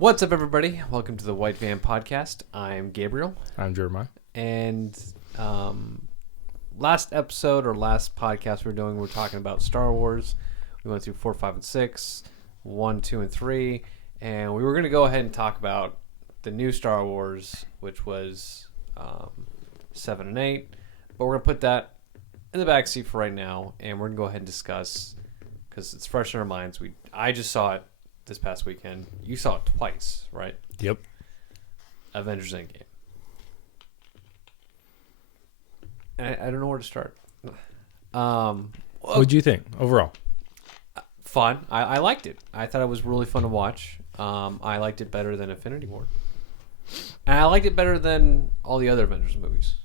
What's up, everybody? Welcome to the White Van Podcast. I'm Gabriel. I'm Jeremiah. And last episode or last podcast we're talking about Star Wars. We went through 4, 5, and 6, 1, 2, and 3. And we were going to go ahead and talk about the new Star Wars, which was 7 and 8. But we're going to put that in the backseat for right now. And we're going to go ahead and discuss, because it's fresh in our minds. I just saw it this past weekend. You saw it twice, right? Yep. Avengers Endgame. I don't know where to start. What'd you think overall? Fun. I liked it. I thought it was really fun to watch. I liked it better than Infinity War. And I liked it better than all the other Avengers movies.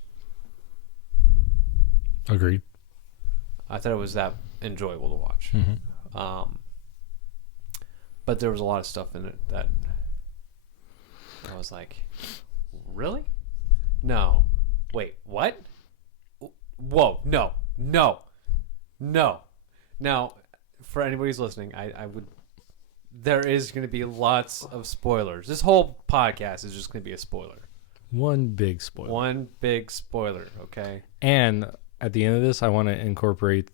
Agreed. I thought it was that enjoyable to watch. Mm-hmm. But there was a lot of stuff in it that I was like, really? No. Wait, what? Whoa, no. Now, for anybody who's listening, there is going to be lots of spoilers. This whole podcast is just going to be a spoiler. One big spoiler. Okay? And at the end of this, I want to incorporate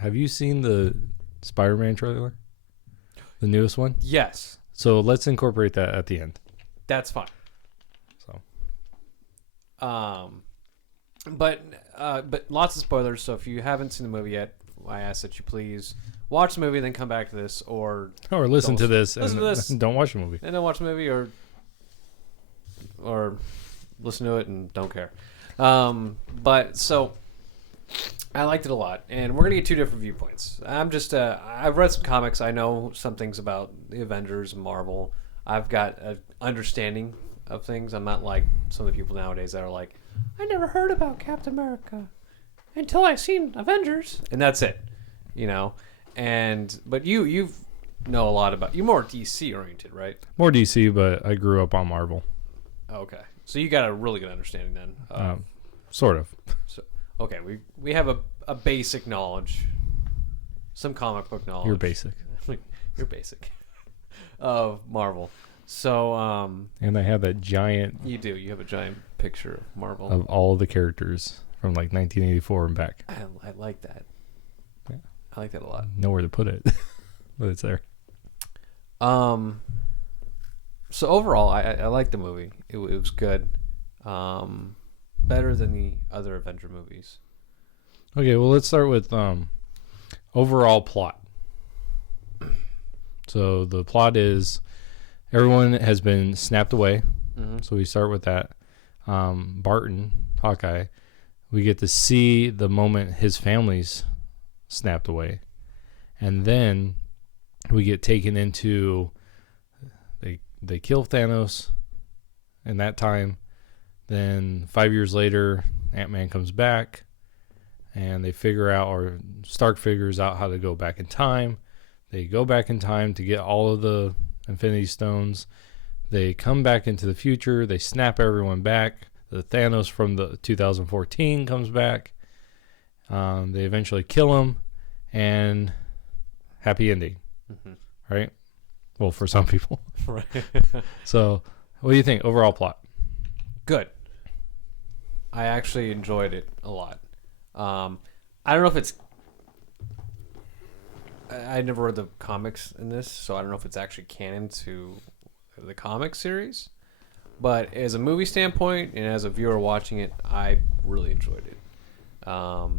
have you seen the Spider-Man trailer? The newest one? Yes. So let's incorporate that at the end. That's fine. So. But lots of spoilers. So if you haven't seen the movie yet, I ask that you please watch the movie, then come back to this, or listen to this and don't watch the movie. And then watch the movie, or listen to it and don't care. But so I liked it a lot, and we're gonna get two different viewpoints. I've read some comics. I know some things about the Avengers and Marvel. I've got an understanding of things. I'm not like some of the people nowadays that are like, I never heard about Captain America until I seen Avengers, and that's it, you know. But you know a lot about. You're more DC oriented, right? More DC, but I grew up on Marvel. Okay, so you got a really good understanding then. Sort of. So okay, we have a basic knowledge, some comic book knowledge. You're basic. You're basic of Marvel. So and I have that giant. You do. You have a giant picture of Marvel of all the characters from like 1984 and back. I like that. Yeah. I like that a lot. Nowhere to put it, but it's there. So overall, I liked the movie. It was good. Better than the other Avenger movies. Okay, well, let's start with overall plot. So the plot is everyone has been snapped away. Mm-hmm. So we start with that. Barton, Hawkeye, we get to see the moment his family's snapped away. And then we get taken into, they kill Thanos in that time. Then 5 years later, Ant-Man comes back, and they figure out, or Stark figures out how to go back in time. They go back in time to get all of the Infinity Stones. They come back into the future. They snap everyone back. The Thanos from the 2014 comes back. They eventually kill him, and happy ending, right? Well, for some people. Right. So, what do you think? Overall plot? Good. I actually enjoyed it a lot. I don't know if it's... I never read the comics in this, so I don't know if it's actually canon to the comic series. But as a movie standpoint, and as a viewer watching it, I really enjoyed it. I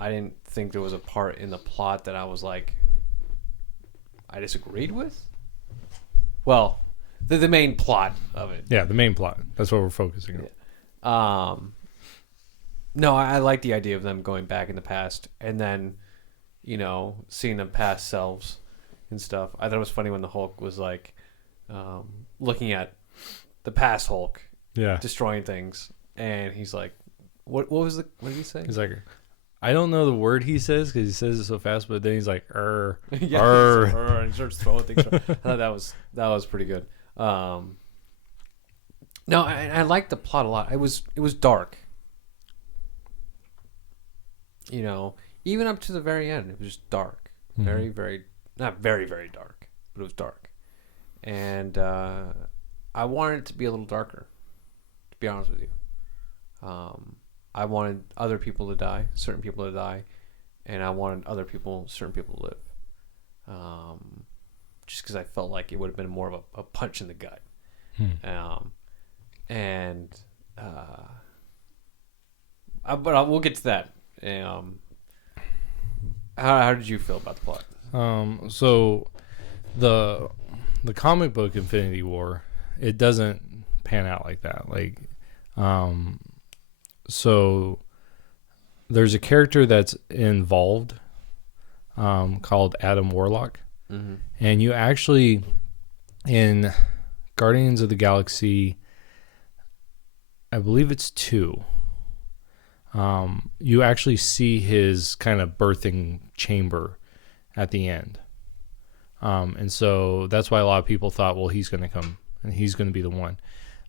didn't think there was a part in the plot that I was like, I disagreed with. Well, the main plot of it. Yeah, the main plot. That's what we're focusing on. Yeah. No, I like the idea of them going back in the past and then, you know, seeing them past selves and stuff. I thought it was funny when the Hulk was like looking at the past Hulk, destroying things, and he's like, what did he say? He's like, I don't know the word he says because he says it so fast, but then he's like, and he starts throwing things. I thought that was pretty good. No, I liked the plot a lot. It was dark. You know, even up to the very end, it was just dark. Very, very, not very, very dark, but it was dark. and I wanted it to be a little darker. To be honest with you, I wanted other people to die, certain people to die, and I wanted certain people to live. Just because I felt like it would have been more of a punch in the gut. And we'll get to that. How did you feel about the plot? So the comic book Infinity War, it doesn't pan out like that. Like, so there's a character that's involved, called Adam Warlock. Mm-hmm. And you actually, in Guardians of the Galaxy, I believe it's 2, you actually see his kind of birthing chamber at the end. And so that's why a lot of people thought, well, he's going to come and he's going to be the one.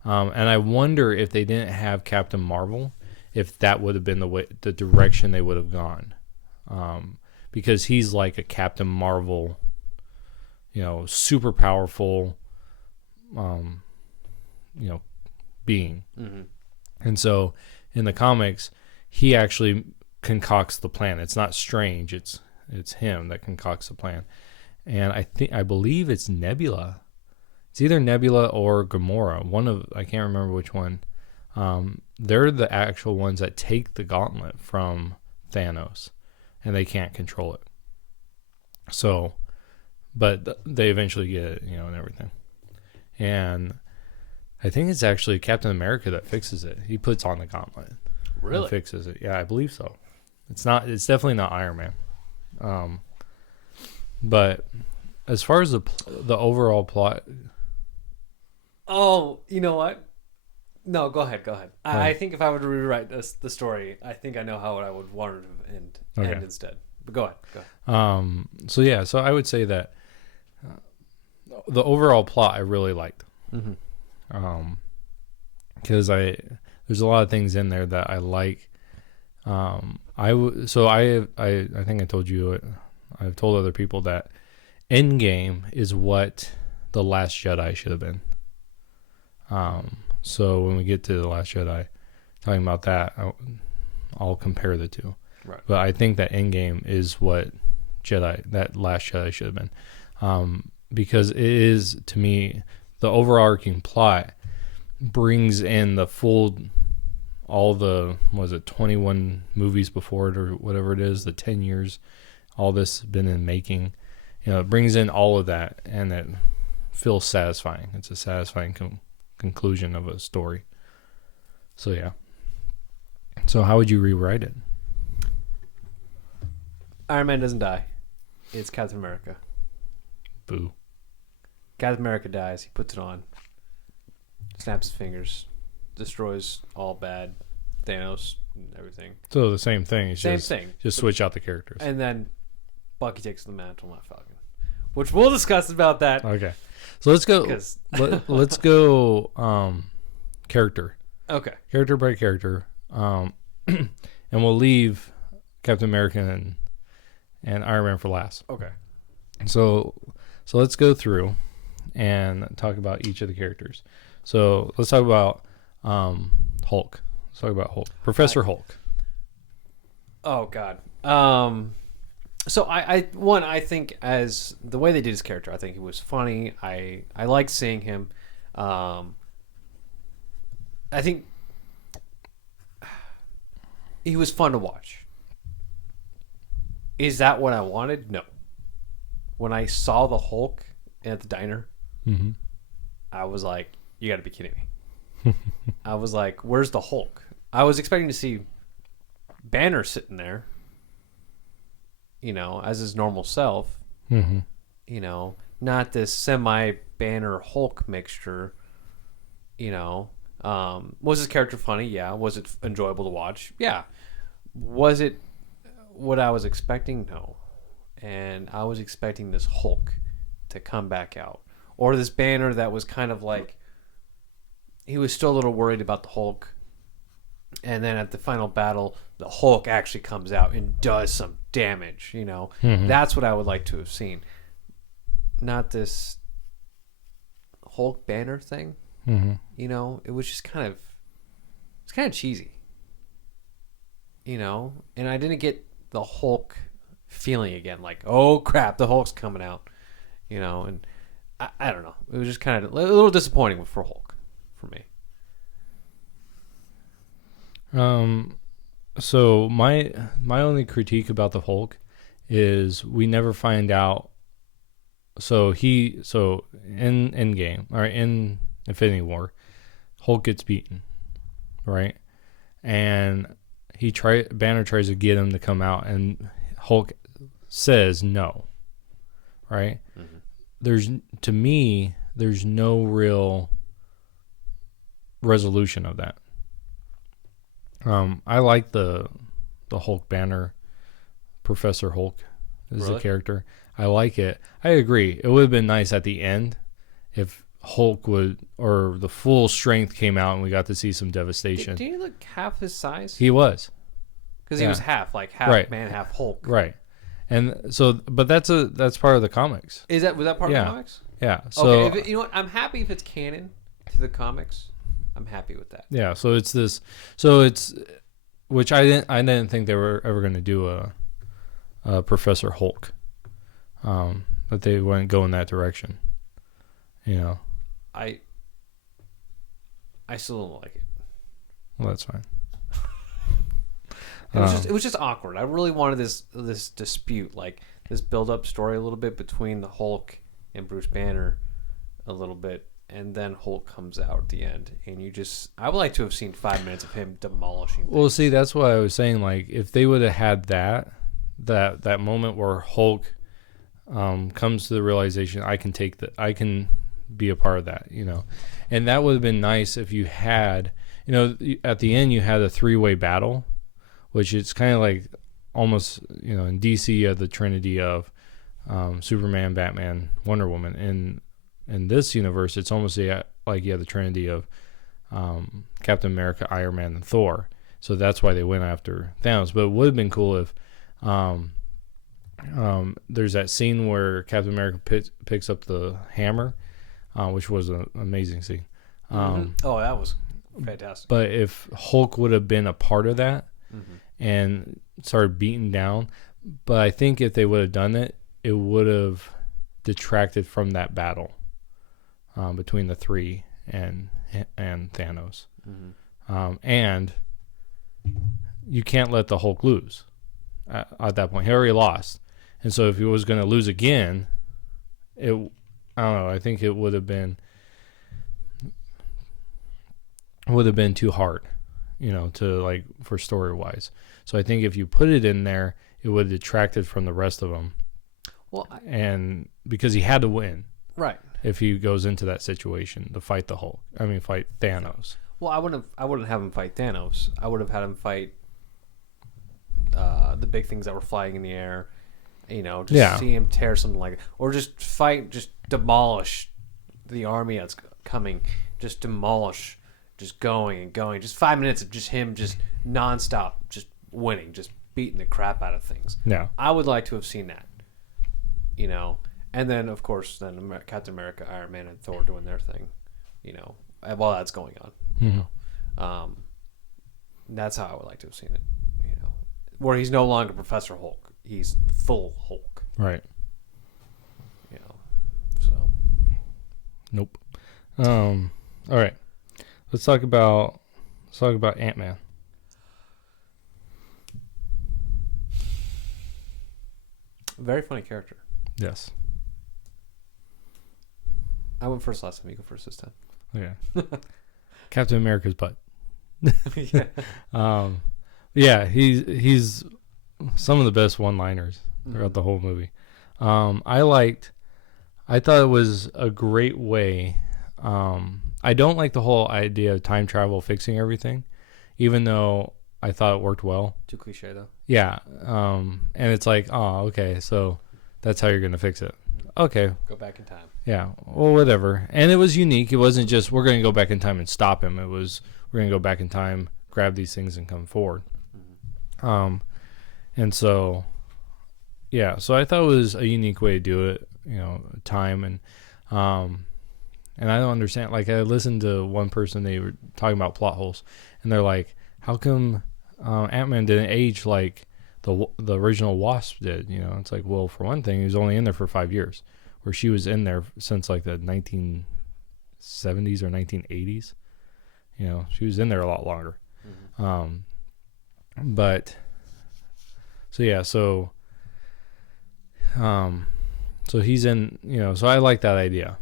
And I wonder if they didn't have Captain Marvel, if that would have been the direction they would have gone. Because he's like a Captain Marvel, super powerful, being. Mm-hmm. And so in the comics, he actually concocts the plan. It's not Strange. It's him that concocts the plan. And I believe it's Nebula. It's either Nebula or Gamora. I can't remember which one. They're the actual ones that take the gauntlet from Thanos, and they can't control it. So, but they eventually get it, and everything. And I think it's actually Captain America that fixes it. He puts on the gauntlet. Really? And fixes it. Yeah, I believe so. It's definitely not Iron Man. But as far as the overall plot. Oh, you know what? No, go ahead. Right. I think if I were to rewrite the story, I think I know how I would want it to end instead. But go ahead. So I would say that the overall plot I really liked. Mm-hmm. Because there's a lot of things in there that I like. I think I told you, I've told other people that Endgame is what The Last Jedi should have been. So when we get to The Last Jedi, talking about that, I'll compare the two. Right. But I think that Endgame is what that Last Jedi should have been. Because it is, to me, the overarching plot brings in the full, all the, 21 movies before it or whatever it is, the 10 years, all this been in making. It brings in all of that, and it feels satisfying. It's a satisfying conclusion of a story. So, yeah. So how would you rewrite it? Iron Man doesn't die. It's Captain America. Boo. Captain America dies. He puts it on. Snaps his fingers. Destroys all bad. Thanos and everything. So the same thing. It's same thing. Just switch out the characters. And then Bucky takes the mantle, not Falcon. Which we'll discuss about that. Okay. So let's go. Let's go character. Okay. Character by character. And we'll leave Captain America and Iron Man for last. Okay. So let's go through and talk about each of the characters. So let's talk about Hulk. Let's talk about Hulk. Professor Hulk. Oh God. So I think as the way they did his character, I think it was funny. I liked seeing him. I think he was fun to watch. Is that what I wanted? No. When I saw the Hulk at the diner, mm-hmm. I was like, you got to be kidding me. I was like, where's the Hulk? I was expecting to see Banner sitting there, as his normal self, mm-hmm. Not this semi-Banner Hulk mixture, Was his character funny? Yeah. Was it enjoyable to watch? Yeah. Was it what I was expecting? No. And I was expecting this Hulk to come back out. Or this Banner that was kind of like, he was still a little worried about the Hulk. And then at the final battle, the Hulk actually comes out and does some damage, Mm-hmm. That's what I would like to have seen. Not this Hulk Banner thing, you know, it was just it's kind of cheesy, you know, and I didn't get the Hulk feeling again, like, oh crap, the Hulk's coming out, you know, and I don't know, it was just kind of a little disappointing for Hulk for me. So my only critique about the Hulk is we never find out. So in Endgame or in Infinity War, Hulk gets beaten, right? And Banner tries to get him to come out, and Hulk says no, right? Mm-hmm. There's no real resolution of that. I like the Hulk Banner. Professor Hulk is the character. I like it. I agree. It would have been nice at the end if Hulk or the full strength came out and we got to see some devastation. Did he look half his size? He was. Because he was half right. man, half Hulk. Right. And so, but that's part of the comics. Was that part of the comics? Yeah. So, okay, you know what? I'm happy if it's canon to the comics. I'm happy with that. Yeah. So it's this. So it's, which I didn't think they were ever going to do a Professor Hulk. But they wouldn't go in that direction. You know. I still don't like it. Well, that's fine. It was just awkward. I really wanted this dispute, like this build up story a little bit between the Hulk and Bruce Banner a little bit, and then Hulk comes out at the end, and I would like to have seen 5 minutes of him demolishing things. Well, see, that's what I was saying. Like, if they would have had that moment where Hulk comes to the realization, I can be a part of that, you know, and that would have been nice if you had, you know, at the end you had a 3-way battle, which is kind of like almost, you know, in DC you have the trinity of Superman, Batman, Wonder Woman. In this universe, it's almost like you have the trinity of Captain America, Iron Man, and Thor. So that's why they went after Thanos. But it would have been cool if there's that scene where Captain America picks up the hammer, which was an amazing scene. Oh, that was fantastic. But if Hulk would have been a part of that and started beating down, but I think if they would have done it, it would have detracted from that battle between the three and Thanos. And you can't let the Hulk lose at that point. He already lost. And so if he was going to lose again, I don't know, I think it would have been too hard, you know, to like for story wise. So I think if you put it in there, it would have detracted from the rest of them. Well, and because he had to win, right? If he goes into that situation to fight fight Thanos. Well, I wouldn't have him fight Thanos. I would have had him fight the big things that were flying in the air. You know, just see him tear something like, or just demolish the army that's coming. Just demolish, just going and going. Just 5 minutes of just him, just nonstop, just winning, just beating the crap out of things. Yeah, I would like to have seen that. You know, and then of course, Captain America, Iron Man, and Thor doing their thing. You know, while that's going on. You know, that's how I would like to have seen it. You know, where he's no longer Professor Hulk. He's full Hulk. Right. You know, so. Nope. All right. Let's talk about Ant-Man. Very funny character. Yes. I went first last time. You go first this time. Okay. Captain America's butt. Yeah. Yeah, he's some of the best one-liners throughout the whole movie. I thought it was a great way. I don't like the whole idea of time travel fixing everything, even though I thought it worked well. Too cliche though. Yeah. And it's like, oh, okay, so that's how you're gonna fix it. Okay. Go back in time. Yeah. Well, whatever. And it was unique. It wasn't just we're gonna go back in time and stop him. It was we're gonna go back in time, grab these things, and come forward. And so, yeah. So I thought it was a unique way to do it. You know, time and And I don't understand. Like, I listened to one person, they were talking about plot holes, and they're like, how come Ant-Man didn't age like the original Wasp did? You know, it's like, well, for one thing, he was only in there for 5 years, where she was in there since like the 1970s or 1980s. You know, she was in there a lot longer. Mm-hmm. But so yeah, so he's in, you know, so I like that idea,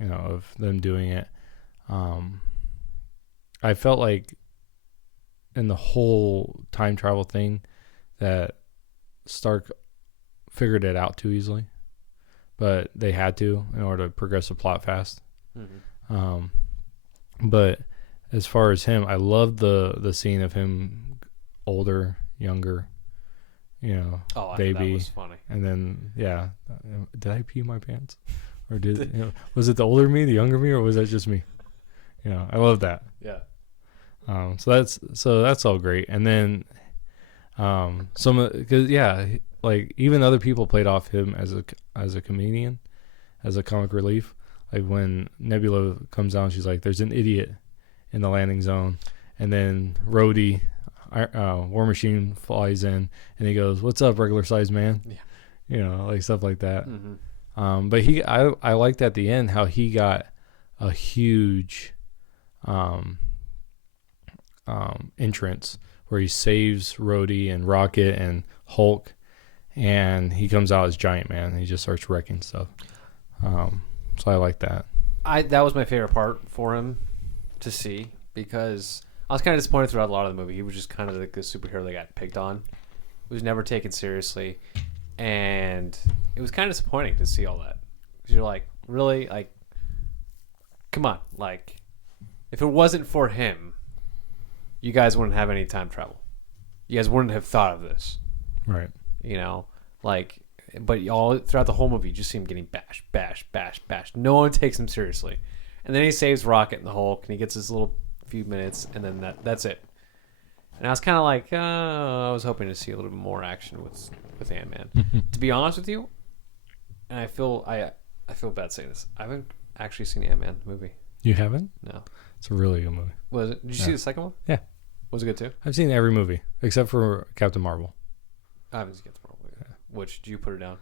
you know, of them doing it. I felt like in the whole time travel thing that Stark figured it out too easily, but they had to in order to progress the plot fast. Mm-hmm. But as far as him, I love the scene of him older, younger, you know, baby. That was funny. And then, yeah, did I pee my pants? Or was it the older me, the younger me, or was that just me? You know, I love that. Yeah. So that's all great. And then, like even other people played off him as a comedian, as a comic relief. Like when Nebula comes down, she's like, "There's an idiot in the landing zone," and then Rhodey, War Machine, flies in, and he goes, "What's up, regular sized man?" Yeah. You know, like stuff like that. Mm-hmm. But I liked at the end how he got a huge entrance where he saves Rhodey and Rocket and Hulk, and he comes out as Giant Man. And he just starts wrecking stuff. So I like that. That was my favorite part for him to see, because I was kind of disappointed throughout a lot of the movie. He was just kind of like the superhero that got picked on. He was never taken seriously, and it was kind of disappointing to see all that, because you're like, really, like, come on, like, if it wasn't for him, you guys wouldn't have any time travel. You guys wouldn't have thought of this, right? You know, like, but all throughout the whole movie, you just see him getting bashed. No one takes him seriously, and then he saves Rocket and the Hulk, and he gets his little few minutes, and then that's it. And I was kind of like, I was hoping to see a little bit more action with Ant-Man. To be honest with you, and I feel bad saying this, I haven't actually seen Ant-Man the movie. You haven't? No. It's a really good movie. Was it? Did you see the second one? Yeah. Was it good too? I've seen every movie except for Captain Marvel. I haven't seen Captain Marvel. Yeah. Which, do you put it down?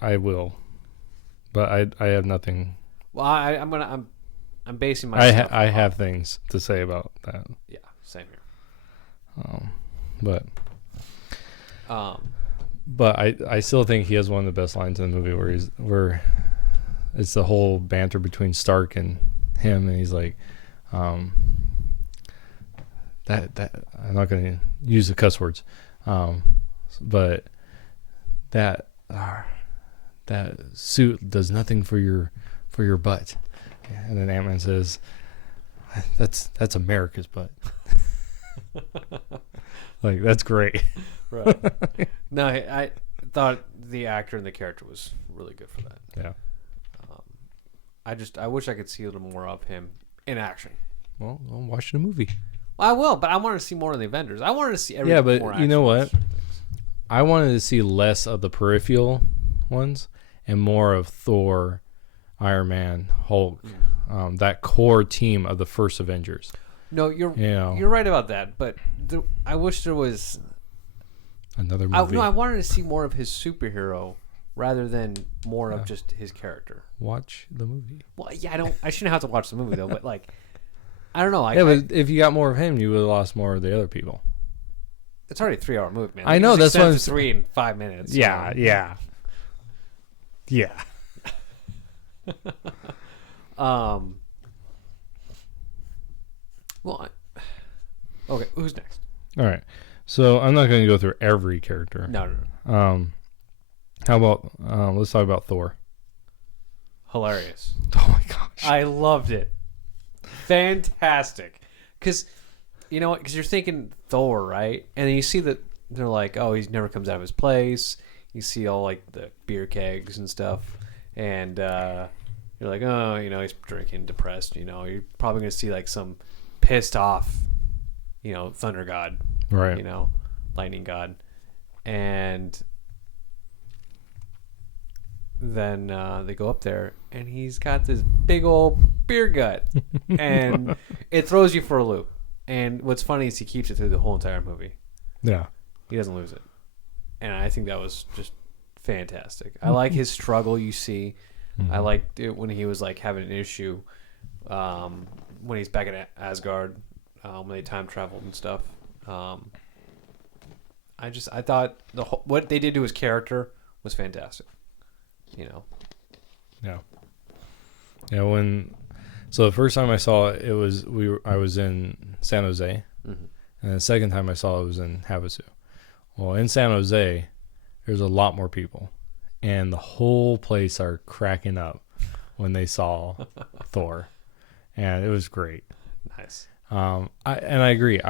I will, but I have nothing. Well, I'm basing my. I have things to say about that. Yeah, same here. But I still think he has one of the best lines in the movie where it's the whole banter between Stark and him, and he's like, that I'm not going to use the cuss words, but that suit does nothing for your butt. And then Ant-Man says, that's America's butt. Like, that's great. Right. No, I thought the actor and the character was really good for that. Yeah. I wish I could see a little more of him in action. Well, I'll watch the movie. Well, I will, but I wanted to see more of the Avengers. I wanted to see everything. Yeah, but more you know what? I wanted to see less of the peripheral ones and more of Thor, Iron Man, Hulk, that core team of the first Avengers. No, you're right about that, but I wish there was another movie. I wanted to see more of his superhero rather than more of just his character. Watch the movie. Well, yeah, I shouldn't have to watch the movie though, but like, I don't know. But if you got more of him, you would have lost more of the other people. It's already a 3-hour movie, man. I know, that's what I'm saying. 3 in 5 minutes. Yeah, yeah. Well, okay. Who's next? All right. So I'm not going to go through every character. No. How about let's talk about Thor. Hilarious. Oh my gosh. I loved it. Fantastic. Because, you know what? Because you're thinking Thor, right? And then you see that they're like, oh, he never comes out of his place. You see all like the beer kegs and stuff. And you're like, oh, you know, he's drinking, depressed. You know, you're probably going to see like some pissed off, you know, thunder god. Right. You know, lightning god. And then they go up there, and he's got this big old beer gut, and it throws you for a loop. And what's funny is he keeps it through the whole entire movie. Yeah. He doesn't lose it. And I think that was just fantastic. I like his struggle you see. I liked it when he was like having an issue when he's back at Asgard, when they time traveled and stuff. I thought what they did to his character was fantastic. You know. Yeah. Yeah. So the first time I saw it, I was in San Jose, and the second time I saw it was in Havasu. Well, in San Jose, there's a lot more people, and the whole place are cracking up when they saw Thor, and it was great. Nice. I agree.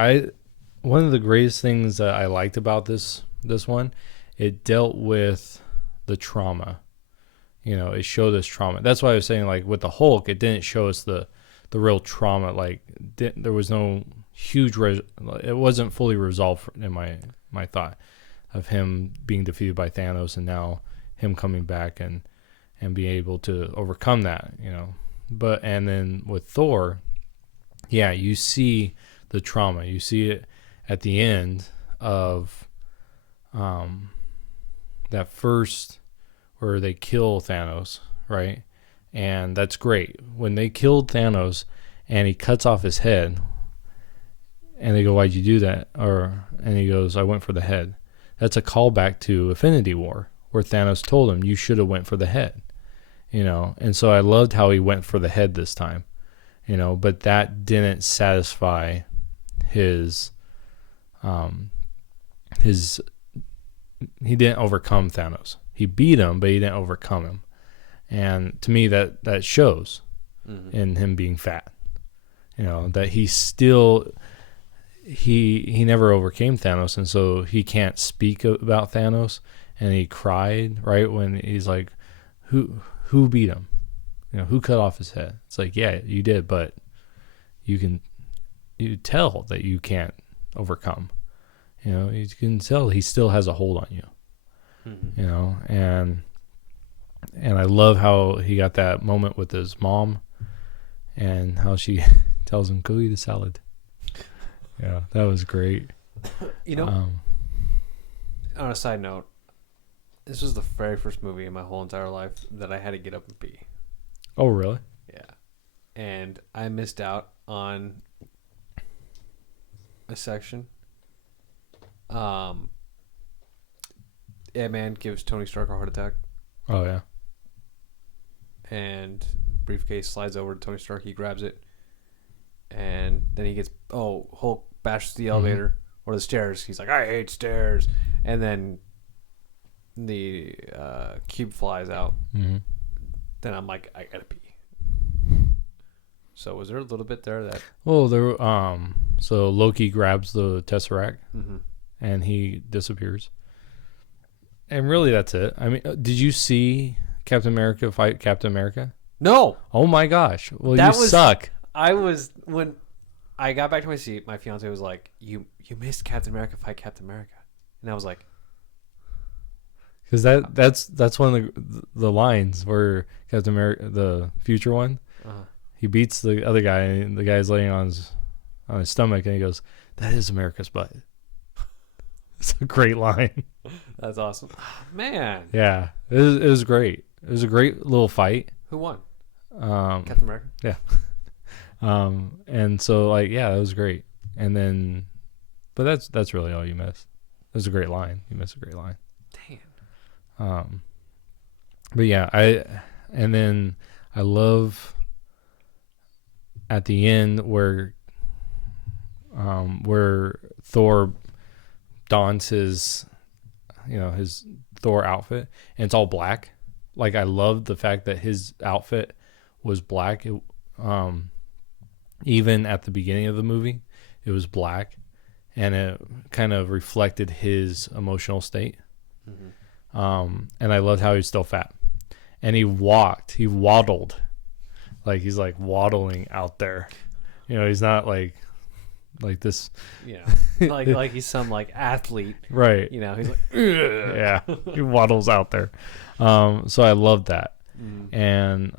One of the greatest things that I liked about this one, it dealt with the trauma. You know, it showed us trauma. That's why I was saying, like, with the Hulk, it didn't show us the real trauma. Like, there was no huge... it wasn't fully resolved in my thought of him being defeated by Thanos and now him coming back and being able to overcome that, you know. And then with Thor, yeah, you see the trauma. You see it at the end of that first... where they kill Thanos, right? And that's great. When they killed Thanos and he cuts off his head, and they go, "Why'd you do that?" And he goes, "I went for the head." That's a callback to Infinity War, where Thanos told him, "You should have went for the head." You know, and so I loved how he went for the head this time. You know, but that didn't satisfy his he didn't overcome Thanos. He beat him, but he didn't overcome him. And to me, that shows in him being fat. You know, that he still, he never overcame Thanos, and so he can't speak about Thanos. And he cried, right, when he's like, who beat him? You know, who cut off his head? It's like, yeah, you did, but you tell that you can't overcome. You know, you can tell he still has a hold on you. You know, and I love how he got that moment with his mom and how she tells him, "Go eat a salad." Yeah, that was great. You know, on a side note, this was the very first movie in my whole entire life that I had to get up and pee. Oh, really? Yeah. And I missed out on a section. Ant-Man gives Tony Stark a heart attack. Oh, yeah. And briefcase slides over to Tony Stark. He grabs it. And then he gets... Hulk bashes the elevator or the stairs. He's like, "I hate stairs." And then the cube flies out. Then I'm like, I gotta pee. So was there a little bit there that... Well, so Loki grabs the Tesseract and he disappears. And really, that's it. I mean, did you see Captain America fight Captain America? No. Oh my gosh! Well, you suck. When I got back to my seat, my fiance was like, "You missed Captain America fight Captain America," and I was like, because that's one of the lines where Captain America, the future one, he beats the other guy, and the guy's laying on his stomach, and he goes, "That is America's butt." It's a great line. That's awesome. Man. Yeah, it was great. It was a great little fight. Who won? Captain America? Yeah. And so, like, yeah, it was great. And then, but that's really all you missed. It was a great line. You missed a great line. Damn. But yeah, and then I love at the end where Thor dons his Thor outfit, and it's all black. Like, I loved the fact that his outfit was black. Even at the beginning of the movie, it was black, and it kind of reflected his emotional state. And I loved how he's still fat, and he waddled, like he's like waddling out there. You know, he's not like like this. Like he's some like athlete, Right. He's like, yeah, he waddles out there. So I loved that. And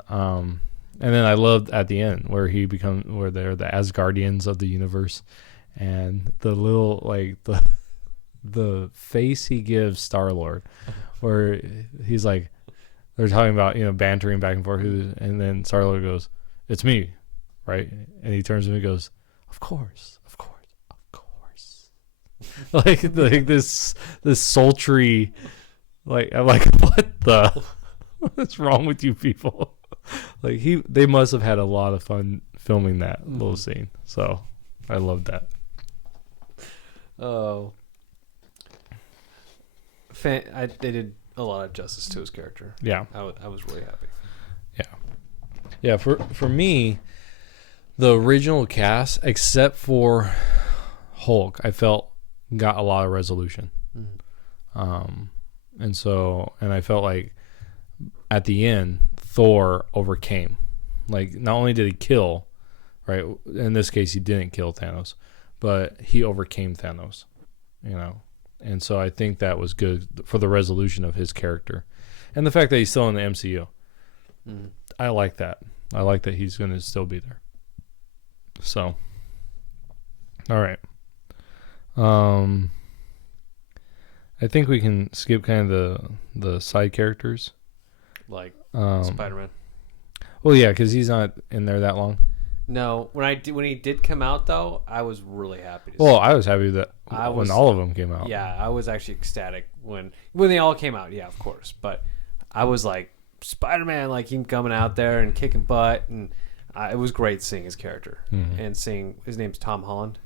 then I loved at the end where where they're the Asgardians of the universe, and the little like the face he gives Star-Lord, where he's like, they're talking about bantering back and forth, and then Star-Lord goes, "It's me," right? And he turns to me and goes, "Of course, of course, of course." like this sultry, like I'm like, what the. What's wrong with you people? Like they must have had a lot of fun filming that little scene. So I love that. Oh, they did a lot of justice to his character. Yeah, I was really happy. Yeah. For me, the original cast, except for Hulk, I felt got a lot of resolution. And I felt like at the end, Thor overcame. Like, not only did he kill, right? In this case, he didn't kill Thanos, but he overcame Thanos, And so I think that was good for the resolution of his character. And the fact that he's still in the MCU. I like that. I like that he's going to still be there. So, all right. I think we can skip kind of the side characters. Like Spider-Man. Well, yeah, because he's not in there that long. No, when he did come out though, I was really happy. I was happy that when all of them came out. Yeah, I was actually ecstatic when they all came out. Yeah, of course. But I was like, Spider-Man, like him coming out there and kicking butt, and it was great seeing his character and seeing his name's Tom Holland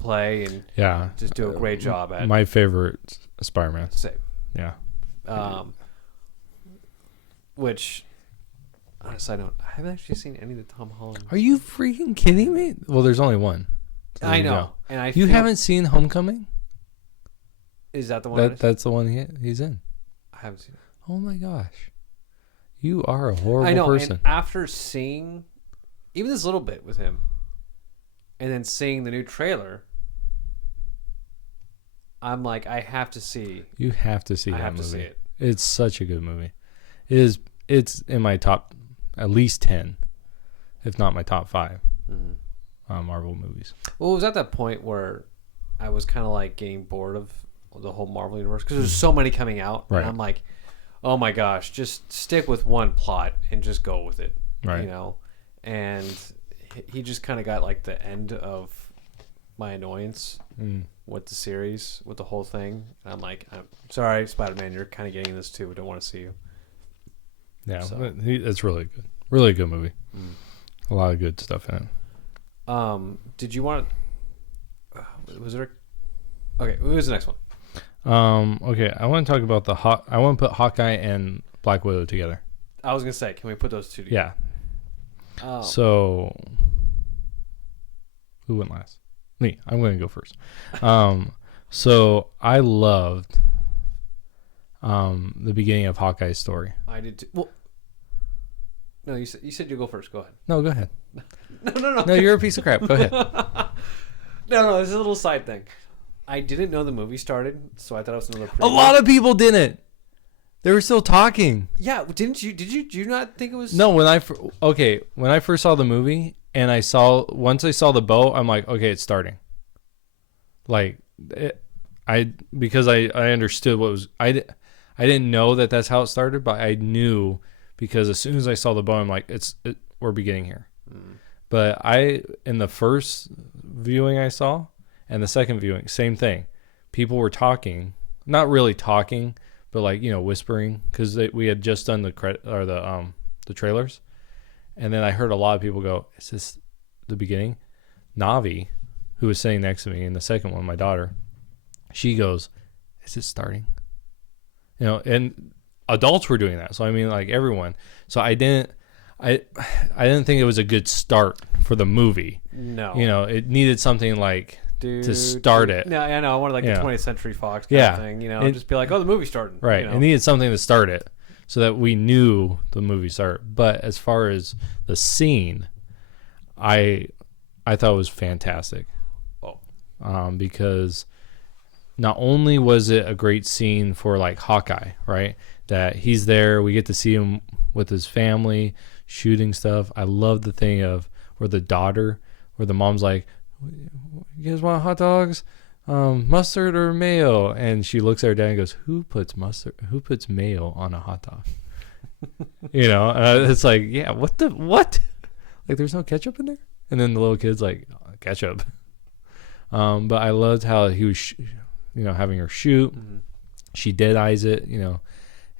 play and just do a great job at my favorite Spider-Man. Same. Yeah. Which, on a side note, I haven't actually seen any of the Tom Holland. Are you freaking kidding me? Well, there's only one. So I know, and you haven't seen Homecoming? Is that the one? That's the one he's in. I haven't seen it. Oh my gosh, you are a horrible person. And after seeing even this little bit with him, and then seeing the new trailer, I'm like, I have to see. You have to see that movie. I have to see it. It's such a good movie. It's in my top at least 10, if not my top 5 Marvel movies. Well, it was at that point where I was kind of like getting bored of the whole Marvel universe because there's so many coming out. Right. And I'm like, oh my gosh, just stick with one plot and just go with it. Right. And he just kind of got like the end of my annoyance with the series, with the whole thing. And I'm like, I'm sorry, Spider-Man, you're kind of getting this too. I don't want to see you. Yeah, it's really good. Really good movie. A lot of good stuff in it. Did you want was there okay, what was the next one? Okay, I want to talk about I want to put Hawkeye and Black Widow together. I was going to say, can we put those two together? Yeah. So who went last? Me. I'm going to go first. So I loved the beginning of Hawkeye's story. I did too. Well, no, you said you go first. Go ahead. No, go ahead. No. No, you're a piece of crap. Go ahead. No, this is a little side thing. I didn't know the movie started, so I thought it was another preview. A lot of people didn't. They were still talking. Yeah, didn't you? Did you not think it was? No, when I first saw the movie and once I saw the bow, I'm like, okay, it's starting. Like, because I understood what was I didn't know that that's how it started, but I knew because as soon as I saw the bow, I'm like, we're beginning here. But in the first viewing I saw and the second viewing, same thing. People were talking, not really talking, but like, whispering because we had just done the trailers. And then I heard a lot of people go, is this the beginning? Navi, who was sitting next to me in the second one, my daughter, she goes, is it starting? And adults were doing that. So I mean, like everyone. So I didn't think it was a good start for the movie. No. It needed something like to start it. No, I know. I wanted like a 20th Century Fox kind of thing, just be like, oh, the movie's starting. Right. It needed something to start it so that we knew the movie started. But as far as the scene, I I thought was fantastic. Oh. Because not only was it a great scene for like Hawkeye, right? That he's there, we get to see him with his family shooting stuff. I love the thing of where the mom's like, "You guys want hot dogs? Mustard or mayo?" And she looks at her dad and goes, "Who puts mayo on a hot dog?" It's like, yeah, what? Like, there's no ketchup in there? And then the little kid's like, ketchup. But I loved how he was, having her shoot. Mm-hmm. She dead eyes it,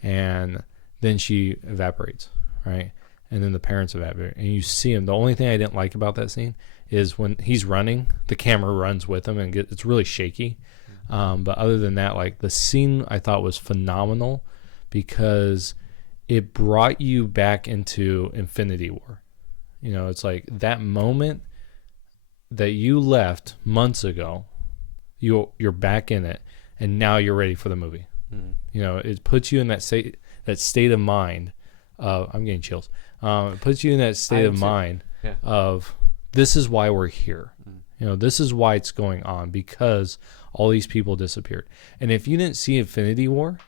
and then she evaporates, right? And then the parents evaporate, and you see him. The only thing I didn't like about that scene is when he's running, the camera runs with him, and it's really shaky. But other than that, like, the scene I thought was phenomenal because it brought you back into Infinity War. It's like that moment that you left months ago, you're back in it, and now you're ready for the movie. It puts you in that state of mind. I'm getting chills. It puts you in that state of mind of, this is why we're here. This is why it's going on, because all these people disappeared. And if you didn't see Infinity War,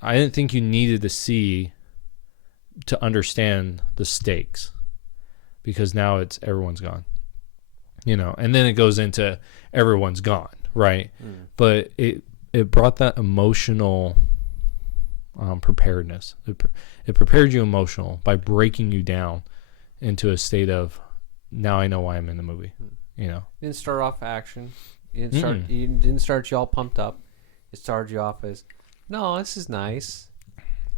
I didn't think you needed to see to understand the stakes, because now it's everyone's gone. And then it goes into everyone's gone, right? But it brought that emotional preparedness. It prepared you emotional by breaking you down into a state of, now I know why I'm in the movie. Didn't start off action. You didn't start you all pumped up. It started you off as, no, this is nice.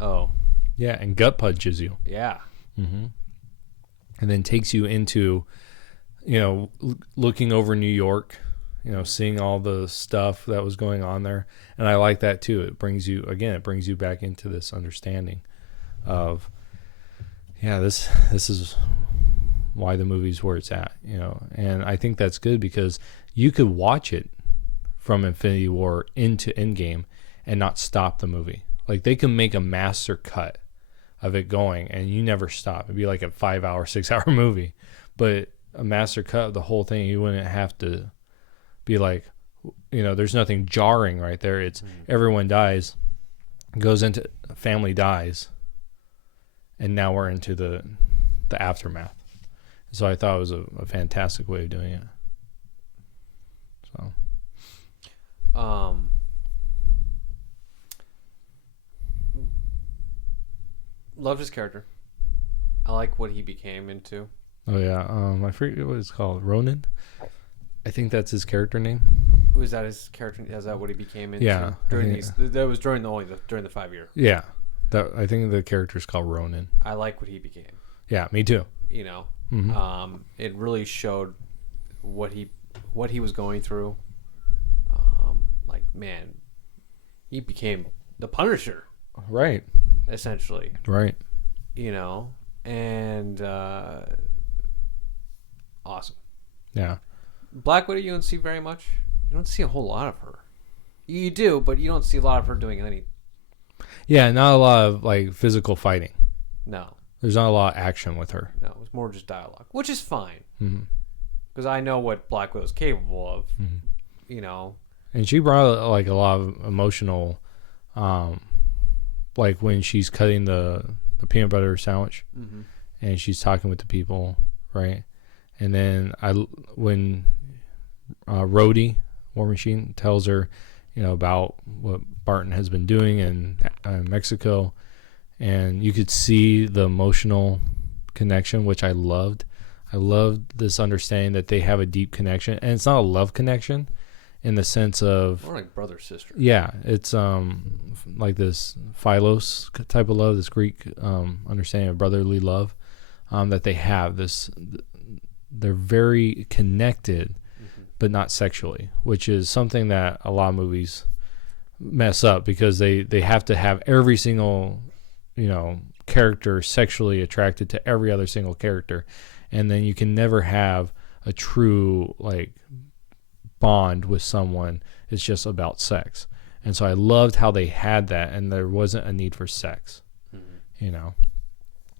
Oh. Yeah, and gut punches you. Yeah. Mm-hmm. And then takes you into, looking over New York, seeing all the stuff that was going on there. And I like that too. It brings you back into this understanding of, this is why the movie's where it's at, And I think that's good because you could watch it from Infinity War into Endgame and not stop the movie. Like, they can make a master cut of it going, and you never stop. It'd be like a 5-hour, 6-hour movie, but a master cut of the whole thing, you wouldn't have to be like, there's nothing jarring right there. It's everyone dies, goes into family dies, and now we're into the aftermath. So I thought it was a fantastic way of doing it. So, loved his character. I like what he became into. Oh yeah, I forget what it's called. Ronin, I think that's his character name. Was that his character? Is that what he became into? Yeah, that was during the 5 year. Yeah, I think the character's called Ronin. I like what he became. Yeah, me too. Mm-hmm. It really showed what he was going through. Like, man, he became the Punisher, right? Essentially, right. And awesome. Yeah. Black Widow, you don't see very much. You don't see a whole lot of her. You do, but you don't see a lot of her doing any. Yeah, not a lot of like physical fighting. No. There's not a lot of action with her. No, it's more just dialogue, which is fine. Mm-hmm. Because I know what Black Widow is capable of. Mm-hmm. And she brought like a lot of emotional, like when she's cutting the peanut butter sandwich, and she's talking with the people, right? And then when Rhodey, War Machine, tells her, about what Barton has been doing in Mexico, and you could see the emotional connection, which I loved. I loved this understanding that they have a deep connection, and it's not a love connection in the sense of more like brother sister. Yeah, it's like this philos type of love, this Greek understanding of brotherly love that they have. They're very connected, but not sexually, which is something that a lot of movies mess up because they have to have every single character sexually attracted to every other single character, and then you can never have a true like bond with someone. It's just about sex. And so I loved how they had that, and there wasn't a need for sex.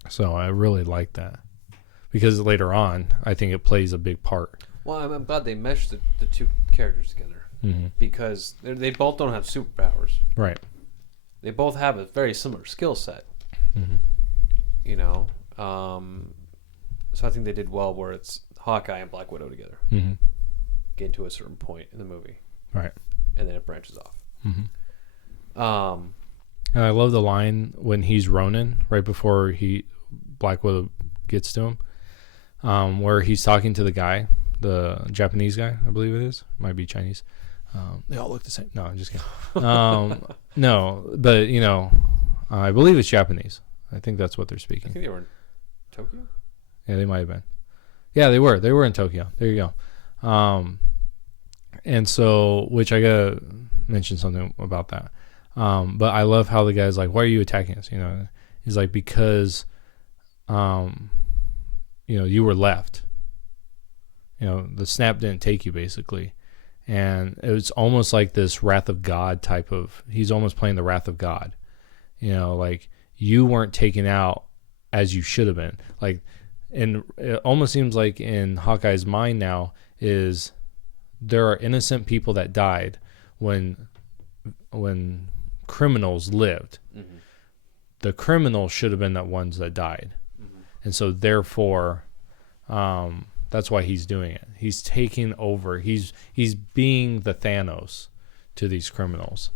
So I really liked that. because later on, I think it plays a big part. Well, I'm glad they meshed the two characters together because they both don't have superpowers. Right. They both have a very similar skill set. You know, so I think they did well where it's Hawkeye and Black Widow together. Get to a certain point in the movie, right, and then it branches off. And I love the line when he's Ronin right before Black Widow gets to him, where he's talking to the guy, the Japanese guy, I believe it is, might be Chinese. They all look the same. No, I'm just kidding. No, but you know, I believe it's Japanese. I think that's what they're speaking. I think they were in Tokyo. Yeah, they might have been. Yeah, they were. They were in Tokyo. There you go. And so, which I gotta mention something about that. But I love how the guy's like, "Why are you attacking us?" You know, he's like, "Because, you know, you were left. You know, the snap didn't take you, basically." And it was almost like this wrath of God type of. He's almost playing the wrath of God. You know, like you weren't taken out as you should have been. Like, and it almost seems like in Hawkeye's mind now is there are innocent people that died when criminals lived. The criminals should have been the ones that died. And so therefore, that's why he's doing it. He's taking over. He's being the Thanos to these criminals,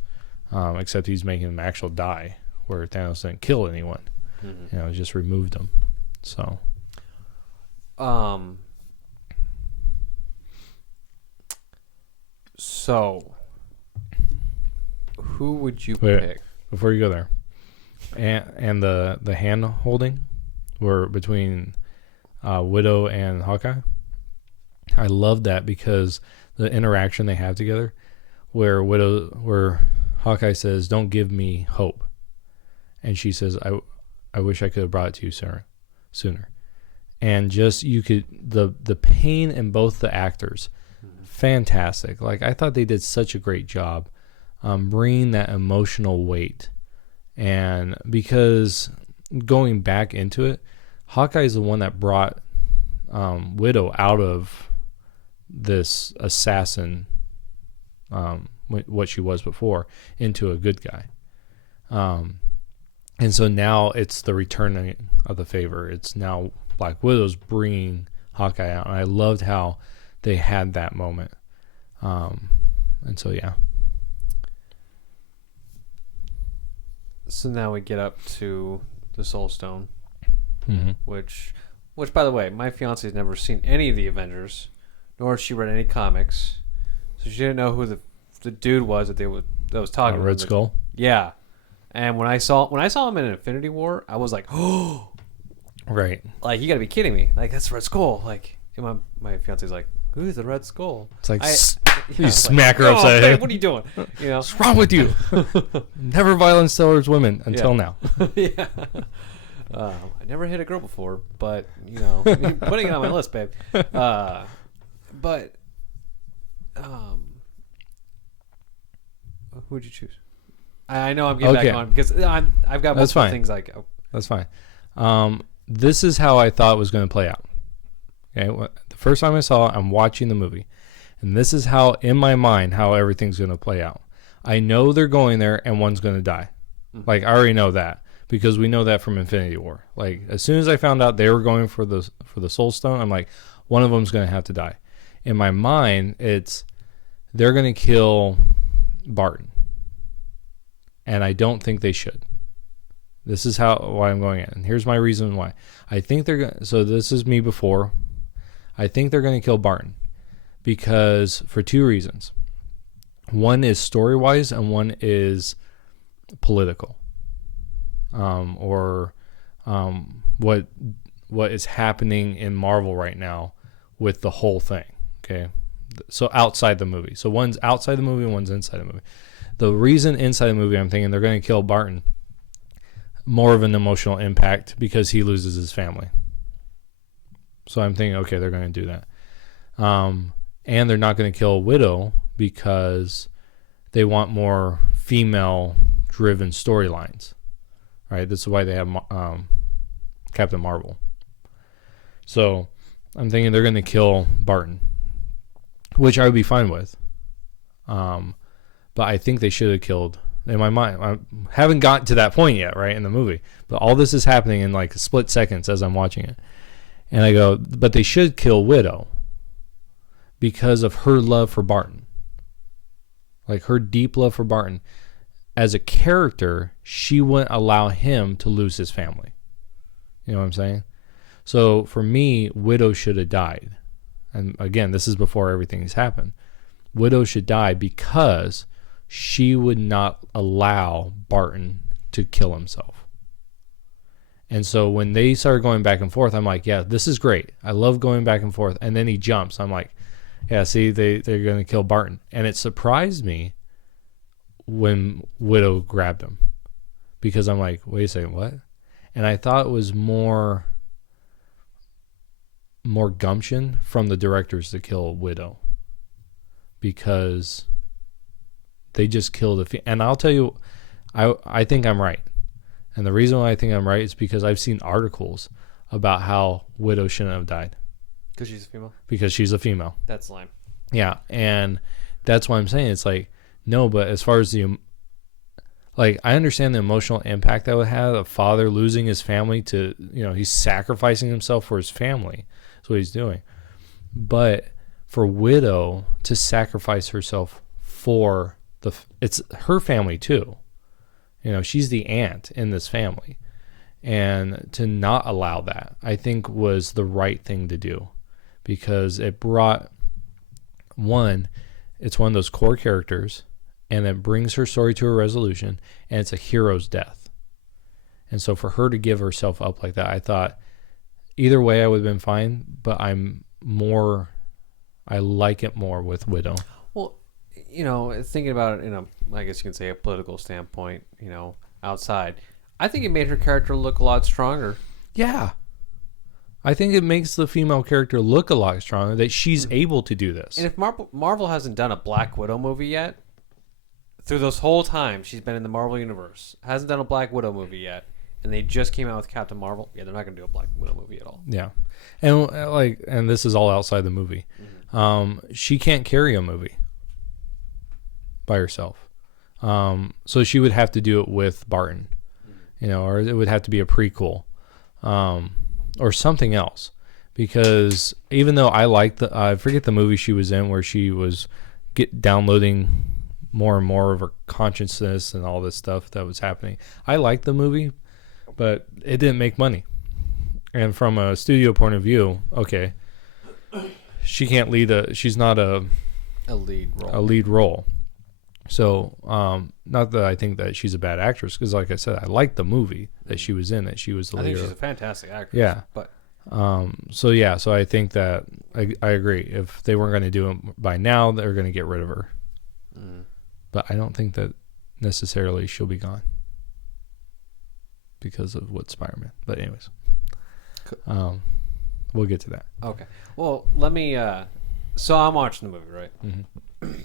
except he's making them actual die, where Thanos didn't kill anyone. You know, just removed them. So, who would you pick? Before you go there, and the hand holding were between Widow and Hawkeye. I love that because the interaction they have together, where Hawkeye says, "Don't give me hope," and she says, "I wish I could have brought it to you sooner." And just you could the pain in both the actors, fantastic. Like I thought they did such a great job bringing that emotional weight, and because going back into it, Hawkeye is the one that brought Widow out of this assassin, what she was before, into a good guy. And so now it's the returning of the favor. It's now Black Widow's bringing Hawkeye out. And I loved how they had that moment. And so, yeah. So now we get up to the Soul Stone, which, by the way, my fiance has never seen any of the Avengers, nor has she read any comics, so she didn't know who the dude was that was talking. Red Skull. Yeah, and when I saw him in Infinity War, I was like, oh, right. Like you got to be kidding me! Like that's Red Skull. Like and my fiance's like, who's the Red Skull? It's like you smack her upside the head. What are you doing? You know, what's wrong with you? Never violence towards women until now. Yeah. I never hit a girl before, but you know, putting it on my list, babe. But who would you choose? I know I'm getting back on because I've got multiple things like. That's fine. This is how I thought it was going to play out. Okay, the first time I saw it, I'm watching the movie, and this is how, in my mind, how everything's going to play out. I know they're going there, and one's going to die. Like I already know that because we know that from Infinity War. Like as soon as I found out they were going for the Soul Stone, I'm like, one of them's going to have to die. In my mind, it's they're going to kill Barton, and I don't think they should. This is why I'm going in, and here's my reason why. I think they're going. So this is me before. I think they're going to kill Barton because for two reasons. One is story-wise, and one is political, or what is happening in Marvel right now with the whole thing. Okay, so outside the movie. So one's outside the movie and one's inside the movie. The reason inside the movie, I'm thinking they're going to kill Barton, more of an emotional impact because he loses his family. So I'm thinking, okay, they're going to do that. And they're not going to kill Widow because they want more female-driven storylines. Right? This is why they have Captain Marvel. So I'm thinking they're going to kill Barton, which I would be fine with. But I think they should have killed. In my mind, I haven't gotten to that point yet, right, in the movie. But all this is happening in like split seconds as I'm watching it. And I go, but they should kill Widow because of her love for Barton. Like her deep love for Barton. As a character, she wouldn't allow him to lose his family. You know what I'm saying? So for me, Widow should have died. And again, this is before everything has happened. Widow should die because she would not allow Barton to kill himself. And so when they started going back and forth, I'm like, yeah, this is great. I love going back and forth. And then he jumps. I'm like, yeah, see, they're going to kill Barton. And it surprised me when Widow grabbed him. Because I'm like, wait a second, what? And I thought it was more gumption from the directors to kill Widow. Because they just killed and I'll tell you, I think I'm right. And the reason why I think I'm right is because I've seen articles about how Widow shouldn't have died. Because she's a female? Because she's a female. That's lame. Yeah, and that's why I'm saying it's like, no, but as far as I understand the emotional impact that would have, a father losing his family to, he's sacrificing himself for his family. That's what he's doing. But for Widow to sacrifice herself for it's her family too. She's the aunt in this family. And to not allow that, I think was the right thing to do. Because it brought, it's one of those core characters, and it brings her story to a resolution, and it's a hero's death. And so for her to give herself up like that, I thought either way I would have been fine, but I like it more with Widow. Well, thinking about it I guess you can say a political standpoint, outside, I think it made her character look a lot stronger. Yeah. I think it makes the female character look a lot stronger, that she's able to do this. And if Marvel hasn't done a Black Widow movie yet, through this whole time she's been in the Marvel Universe, hasn't done a Black Widow movie yet, and they just came out with Captain Marvel, they're not going to do a Black Widow movie at all. Yeah. And this is all outside the movie. Mm-hmm. She can't carry a movie by herself. So she would have to do it with Barton, or it would have to be a prequel. Or something else, because even though I like I forget the movie she was in where she was downloading more and more of her consciousness and all this stuff that was happening. I liked the movie, but it didn't make money. And from a studio point of view, okay, she can't she's not a lead role. So, not that I think that she's a bad actress, because like I said, I liked the movie that she was in, that she was the leader. I think she's a fantastic actress. Yeah. But so I think that I agree. If they weren't going to do it by now, they're going to get rid of her. Mm. But I don't think that necessarily she'll be gone because of what Spider-Man. But anyways, we'll get to that. Okay. Well, let me. So I'm watching the movie, right? Mm-hmm.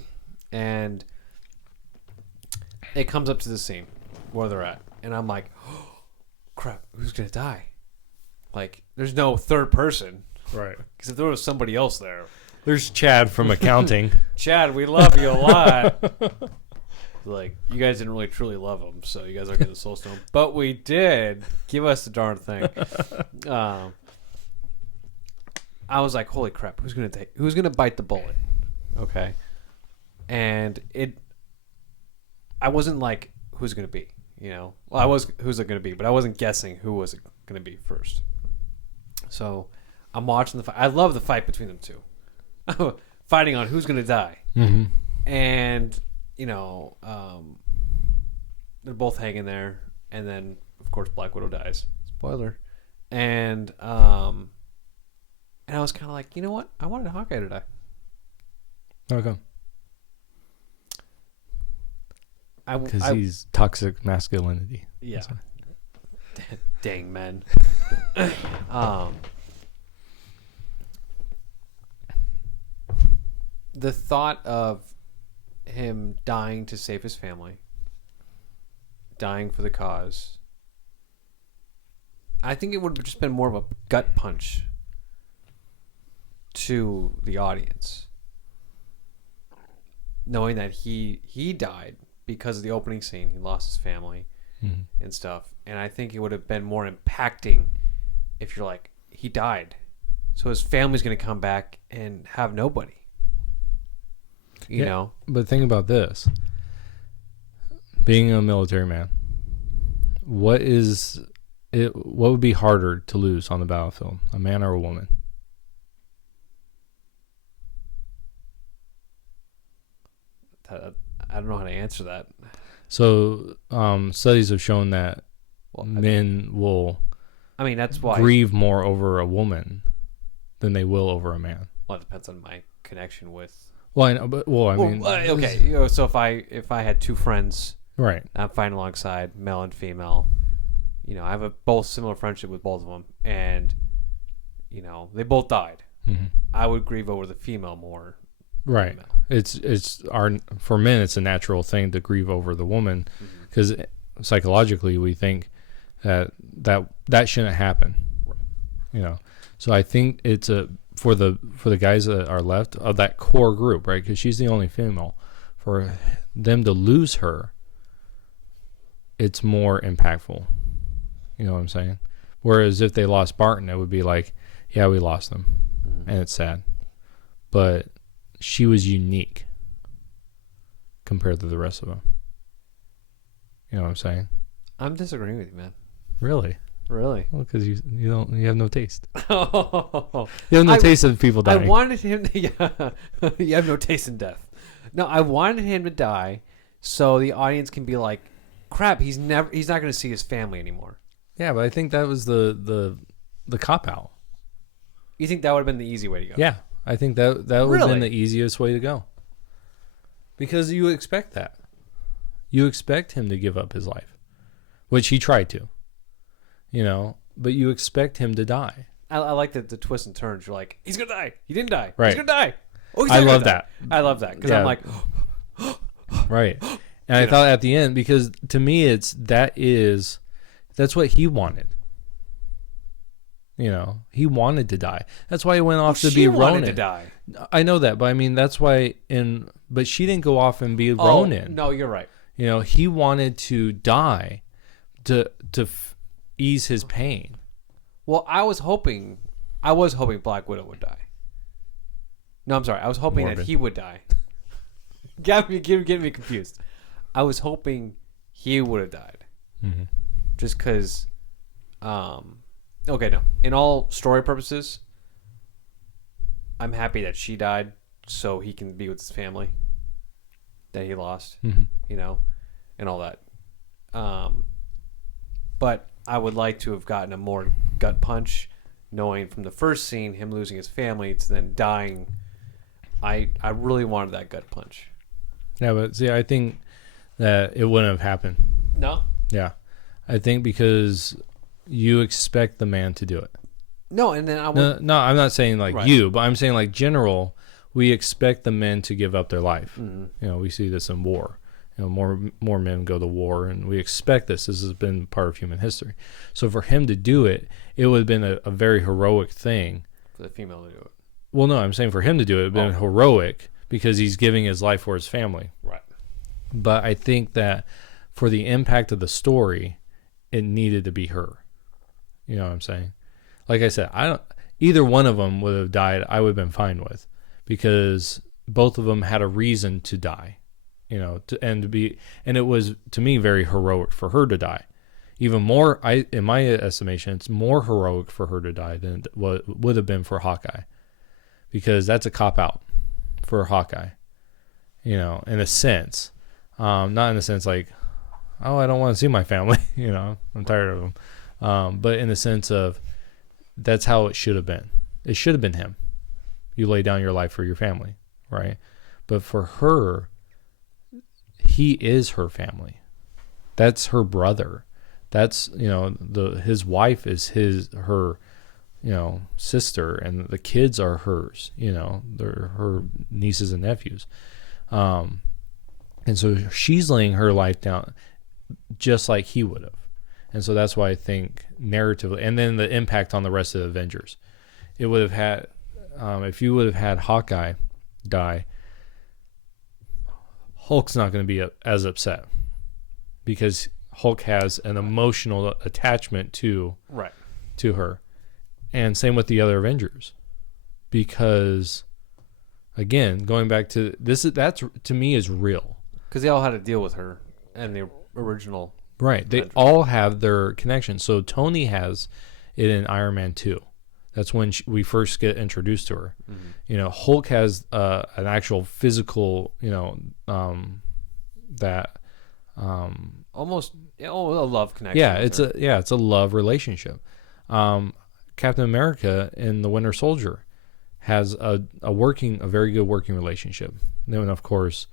And it comes up to the scene where they're at, and I'm like, oh, crap, who's gonna die? Like, there's no third person, right? Because if there was somebody else there, there's Chad from accounting. Chad, we love you a lot. Like, you guys didn't really truly love him, so you guys aren't getting the Soul Stone, but we did. Give us the darn thing. I was like, holy crap, who's gonna bite the bullet? Okay, and I wasn't like, who's it going to be? Well, I was, who's it going to be? But I wasn't guessing who was it going to be first. So I'm watching the fight. I love the fight between them two. Fighting on who's going to die. Mm-hmm. And, they're both hanging there. And then, of course, Black Widow dies. Spoiler. And I was kind of like, you know what? I wanted Hawkeye to die. Okay. Because he's toxic masculinity. Yeah. Dang men. The thought of him dying to save his family, dying for the cause, I think it would have just been more of a gut punch to the audience, knowing that he died because of the opening scene. He lost his family and stuff. And I think it would have been more impacting if you're like, he died, so his family's going to come back and have nobody. You know? But think about this. Being a military man, what would be harder to lose on the battlefield, a man or a woman? I don't know how to answer that. So studies have shown that men will that's why grieve more over a woman than they will over a man. Well, it depends on my connection with. Well, I know, but okay. So if I had two friends, right, I'm fighting alongside, male and female. I have both similar friendship with both of them, and they both died. Mm-hmm. I would grieve over the female more. Right. It's for men, it's a natural thing to grieve over the woman, because psychologically we think that shouldn't happen. Right. So I think it's for the guys that are left of that core group, right? Because she's the only female. For them to lose her, it's more impactful. You know what I'm saying? Whereas if they lost Barton, it would be like, yeah, we lost them, and it's sad. But she was unique compared to the rest of them. You know what I'm saying? I'm disagreeing with you, man. Really? Really? Well, because you have no taste. Oh, you have no taste of people dying. I wanted him to. Yeah, you have no taste in death. No, I wanted him to die so the audience can be like, "Crap, he's not going to see his family anymore." Yeah, but I think that was the cop out. You think that would have been the easy way to go? Yeah, I think that would have Really? been the easiest way to go. Because you expect that. You expect him to give up his life, which he tried to. But you expect him to die. I like the twists and turns. You're like, he's gonna die. He didn't die. Right. He's gonna die. Oh, he's I not love gonna die. that. I love that because I'm like, right. And I thought at the end, because to me that's what he wanted. He wanted to die. That's why he went off to be Ronin. She wanted to die. I know that, but that's why but she didn't go off and be Ronin. No, you're right. He wanted to die to ease his pain. Well, I was hoping Black Widow would die. No, I'm sorry. I was hoping that he would die. Getting me confused. I was hoping he would have died. Mm-hmm. Just because, okay, no. In all story purposes, I'm happy that she died so he can be with his family that he lost, and all that. But I would like to have gotten a more gut punch, knowing from the first scene him losing his family to then dying. I really wanted that gut punch. Yeah, but see, I think that it wouldn't have happened. No? Yeah. I think because you expect the man to do it. No, and then I would... No, I'm not saying like you, but I'm saying like general, we expect the men to give up their life. Mm-hmm. We see this in war. More men go to war, and we expect this. This has been part of human history. So for him to do it, it would have been a very heroic thing. For the female to do it. Well, no, I'm saying for him to do it, it would have been heroic because he's giving his life for his family. Right. But I think that for the impact of the story, it needed to be her. You know what I'm saying? Like I said, either one of them would have died, I would have been fine with, because both of them had a reason to die. And it was, to me, very heroic for her to die. Even more, in my estimation, it's more heroic for her to die than what would have been for Hawkeye, because that's a cop out for Hawkeye. In a sense, not in the sense like, oh, I don't want to see my family. I'm tired of them. But in the sense of, that's how it should have been. It should have been him. You lay down your life for your family, right? But for her, he is her family. That's her brother. That's, his wife is her, sister, and the kids are hers, they're her nieces and nephews. And so she's laying her life down just like he would have. And so that's why I think narratively, and then the impact on the rest of the Avengers, it would have had if you would have had Hawkeye die, Hulk's not going to be as upset because Hulk has an emotional attachment to her, and same with the other Avengers, because again, going back to this, that's to me is real because they all had to deal with her and the original. Right, they all have their connection. So Tony has it in Iron Man 2. That's when we first get introduced to her. Mm-hmm. Hulk has an actual physical, that almost a love connection. Yeah, it's a love relationship. Captain America in The Winter Soldier has a very good working relationship. Then of course,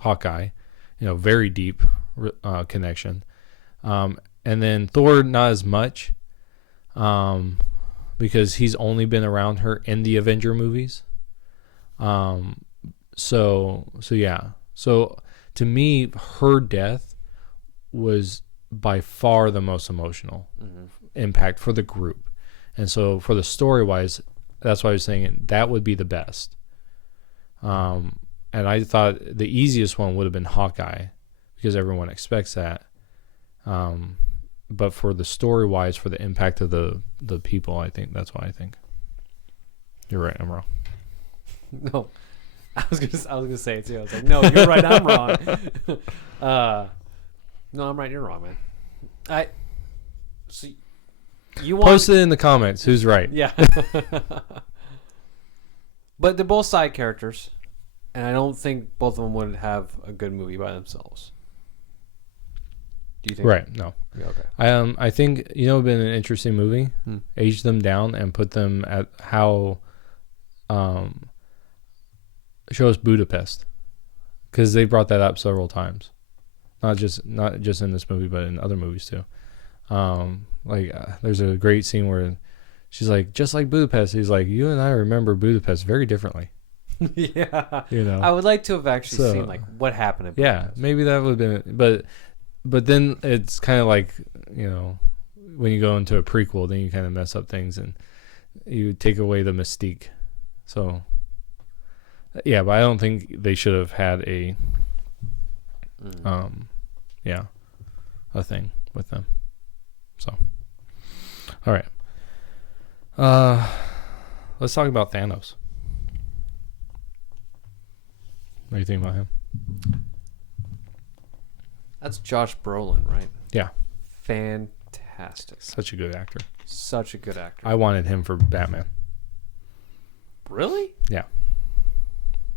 Hawkeye, very deep connection. And then Thor, not as much, because he's only been around her in the Avenger movies. So yeah. So to me, her death was by far the most emotional impact for the group. And so for the story wise, that's why I was saying that would be the best. And I thought the easiest one would have been Hawkeye because everyone expects that. But for the story wise, for the impact of the people, I think that's why I think. You're right, I'm wrong. No. I was gonna say it too. I was like, no, you're right, I'm wrong. No, I'm right, you're wrong, man. You post it in the comments who's right. Yeah. But they're both side characters, and I don't think both of them would have a good movie by themselves. Do you think? Right, no. Yeah, okay. I think it'd been an interesting movie. Age them down and put them at how show us Budapest, because they brought that up several times, not just in this movie but in other movies too. There's a great scene where she's like, just like Budapest. He's like, you and I remember Budapest very differently. Yeah. I would like to have actually seen what happened in Budapest. Yeah, maybe that would have been, but then it's kind of like, when you go into a prequel, then you kind of mess up things and you take away the mystique. So yeah, but I don't think they should have had a thing with them. So, all right. Let's talk about Thanos. What do you think about him? That's Josh Brolin, right? Yeah. Fantastic. Such a good actor. Such a good actor. I wanted him for Batman. Really? Yeah.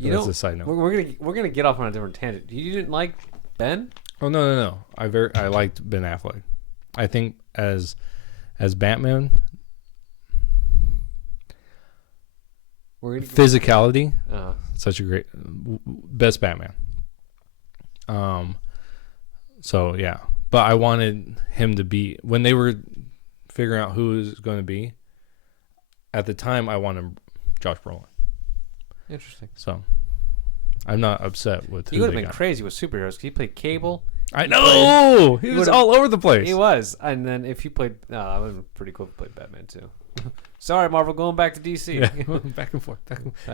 That's a side note. We're gonna get off on a different tangent. You didn't like Ben? Oh no. I liked Ben Affleck. I think as Batman, physicality, such a great best Batman. So yeah, but I wanted him to be, when they were figuring out who it was going to be. At the time, I wanted Josh Brolin. Interesting. So I'm not upset with. He would have been crazy with superheroes. He played Cable. I know he was all over the place. He was, and then if he played, that would have been pretty cool to play Batman too. Sorry, Marvel, going back to DC. Yeah, back and forth.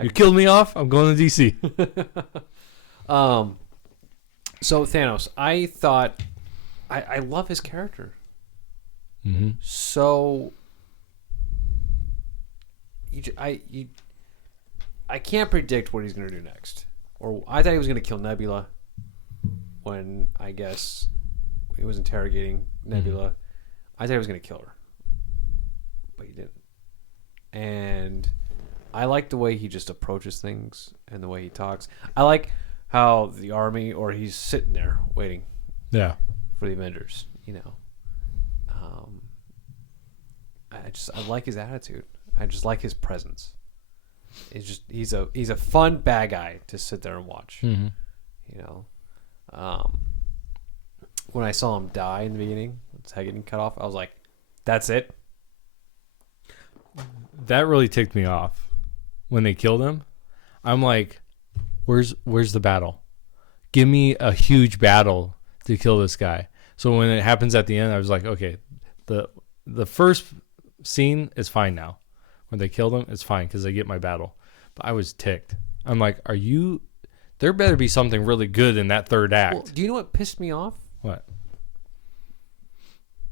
You killed me off. I'm going to DC. So Thanos, I thought, I love his character. Mm-hmm. So, I can't predict what he's going to do next. Or I thought he was going to kill Nebula when, I guess, he was interrogating Nebula. Mm-hmm. I thought he was going to kill her. But he didn't. And I like the way he just approaches things and the way he talks. I like how the army, or he's sitting there waiting for the Avengers, I like his attitude. I just like his presence. He's a fun bad guy to sit there and watch. Mm-hmm. When I saw him die in the beginning, his head getting cut off, I was like, that's it. That really ticked me off when they killed him. I'm like, where's the battle? Give me a huge battle to kill this guy. So when it happens at the end, I was like, okay, the first scene is fine now. When they killed him, it's fine because they get my battle. But I was ticked. I'm like, are you? There better be something really good in that third act. Well, do you know what pissed me off? What?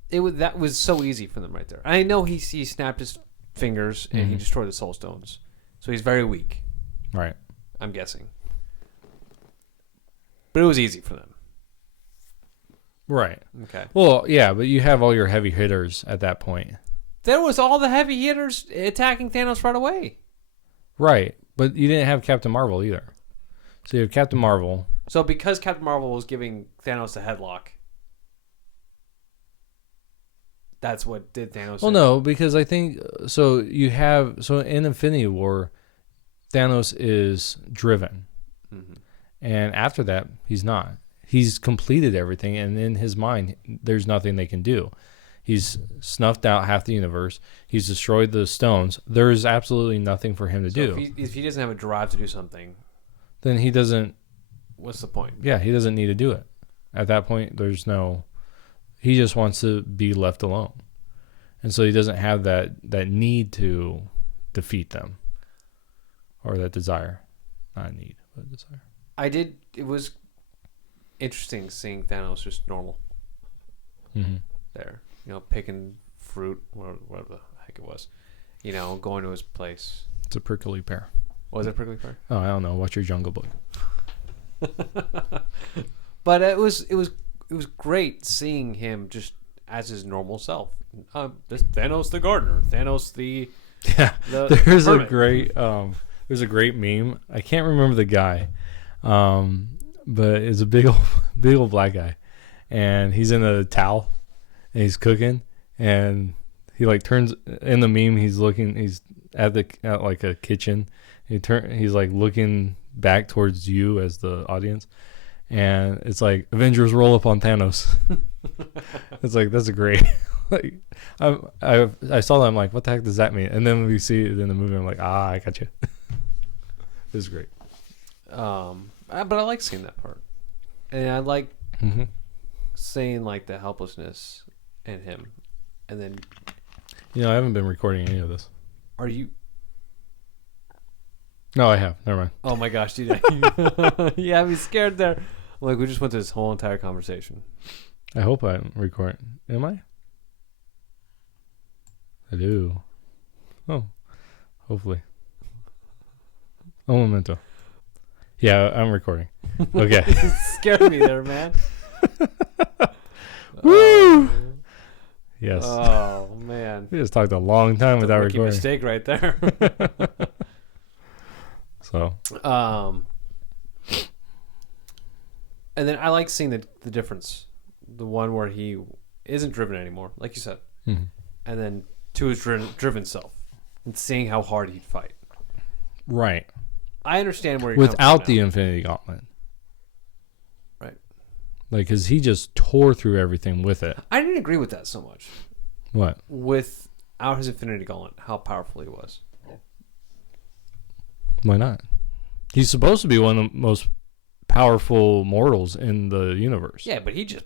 That was so easy for them right there. I know he snapped his fingers and he destroyed the soul stones, so he's very weak. Right. I'm guessing, but it was easy for them. Right. Okay. Well, yeah, but you have all your heavy hitters at that point. There was all the heavy hitters attacking Thanos right away. Right, but you didn't have Captain Marvel either. So you have Captain Marvel. So because Captain Marvel was giving Thanos a headlock, that's what did Thanos. Well, no, because I think so. You have in Infinity War, Thanos is driven, and after that, he's not. He's completed everything, and in his mind, there's nothing they can do. He's snuffed out half the universe. He's destroyed the stones. There is absolutely nothing for him to do. If he doesn't have a drive to do something, then he doesn't. What's the point? Yeah, he doesn't need to do it. At that point, there's no. He just wants to be left alone, and so he doesn't have that need to defeat them, or that desire. Not a need, but a desire. I did. It was interesting seeing Thanos just normal. There. Picking fruit, whatever the heck it was. Going to his place. It's a prickly pear. Was it a prickly pear? Oh, I don't know. Watch your Jungle Book. But it was great seeing him just as his normal self. This Thanos the gardener, Thanos the There's hermit. a great meme. I can't remember the guy, but it's a big old black guy, and he's in a towel. And he's cooking, and he turns in the meme. He's at like a kitchen. He's like looking back towards you as the audience, and it's like Avengers roll up on Thanos. It's like that's a great. I saw that. I'm like, what the heck does that mean? And then we see it in the movie. I'm like, I got you. It was great. But I like seeing that part, and I like seeing the helplessness in him, and then I haven't been recording any of this. Are you? No, I have. Never mind. Oh my gosh, dude! You had me scared there. We just went through this whole entire conversation. I hope I'm recording. Am I? I do. Oh, hopefully. Oh, memento. Yeah, I'm recording. Okay. You scared me there, man. Woo! Yes. Oh man. We just talked a long time without Rookie recording. mistake right there. So. And then I like seeing the difference, the one where he isn't driven anymore, like you said, and then to his driven self, and seeing how hard he'd fight. Right. I understand where you're without the Infinity Gauntlet. Right. Because he just tore through everything with it. I didn't agree with that so much. What? Without his Infinity Gauntlet, how powerful he was. Why not? He's supposed to be one of the most powerful mortals in the universe. Yeah, but he just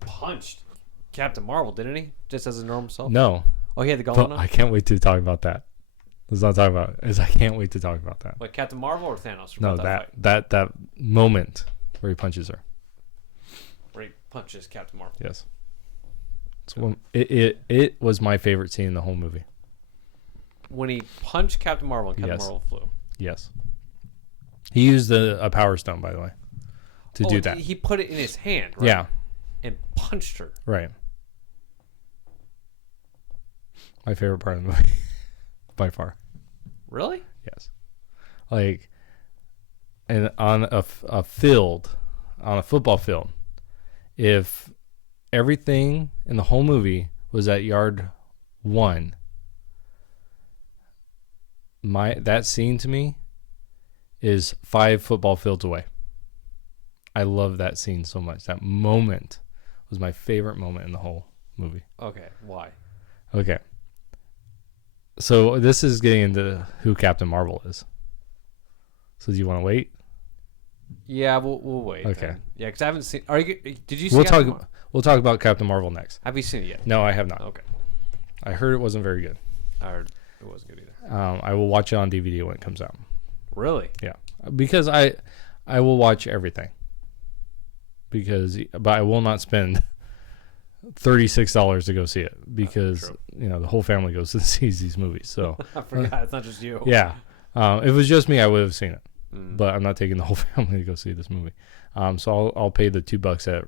punched Captain Marvel, didn't he? Just as a normal self? No. Oh, he had the gauntlet on? I can't wait to talk about that. Let's not talk about it. I can't wait to talk about that. What, Captain Marvel or Thanos? No, that moment where he punches her. Where he punches Captain Marvel. Yes. It was my favorite scene in the whole movie. When he punched Captain Marvel and Captain Marvel flew. Yes. He used a power stone, by the way, to do that. He put it in his hand, right? Yeah. And punched her. Right. My favorite part of the movie. By far. Really? Yes. And on a field, on a football field, if everything in the whole movie was at yard 1, that scene to me is 5 football fields away. I love that scene so much. That moment was my favorite moment in the whole movie. Okay, why? Okay. So this is getting into who Captain Marvel is. So do you want to wait? Yeah, we'll wait. Okay. Then. Yeah, because I haven't seen. Did you see? We'll talk about Captain Marvel next. Have you seen it yet? No, I have not. Okay. I heard it wasn't very good. I heard it wasn't good either. I will watch it on DVD when it comes out. Really? Yeah, because I will watch everything. But I will not spend $36 to go see it because the whole family goes and sees these movies. So I forgot it's not just you. Yeah, if it was just me, I would have seen it. But I'm not taking the whole family to go see this movie. So I'll pay the $2 at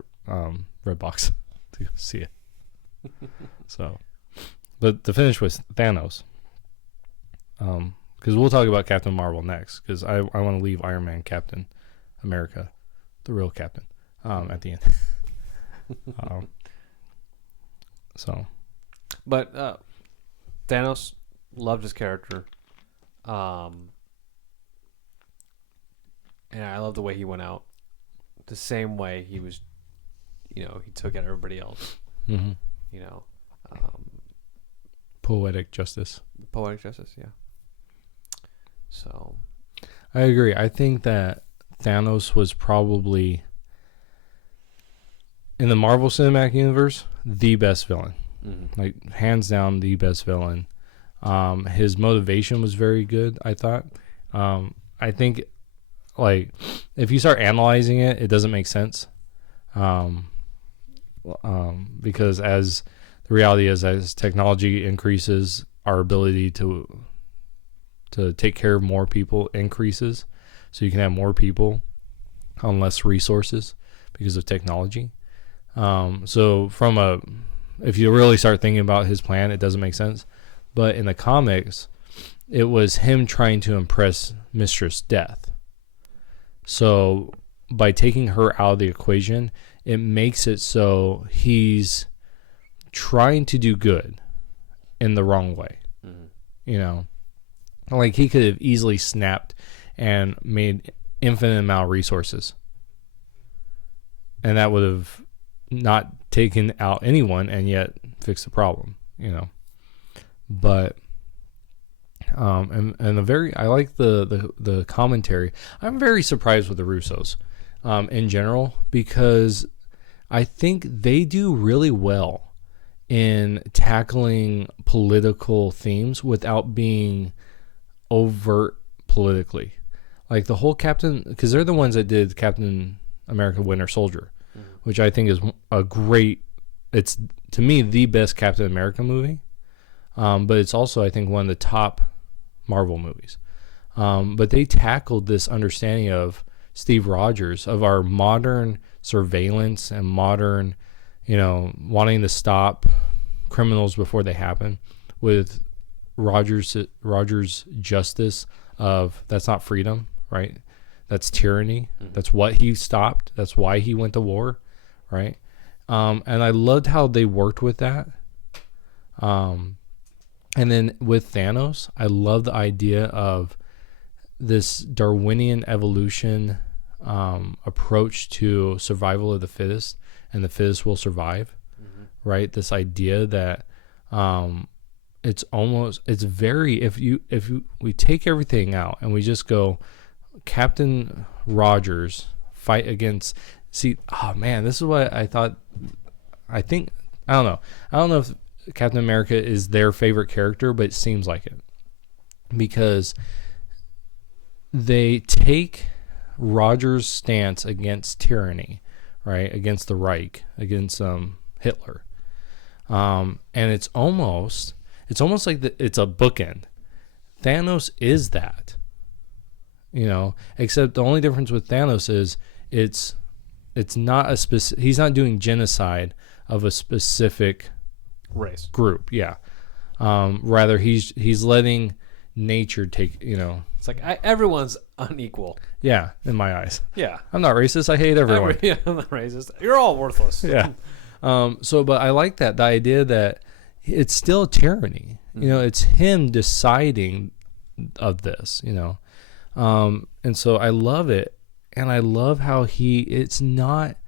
Redbox to go see it. So, but to finish with Thanos, because we'll talk about Captain Marvel next, because I want to leave Iron Man, Captain America, the real Captain, at the end. But Thanos, loved his character. And I love the way he went out. The same way he was, he took out everybody else. Mm-hmm. Poetic justice. Poetic justice, yeah. So, I agree. I think that Thanos was probably, in the Marvel Cinematic Universe, the best villain. Mm-hmm. Like, hands down, the best villain. His motivation was very good, I thought. I think, like, if you start analyzing it, it doesn't make sense. Because as the reality is, as technology increases, our ability to take care of more people increases. So you can have more people on less resources because of technology. So if you really start thinking about his plan, it doesn't make sense. But in the comics, it was him trying to impress Mistress Death. So by taking her out of the equation, it makes it so he's trying to do good in the wrong way. Mm-hmm. Like he could have easily snapped and made infinite amount of resources. And that would have not taken out anyone and yet fixed the problem, But I like the commentary. I'm very surprised with the Russos in general, because I think they do really well in tackling political themes without being overt politically. Like the whole because they're the ones that did Captain America Winter Soldier, which I think is it's to me the best Captain America movie. But it's also, I think, one of the top Marvel movies. But they tackled this understanding of Steve Rogers, of our modern surveillance and modern, wanting to stop criminals before they happen, with Rogers' justice of that's not freedom, right? That's tyranny. Mm-hmm. That's what he stopped. That's why he went to war, right? And I loved how they worked with that. And then with Thanos, I love the idea of this Darwinian evolution approach to survival of the fittest, and the fittest will survive, right? This idea that we take everything out and we just go, Captain Rogers fight against. See, oh man, this is what I thought. I don't know if Captain America is their favorite character, but it seems like it, because they take Rogers' stance against tyranny, right, against the Reich, against Hitler, and it's almost like it's a bookend. Thanos is that, except the only difference with Thanos is it's not he's not doing genocide of a specific race group, yeah. Rather he's letting nature take, it's like everyone's unequal, yeah, in my eyes. Yeah, I'm not racist, I hate everyone. I'm not racist, you're all worthless. Yeah. But I like the idea that it's still tyranny. It's him deciding of this, and so I love it. And I love how it's not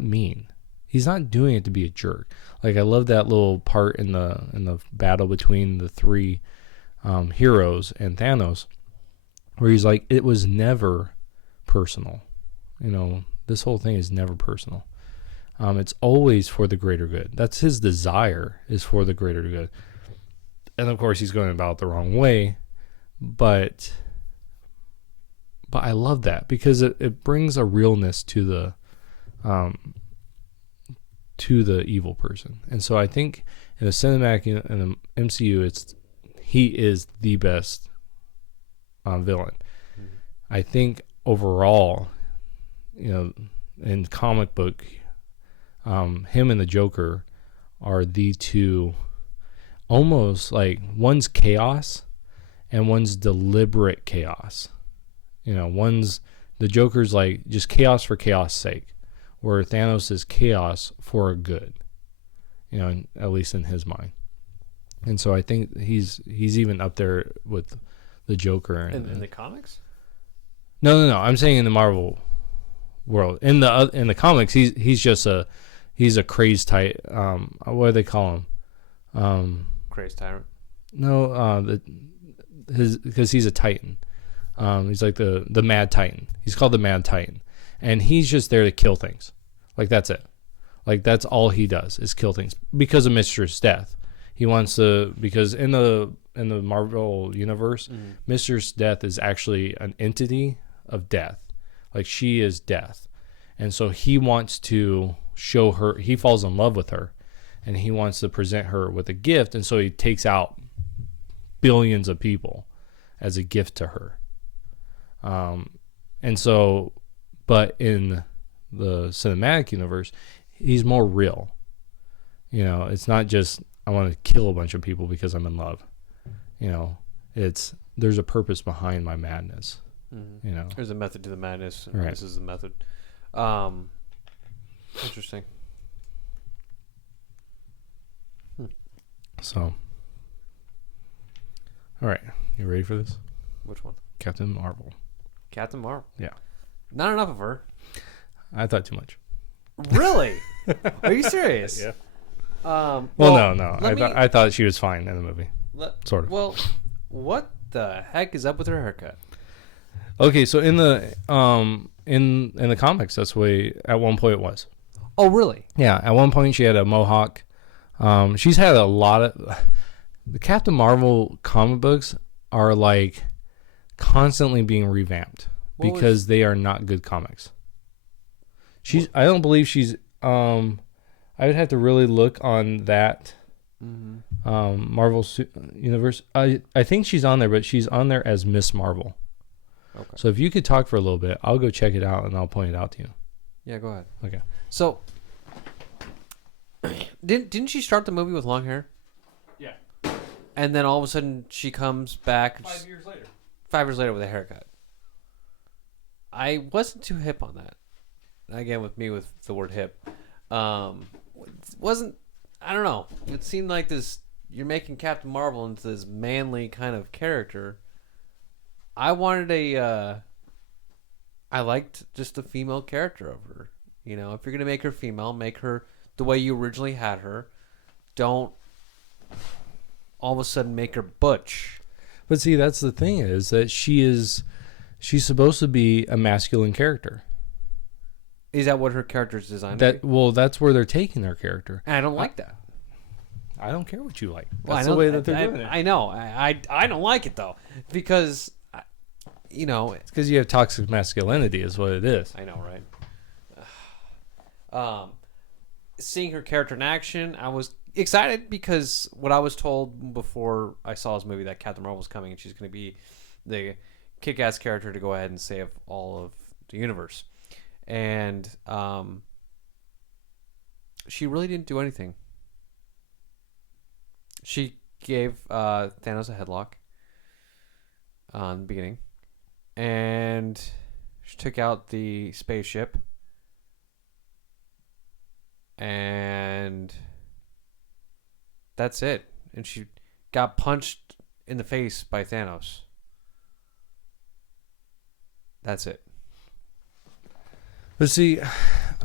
mean. He's not doing it to be a jerk. Like, I love that little part in the battle between the three heroes and Thanos, where he's like, it was never personal. This whole thing is never personal. It's always for the greater good. That's his desire, is for the greater good. And of course, he's going about it the wrong way, but I love that because it brings a realness to the evil person. And so I think in the cinematic in the MCU, he is the best villain. Mm-hmm. I think overall, in comic book, him and the Joker are the two, almost like one's chaos and one's deliberate chaos. One's the Joker's like just chaos for chaos sake, where Thanos is chaos for a good. At least in his mind. And so I think he's even up there with the Joker in the comics. No. I'm saying in the Marvel world. In the comics, he's just he's a crazed type. What do they call him? Crazed tyrant. No, because he's a Titan. He's like the Mad Titan. He's called the Mad Titan, and he's just there to kill things. Like that's it. Like that's all he does is kill things because of Mistress Death. He wants to, because in the Marvel universe, Mistress Death is actually an entity of death. Like she is death. And so he wants to show her, he falls in love with her, and he wants to present her with a gift, and so he takes out billions of people as a gift to her. And so, but in the cinematic universe, he's more real. It's not just I want to kill a bunch of people because I'm in love. There's a purpose behind my madness. There's a method to the madness, and right. This is the method. Interesting. So, all right, you ready for this? Which one? Captain Marvel. Captain Marvel. Yeah. Not enough of her. I thought too much. Really? Are you serious? Yeah. No. I thought she was fine in the movie. Sort of. Well, what the heck is up with her haircut? Okay, so in the comics, that's the way at one point it was. Oh, really? Yeah, at one point she had a mohawk. She's had a lot of the Captain Marvel comic books are like constantly being revamped because they are not good comics. I don't believe she's. I would have to really look on that Marvel universe. I think she's on there, but she's on there as Miss Marvel. Okay. So if you could talk for a little bit, I'll go check it out and I'll point it out to you. Yeah, go ahead. Okay. So, didn't she start the movie with long hair? Yeah. And then all of a sudden she comes back 5 years later. 5 years later with a haircut. I wasn't too hip on that. Again, with the word hip. Wasn't, I don't know. It seemed like this, you're making Captain Marvel into this manly kind of character. I liked just a female character of her. If you're going to make her female, make her the way you originally had her. Don't all of a sudden make her butch. But see, that's the thing is that she's supposed to be a masculine character. Is that what her character is designed to be? Well, that's where they're taking her character. And I don't like that. I don't care what you like. That's the way that they're doing it. I know. I don't like it, though. Because, It's because you have toxic masculinity is what it is. I know, right? Seeing her character in action, I was excited because what I was told before I saw this movie that Captain Marvel was coming and she's going to be the kick-ass character to go ahead and save all of the universe. And she really didn't do anything. She gave Thanos a headlock in the beginning. And she took out the spaceship. And that's it. And she got punched in the face by Thanos. That's it. But see,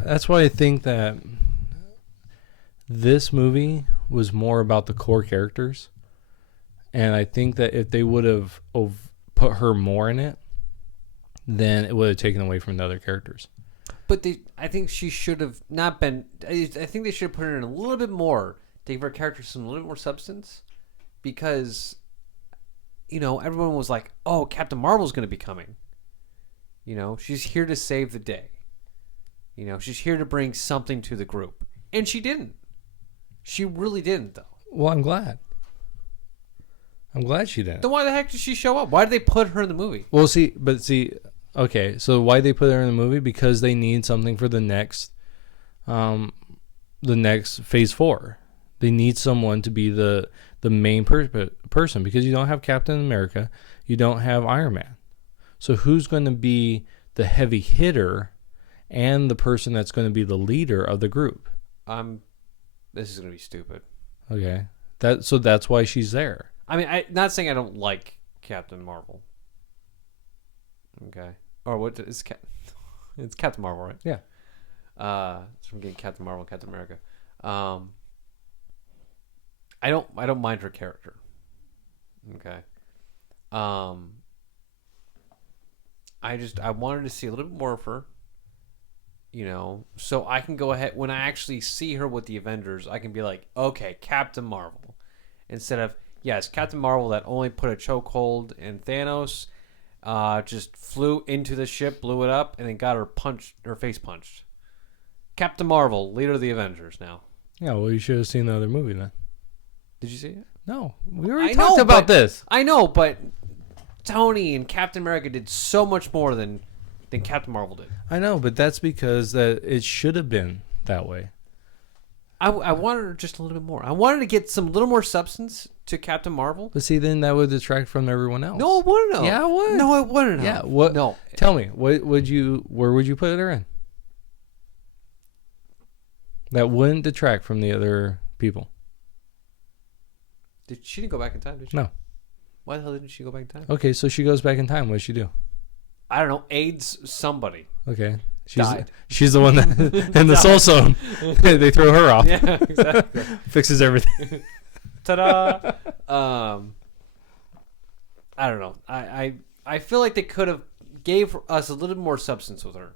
that's why I think that this movie was more about the core characters. And I think that if they would have put her more in it, then it would have taken away from the other characters. But I think she should have not been. I think they should have put her in a little bit more to give her character some little bit more substance, because, everyone was like, "Oh, Captain Marvel's going to be coming." She's here to save the day. She's here to bring something to the group, and she didn't. She really didn't, though. Well, I'm glad. I'm glad she didn't. Then why the heck did she show up? Why did they put her in the movie? Well, see, okay, so why they put her in the movie? Because they need something for the next phase 4. They need someone to be the main person, because you don't have Captain America, you don't have Iron Man. So who's going to be the heavy hitter and the person that's going to be the leader of the group? This is going to be stupid. Okay. That's why she's there. I mean, I'm not saying I don't like Captain Marvel. Okay. Or what is it's Captain Marvel, right? Yeah. It's from getting Captain Marvel, Captain America. I don't mind her character. Okay. I wanted to see a little bit more of her. So I can go ahead when I actually see her with the Avengers, I can be like, okay, Captain Marvel, instead of Captain Marvel that only put a chokehold in Thanos, just flew into the ship, blew it up, and then got her face punched. Captain Marvel, leader of the Avengers now. Yeah, well, you should have seen the other movie then. Did you see it? No, we already talked about this. I know, but Tony and Captain America did so much more than Captain Marvel did. I know, but that's because that it should have been that way. I wanted just a little bit more. I wanted to get some little more substance to Captain Marvel. But see, then that would detract from everyone else. No, I wouldn't have. Yeah, it would. No, I wouldn't have. Yeah, what? No. Tell me, where would you put her in? That wouldn't detract from the other people. She didn't go back in time, did she? No. Why the hell didn't she go back in time? Okay, so she goes back in time. What does she do? I don't know. AIDS somebody. Okay. Died. She's the one that in the Soul Zone. They throw her off. Yeah, exactly. Fixes everything. Ta-da! I don't know. I feel like they could have gave us a little more substance with her.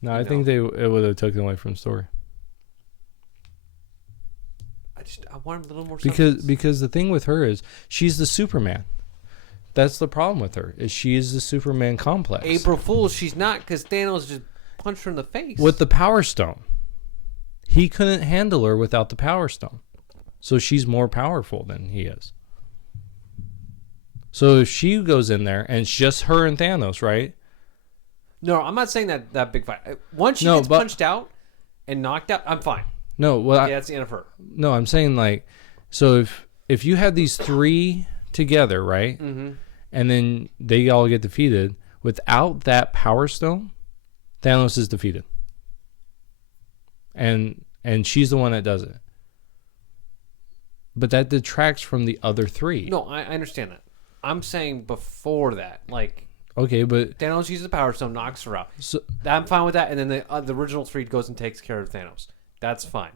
No, I think it would have taken away from the story. I want a little more substance. Because the thing with her is she's the Superman. That's the problem with her, is she is the Superman complex. April Fool's, she's not, because Thanos just punched her in the face. With the Power Stone. He couldn't handle her without the Power Stone. So she's more powerful than he is. So if she goes in there and it's just her and Thanos, right? No, I'm not saying that big fight. Once she gets punched out and knocked out, I'm fine. No, well, that's the end of her. No, I'm saying so if you had these three together, right? Mm-hmm. And then they all get defeated, without that Power Stone, Thanos is defeated. And she's the one that does it. But that detracts from the other three. No, I understand that. I'm saying before that, okay, but Thanos uses the Power Stone, knocks her out. So, I'm fine with that. And then the original three goes and takes care of Thanos. That's fine.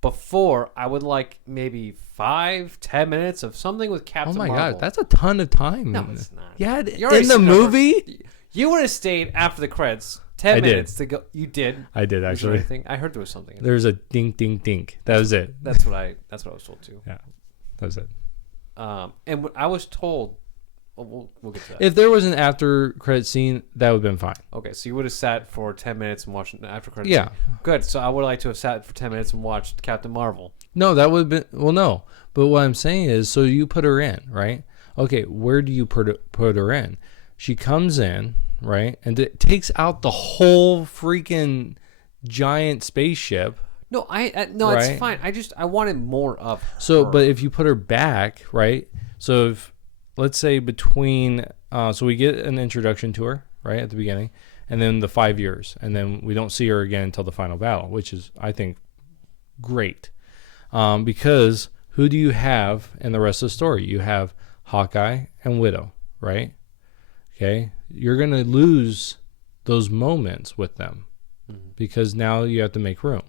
Before, I would like maybe 5-10 minutes of something with Captain Marvel. Oh my God, that's a ton of time. No, it's not. Yeah, in the movie? You would have stayed after the credits 10 minutes to go. You did. I did, actually. I heard there was something. There was a ding, ding, ding. That was it. That's what I was told too. Yeah, that was it. And I was told, we'll get to that. If there was an after credit scene, that would have been fine. Okay, so you would have sat for 10 minutes and watched an after credit scene. Good. So I would like to have sat for 10 minutes and watched Captain Marvel. No, that would have been, well, no. But what I'm saying is, so you put her in, right? Okay, where do you put her in? She comes in, right? And it takes out the whole freaking giant spaceship. No, it's fine. I wanted more of her. So, but if you put her back, right? So if, let's say between, so we get an introduction to her, right, at the beginning, and then the 5 years, and then we don't see her again until the final battle, which is, I think, great. Because who do you have in the rest of the story? You have Hawkeye and Widow, right? Okay, you're going to lose those moments with them because now you have to make room.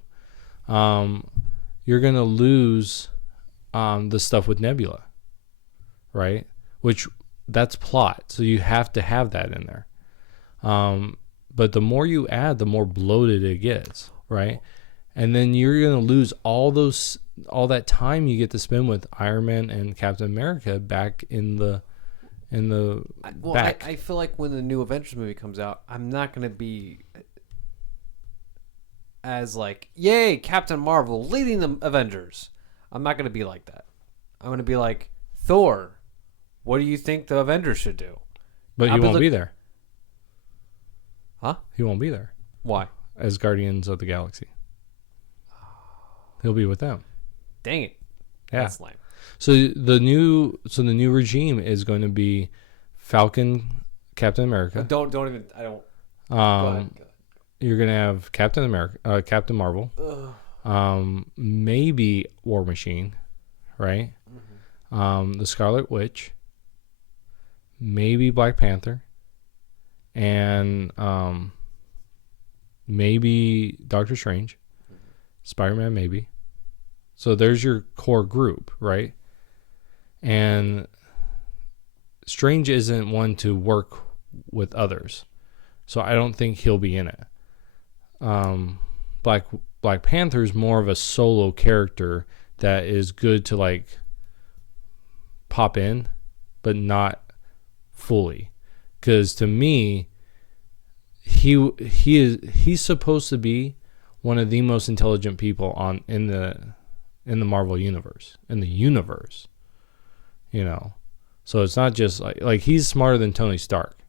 You're going to lose the stuff with Nebula, right? Which that's plot, so you have to have that in there. but the more you add, the more bloated it gets, right? And then you're gonna lose all that time you get to spend with Iron Man and Captain America back in the back. I feel like when the new Avengers movie comes out, I'm not gonna be as like, yay, Captain Marvel leading the Avengers. I'm not gonna be like that. I'm gonna be like, Thor, what do you think the Avengers should do? But he won't be there. Huh? He won't be there Why? as Guardians of the Galaxy. He'll be with them. Dang it. Yeah. That's lame. So the new regime is going to be Falcon, Captain America. Don't even. I don't. Go ahead. You're gonna have Captain America, Captain Marvel, maybe War Machine, right? Mm-hmm. The Scarlet Witch, maybe Black Panther, and maybe Doctor Strange, Spider-Man, maybe. So there's your core group, right? And Strange isn't one to work with others, so I don't think he'll be in it. Black Panther's more of a solo character that is good to like pop in, but not fully. Because to me, he's supposed to be one of the most intelligent people in the Marvel universe, you know. So it's not just like he's smarter than Tony Stark,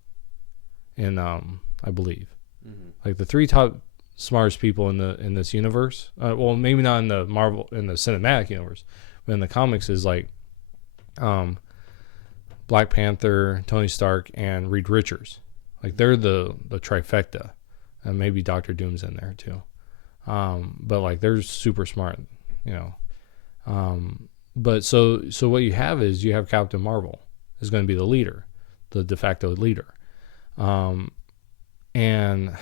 and I believe, like the three top smartest people in this universe. Well, maybe not in the cinematic universe, but in the comics is like, Black Panther, Tony Stark, and Reed Richards. Like they're the trifecta, and maybe Doctor Doom's in there too. But like they're super smart, you know. But so what you have is you have Captain Marvel is going to be the leader, the de facto leader. And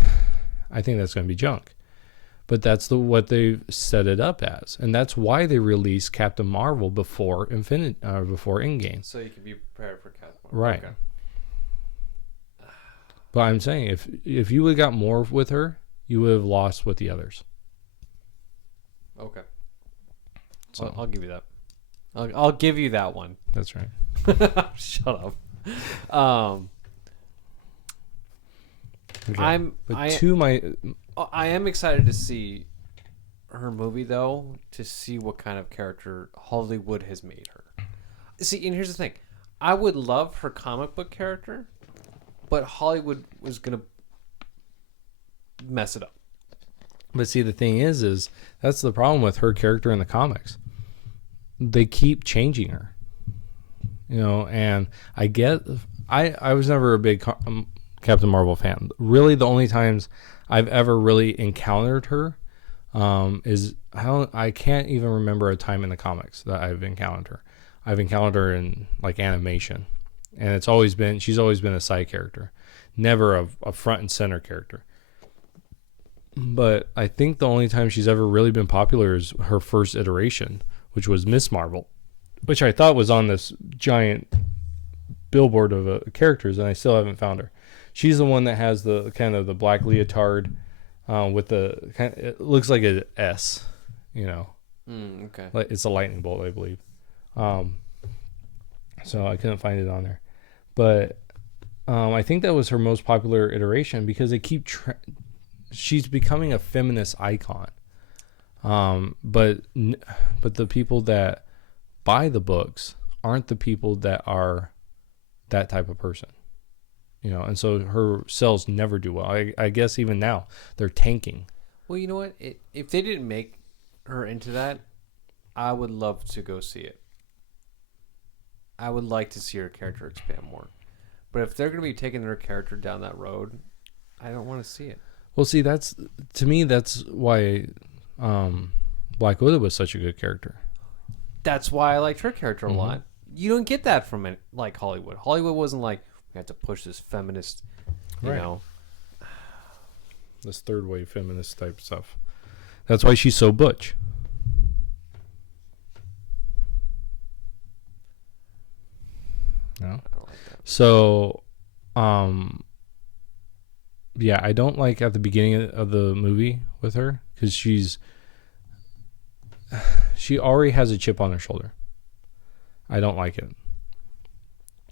I think that's going to be junk. But that's what they've set it up as. And that's why they released Captain Marvel before before Endgame. So you can be prepared for Captain Marvel. Right. Okay. But I'm saying if you would have got more with her, you would have lost with the others. Okay. So I'll give you that. I'll give you that one. That's right. Shut up. Okay. I am excited to see her movie though, to see what kind of character Hollywood has made her. See, and here's the thing. I would love her comic book character, but Hollywood was gonna mess it up. But see, the thing is that's the problem with her character in the comics. They keep changing her, you know. And I was never a big Captain Marvel fan. Really, the only times I've ever really encountered her is I can't even remember a time in the comics that I've encountered her. I've encountered her in like animation, and she's always been a side character, never a front and center character. But I think the only time she's ever really been popular is her first iteration, which was Miss Marvel, which I thought was on this giant billboard of characters, and I still haven't found her. She's the one that has the kind of the black leotard with the kind of, it looks like an S, you know. Okay. Like it's a lightning bolt, I believe. So I couldn't find it on there, but I think that was her most popular iteration because they keep. She's becoming a feminist icon. But the people that buy the books aren't the people that are that type of person, you know. And so her sales never do well. I guess even now they're tanking. Well, you know what? If they didn't make her into that, I would love to go see it. I would like to see her character expand more. But if they're going to be taking her character down that road, I don't want to see it. Well, see, that's why Black Widow was such a good character. That's why I liked her character a lot. You don't get that from it, like Hollywood. Hollywood wasn't like, we have to push this feminist, you know. This third wave feminist type stuff. That's why she's so butch. No? I don't like that. So, yeah, I don't like at the beginning of the movie with her because she already has a chip on her shoulder. I don't like it.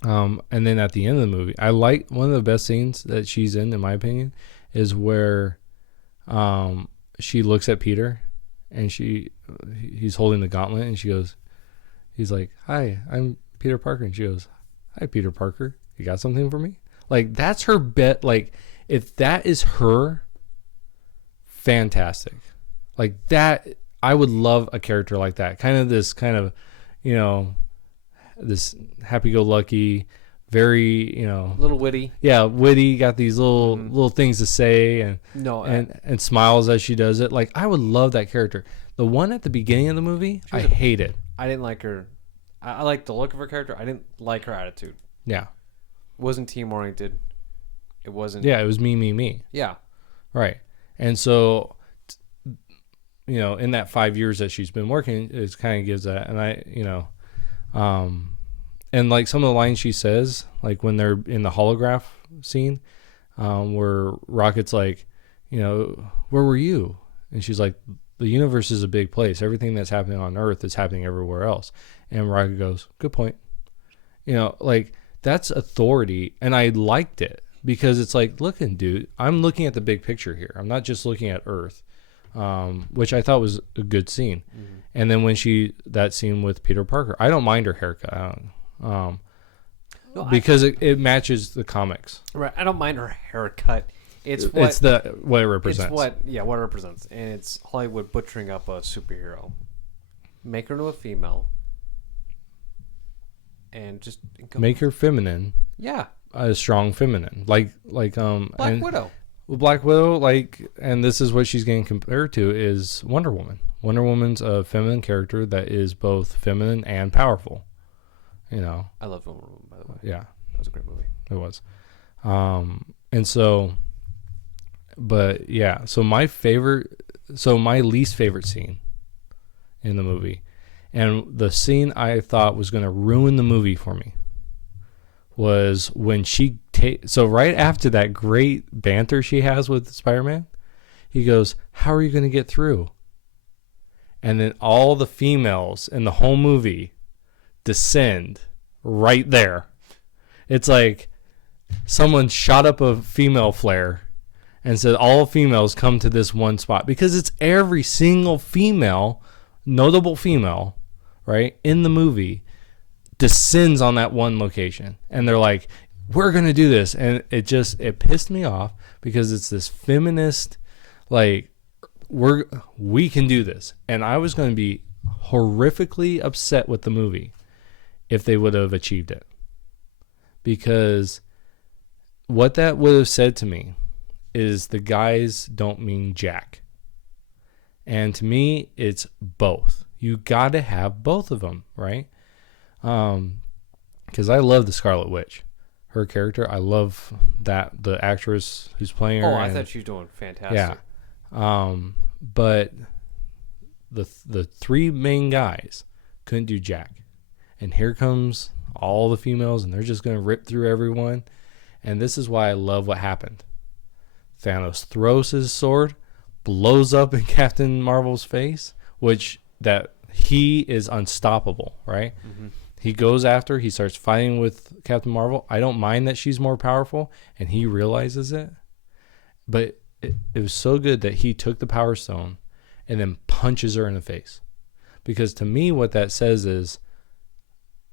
And then at the end of the movie, I like one of the best scenes that she's in my opinion, is where she looks at Peter and he's holding the gauntlet and he's like, "Hi, I'm Peter Parker." And she goes, "Hi, Peter Parker. You got something for me?" Like, that's her bet. Like, if that is her, fantastic. Like, that, I would love a character like that. This happy-go-lucky, very, little witty. Yeah, witty, got these little things to say and smiles as she does it. Like, I would love that character. The one at the beginning of the movie, I hated. I didn't like her. I liked the look of her character. I didn't like her attitude. Yeah. It wasn't team-oriented. It wasn't... Yeah, it was me. Yeah. Right. And so, in that 5 years that she's been working, it kind of gives that. And and like some of the lines she says, like when they're in the holograph scene, where Rocket's like, where were you? And she's like, the universe is a big place. Everything that's happening on Earth is happening everywhere else. And Rocket goes, good point. Like, that's authority. And I liked it because it's like, dude, I'm looking at the big picture here. I'm not just looking at Earth, which I thought was a good scene. Mm-hmm. And then when that scene with Peter Parker, I don't mind her haircut. Because it matches the comics. Right. I don't mind her haircut. It's what it represents. What it represents. And it's Hollywood butchering up a superhero. Make her into a female. And just make her feminine. Yeah. A strong feminine. Like Black Widow. Black Widow, and this is what she's getting compared to, is Wonder Woman. Wonder Woman's a feminine character that is both feminine and powerful. I love Wonder Woman, by the way. Yeah. That was a great movie. It was. And so, but yeah, so my least favorite scene in the movie, and the scene I thought was going to ruin the movie for me, was when so right after that great banter she has with Spider-Man, he goes, "How are you going to get through?" And then all the females in the whole movie descend right there. It's like someone shot up a female flare and said all females come to this one spot, because it's every single notable female, right, in the movie descends on that one location, and they're like, we're gonna do this. And it pissed me off, because it's this feminist, like, we can do this. And I was going to be horrifically upset with the movie if they would have achieved it, because what that would have said to me is the guys don't mean jack. And to me, it's both. You got to have both of them, right? Because I love the Scarlet Witch, her character. I love the actress who's playing her. Oh, I thought she was doing fantastic. Yeah. But the three main guys couldn't do jack. And here comes all the females, and they're just going to rip through everyone. And this is why I love what happened. Thanos throws his sword, blows up in Captain Marvel's face, which that he is unstoppable, right? Mm-hmm. He goes after, he starts fighting with Captain Marvel. I don't mind that she's more powerful, and he realizes it. But it was so good that he took the Power Stone and then punches her in the face. Because to me, what that says is,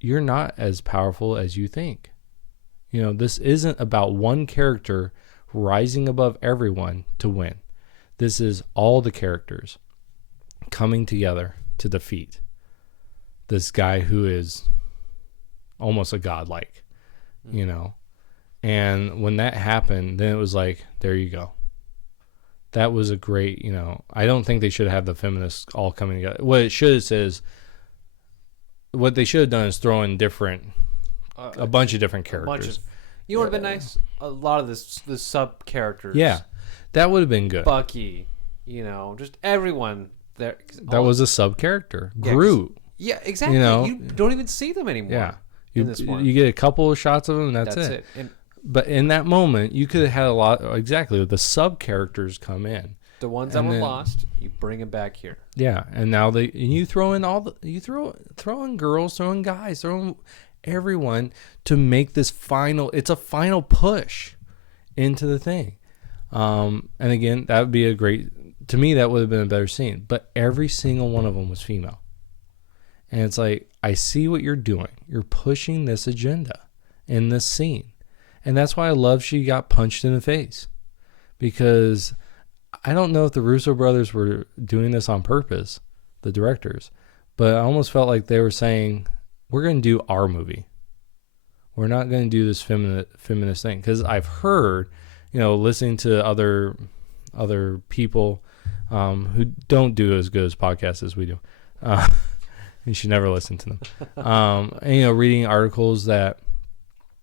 you're not as powerful as you think. This isn't about one character rising above everyone to win. This is all the characters coming together to defeat this guy who is almost a godlike, And when that happened, then it was like, there you go. That was a great, I don't think they should have the feminists all coming together. What they should have done is throw in a bunch of different characters. You know what would have been nice? A lot of the sub characters. Yeah, that would have been good. Bucky, just everyone there. That was a sub character. Yeah, Groot. Yeah, exactly. You don't even see them anymore. Yeah, in this one. You get a couple of shots of them, and that's it. And But in that moment, you could have had a lot. Exactly, the sub characters come in. The ones that were lost, you bring them back here. Yeah, and now you throw in throw in girls, throw in guys, throw in everyone to make this final. It's a final push into the thing. And again, that would be a great. To me, that would have been a better scene. But every single one of them was female, and it's like, I see what you're doing. You're pushing this agenda in this scene, and that's why I love she got punched in the face, because I don't know if the Russo brothers were doing this on purpose, the directors, but I almost felt like they were saying, we're going to do our movie. We're not going to do this feminist thing. Because I've heard, listening to other people who don't do as good as podcasts as we do. You should never listen to them. And, reading articles that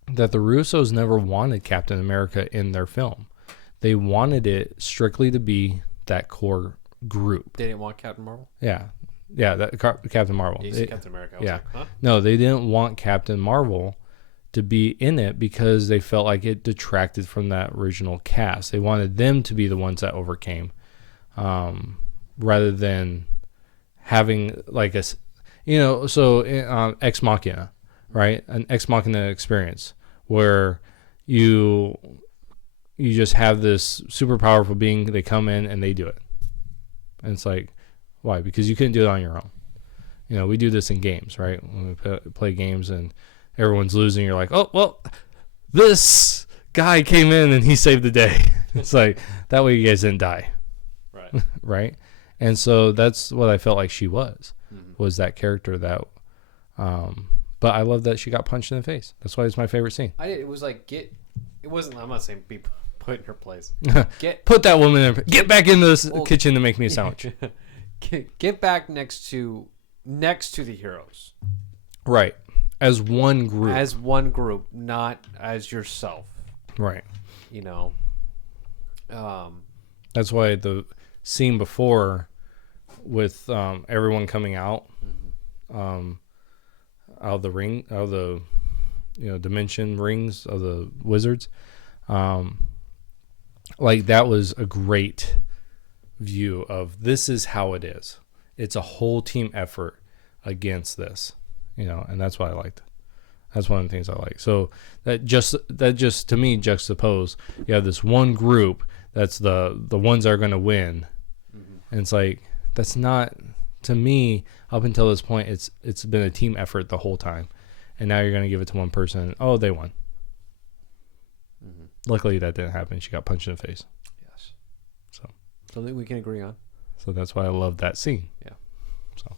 the Russos never wanted Captain America in their film. They wanted it strictly to be that core group. They didn't want Captain Marvel? Yeah, Captain Marvel. You said Captain America. I was like, huh? No, they didn't want Captain Marvel to be in it because they felt like it detracted from that original cast. They wanted them to be the ones that overcame, rather than having like Ex Machina, right? An Ex Machina experience where you just have this super powerful being. They come in and they do it. And it's like, why? Because you couldn't do it on your own. We do this in games, right? When we play games and everyone's losing, you're like, oh, well, this guy came in and he saved the day. It's like, that way you guys didn't die. Right. Right? And so that's what I felt like she was that character that, but I love that she got punched in the face. That's why it's my favorite scene. It was like, it wasn't, I'm not saying be put in her place. Put that woman in. Get back in the kitchen to make me a sandwich. Get back next to the heroes. Right. As one group. As one group, not as yourself. Right. That's why the scene before with everyone coming out, out of the ring, out of the dimension rings of the wizards, like that was a great view of this is how it is. It's a whole team effort against this, and that's what I liked. That's one of the things I like. So that just to me juxtapose. You have this one group that's the ones that are going to win, and it's like that's not, to me, up until this point it's been a team effort the whole time, and now you're going to give it to one person. Oh, they won. Luckily that didn't happen. She got punched in the face. Yes. So something we can agree on. So that's why I love that scene. Yeah. So.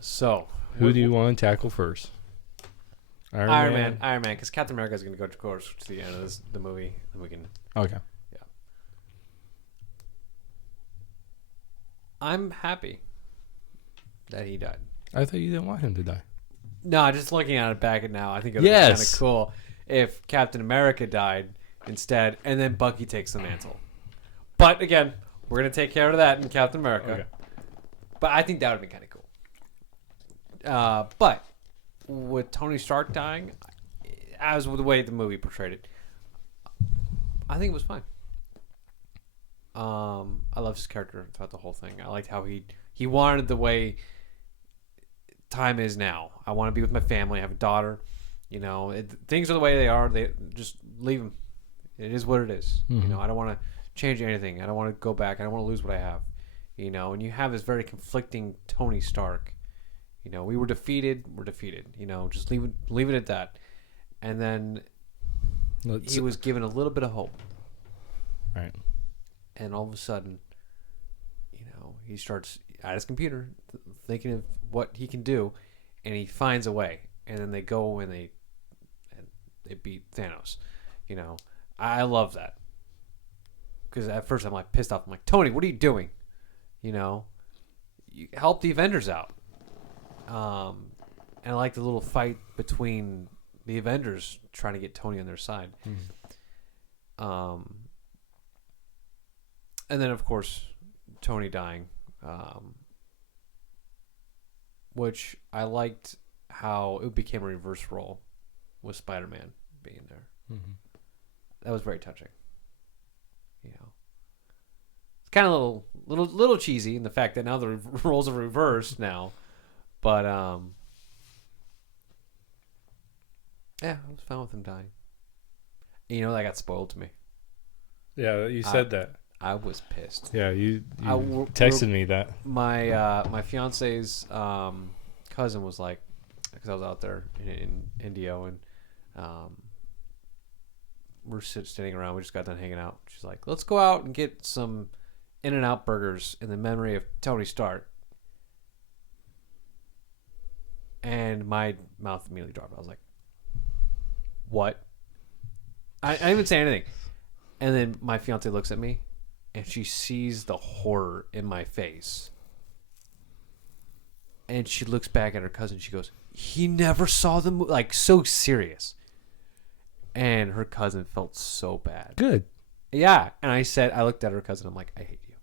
So who do you want to tackle first? Iron Man, because Captain America is going to go to course to the end of the movie, and we can. Okay. Yeah. I'm happy that he died. I thought you didn't want him to die. No, just looking at it back now, I think it would be kind of cool if Captain America died instead, and then Bucky takes the mantle. But again, we're going to take care of that in Captain America. Okay. But I think that would be kind of cool. But with Tony Stark dying, as with the way the movie portrayed it, I think it was fine. I love his character throughout the whole thing. I liked how he wanted the way time is now. I want to be with my family. I have a daughter. Things are the way they are. They just leave them. It is what it is. Mm-hmm. I don't want to change anything. I don't want to go back. I don't want to lose what I have. And you have this very conflicting Tony Stark. We were defeated. We're defeated. Just leave it at that. And then he was given a little bit of hope. Right. And all of a sudden, he starts at his computer thinking of what he can do, and he finds a way. And then they go and they beat Thanos. I love that. Because at first I'm like pissed off. I'm like, Tony, what are you doing? You help the Avengers out. And I like the little fight between the Avengers trying to get Tony on their side. And then, of course, Tony dying. Which I liked how it became a reverse role with Spider-Man being there. Mm-hmm. That was very touching. You know, it's kind of a little cheesy in the fact that now the roles are reversed now, but yeah, I was fine with him dying. And, that got spoiled to me. Yeah, you said that. I was pissed. Yeah, you texted me that. My fiance's cousin was like, because I was out there in Indio, and we're standing around. We just got done hanging out. She's like, let's go out and get some In-N-Out burgers in the memory of Tony Stark. And my mouth immediately dropped. I was like, what? I didn't even say anything. And then my fiance looks at me, and she sees the horror in my face. And she looks back at her cousin. She goes, he never saw the movie. Like, so serious. And her cousin felt so bad. Good. Yeah. And I looked at her cousin. I'm like, I hate you.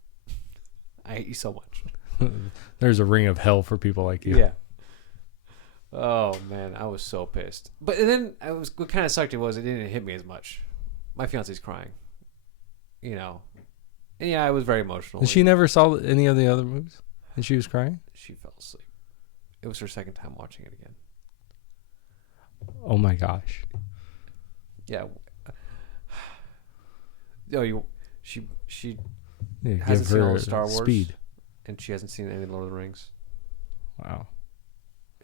I hate you so much. There's a ring of hell for people like you. Yeah. Oh, man. I was so pissed. But then what kind of sucked it didn't hit me as much. My fiance's crying. And yeah, I was very emotional. And she never saw any of the other movies? And she was crying? She fell asleep. It was her second time watching it again. Oh, my gosh. Yeah. She Yeah, hasn't give seen all her the Star Wars. speed. And she hasn't seen any Lord of the Rings. Wow.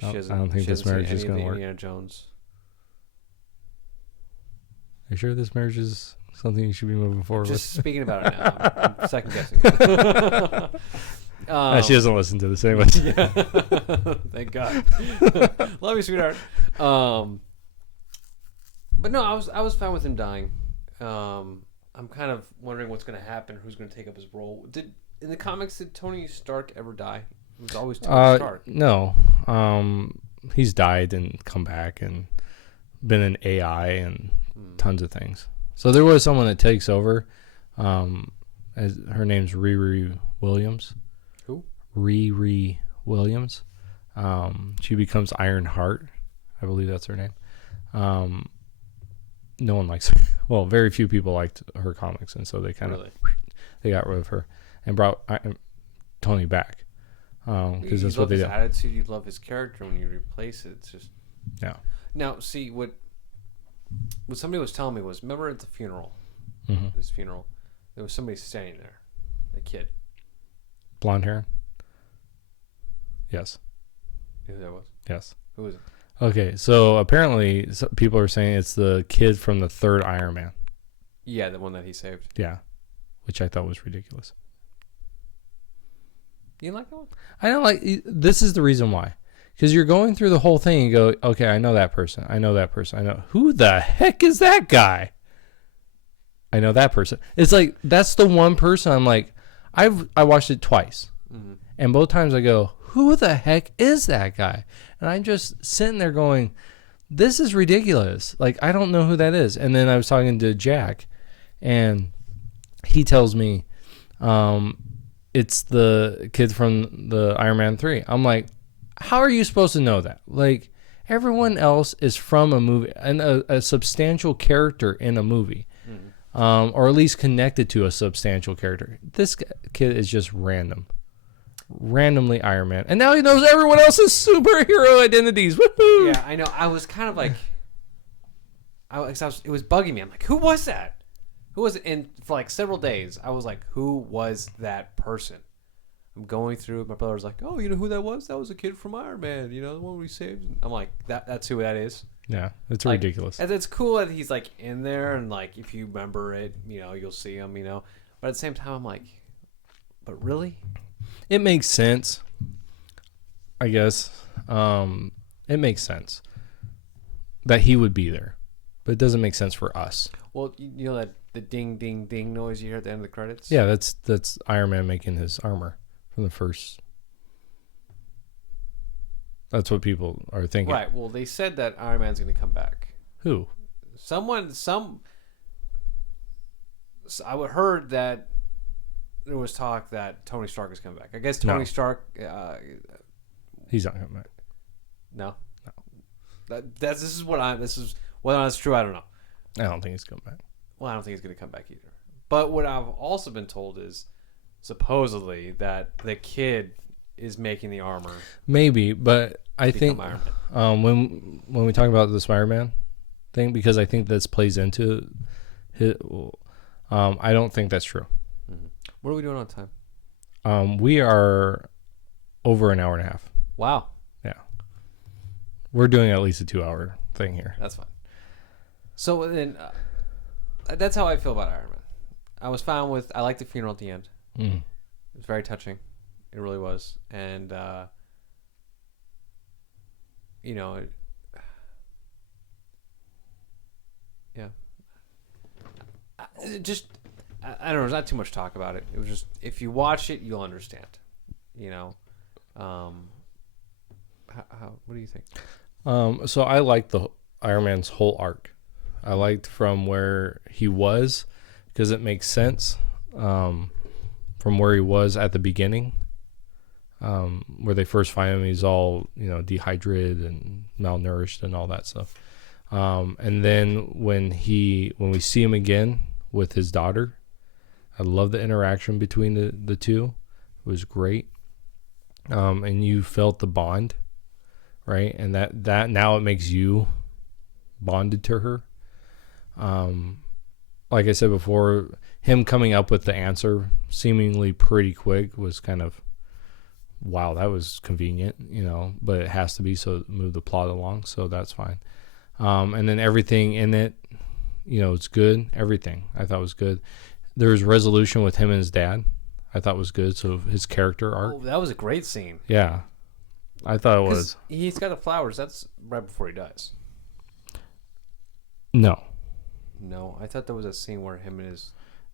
I don't think this marriage is going to work. Indiana Jones. Are you sure this marriage is something you should be moving forward Just with? speaking about it now. I'm second guessing it. She doesn't listen to this anyways. Yeah. Thank God. Love you, sweetheart. But no, I was fine with him dying. I'm kind of wondering what's going to happen. Who's going to take up his role? In the comics, did Tony Stark ever die? It was always Tony Stark. No. He's died and come back and been an AI and tons of things. So there was someone that takes over. Her name's Riri Williams. Who? Riri Williams. She becomes Ironheart. I believe that's her name. No one likes her. Well, very few people liked her comics, and so they kind of they got rid of her and brought Tony back. Because that's what they do. You love his attitude. You love his character. When you replace it, it's just Now, see what somebody was telling me was, remember at the funeral, his funeral, there was somebody standing there, a kid, blonde hair. Yes. You know who that was? Yes. Who was it? Okay, so apparently people are saying it's the kid from the third Iron Man. Yeah, the one that he saved. Yeah, which I thought was ridiculous. You like that one? I don't like. This is the reason why. Because you're going through the whole thing and go, okay, I know that person. I know that person. I know. Who the heck is that guy? I know that person. It's like, that's the one person I'm like, I watched it twice. Mm-hmm. And both times I go, who the heck is that guy? And I'm just sitting there going, this is ridiculous. Like, I don't know who that is. And then I was talking to Jack, and he tells me it's the kid from the Iron Man 3. I'm like, how are you supposed to know that? Like, everyone else is from a movie, and a substantial character in a movie. Or at least connected to a substantial character. This kid is just randomly Iron Man, and now he knows everyone else's superhero identities. Woohoo! Yeah, I know. I was kind of like, it was bugging me. I'm like, who was that? Who was it? And for like several days, I was like, who was that person? I'm going through. My brother was like, oh, you know who that was? That was a kid from Iron Man. You know, the one we saved. I'm like, that's who that is. Yeah, it's like, ridiculous. And it's cool that he's like in there, and like if you remember it, you know, you'll see him, you know. But at the same time, I'm like, but really? It makes sense, I guess. It makes sense that he would be there, but it doesn't make sense for us. Well, you know that the ding ding ding noise you hear at the end of the credits? Yeah, that's Iron Man making his armor from the first. That's what people are thinking. Right. Well, they said that Iron Man's going to come back. Who? I heard that there was talk that Tony Stark is coming back. I guess Tony Stark. He's not coming back. No. This is whether or not it's true. I don't know. I don't think he's coming back. Well, I don't think he's going to come back either. But what I've also been told is supposedly that the kid is making the armor. Maybe, but I think Iron Man. when we talk about the Spider-Man thing, because I think this plays into his, I don't think that's true. Mm-hmm. What are we doing on time? We are over an hour and a half. Wow. Yeah. We're doing at least a 2-hour thing here. That's fine. So then, that's how I feel about Iron Man. I was fine with. I liked the funeral at the end. Mm. It was very touching. It really was, and yeah. I don't know. There's not too much talk about it. It was just if you watch it, you'll understand. How what do you think? So I liked the Iron Man's whole arc. I liked from where he was, because it makes sense. From where he was at the beginning, where they first find him, he's all dehydrated and malnourished and all that stuff. And then when we see him again with his daughter, I love the interaction between the two. It was great. And you felt the bond, right? And that now it makes you bonded to her. Like I said before, him coming up with the answer seemingly pretty quick was kind of, wow, that was convenient, but it has to be so to move the plot along, so that's fine. And then everything in it, it's good. Everything I thought was good. There was resolution with him and his dad. I thought was good. So his character arc. Oh, that was a great scene. Yeah, I thought it was. He's got the flowers. That's right before he dies. No, I thought there was a scene where him and his.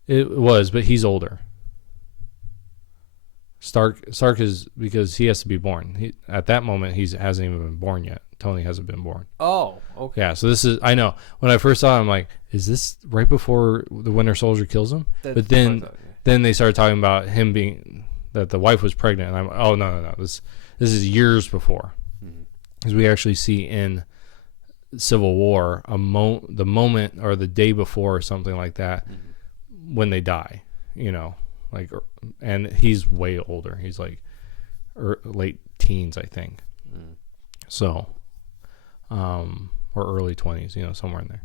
It was, but he's older. Stark is, because he has to be born. At that moment, he hasn't even been born yet. Tony hasn't been born. Oh, okay. Yeah, so this is, I know. When I first saw it, I'm like, is this right before the Winter Soldier kills him? But then they started talking about him being, that the wife was pregnant. And I'm, oh, no. This is years before. Because we actually see in Civil War, the moment or the day before or something like that, when they die, and he's way older. He's like late teens, I think. So, or early 20s, somewhere in there.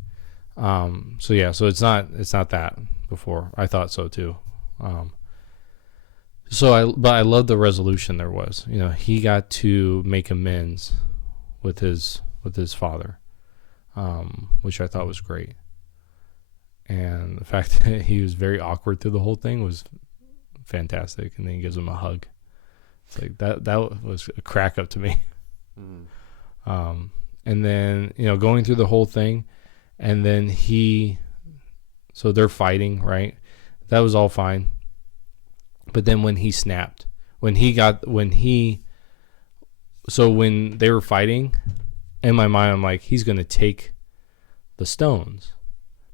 So it's not that before. I thought so too. But I love the resolution there was. He got to make amends with his father, which I thought was great. And the fact that he was very awkward through the whole thing was fantastic. And then he gives him a hug. It's like that was a crack up to me. And then, going through the whole thing, and then so they're fighting, right? That was all fine. But then when he snapped, when they were fighting, in my mind, I'm like, he's going to take the stones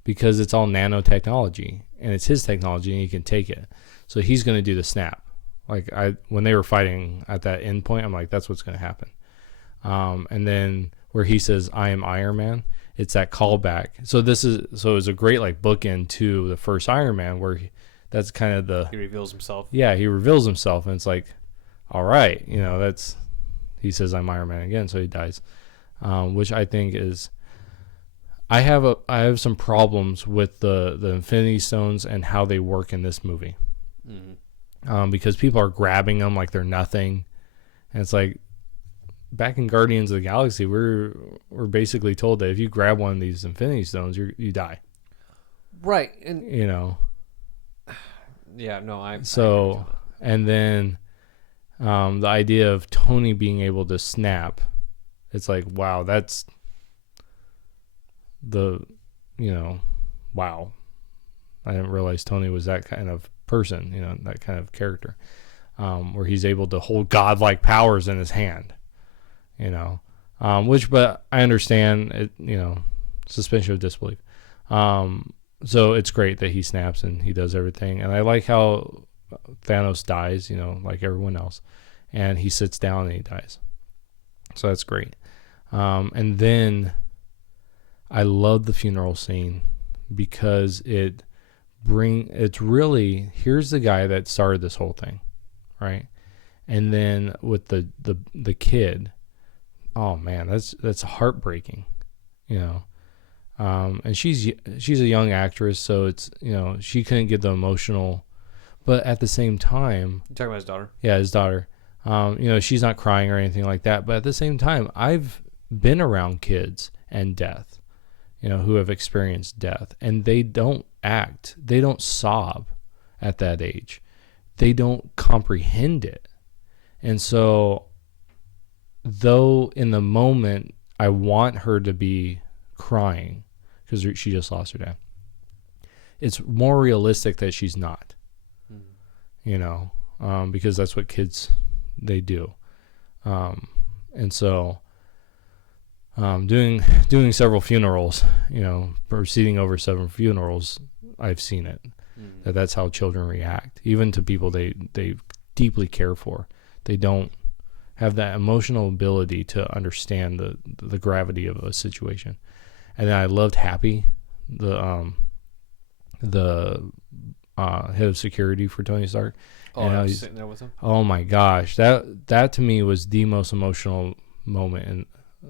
because it's all nanotechnology and it's his technology and he can take it. So he's going to do the snap. Like when they were fighting at that end point, I'm like, that's what's going to happen. And then where he says, I am Iron Man, it's that callback. So it was a great like bookend to the first Iron Man where that's kind of he reveals himself. Yeah, he reveals himself, and it's like, all right, he says I'm Iron Man again, so he dies. Which I think is, I have some problems with the Infinity Stones and how they work in this movie. Because people are grabbing them like they're nothing, and it's like, back in Guardians of the Galaxy, we're basically told that if you grab one of these Infinity Stones, you die. Right, and yeah, no, and then the idea of Tony being able to snap, it's like, wow, that's wow. I didn't realize Tony was that kind of person, that kind of character, where he's able to hold godlike powers in his hand, but I understand it, suspension of disbelief. So it's great that he snaps and he does everything. And I like how Thanos dies, like everyone else, and he sits down and he dies. So that's great. And then I love the funeral scene because it's really, here's the guy that started this whole thing, right? And then with the kid, oh man, that's heartbreaking, you know. And she's a young actress, so it's, you know, she couldn't get the emotional, but at the same time, You talking about his daughter? yeah, his daughter, you know, she's not crying or anything like that, but at the same time, I've been around kids and death, you know, who have experienced death, and they don't sob at that age, they don't comprehend it. And so, though in the moment I want her to be crying because she just lost her dad, it's more realistic that she's not, you know, because that's what kids, they do. And so doing several funerals, you know, proceeding over 7 funerals, I've seen it. That's how children react, even to people they deeply care for. They don't have that emotional ability to understand the gravity of a situation. And then I loved Happy, the head of security for Tony Stark. Oh, and I was sitting there with him. Oh my gosh, that to me was the most emotional moment and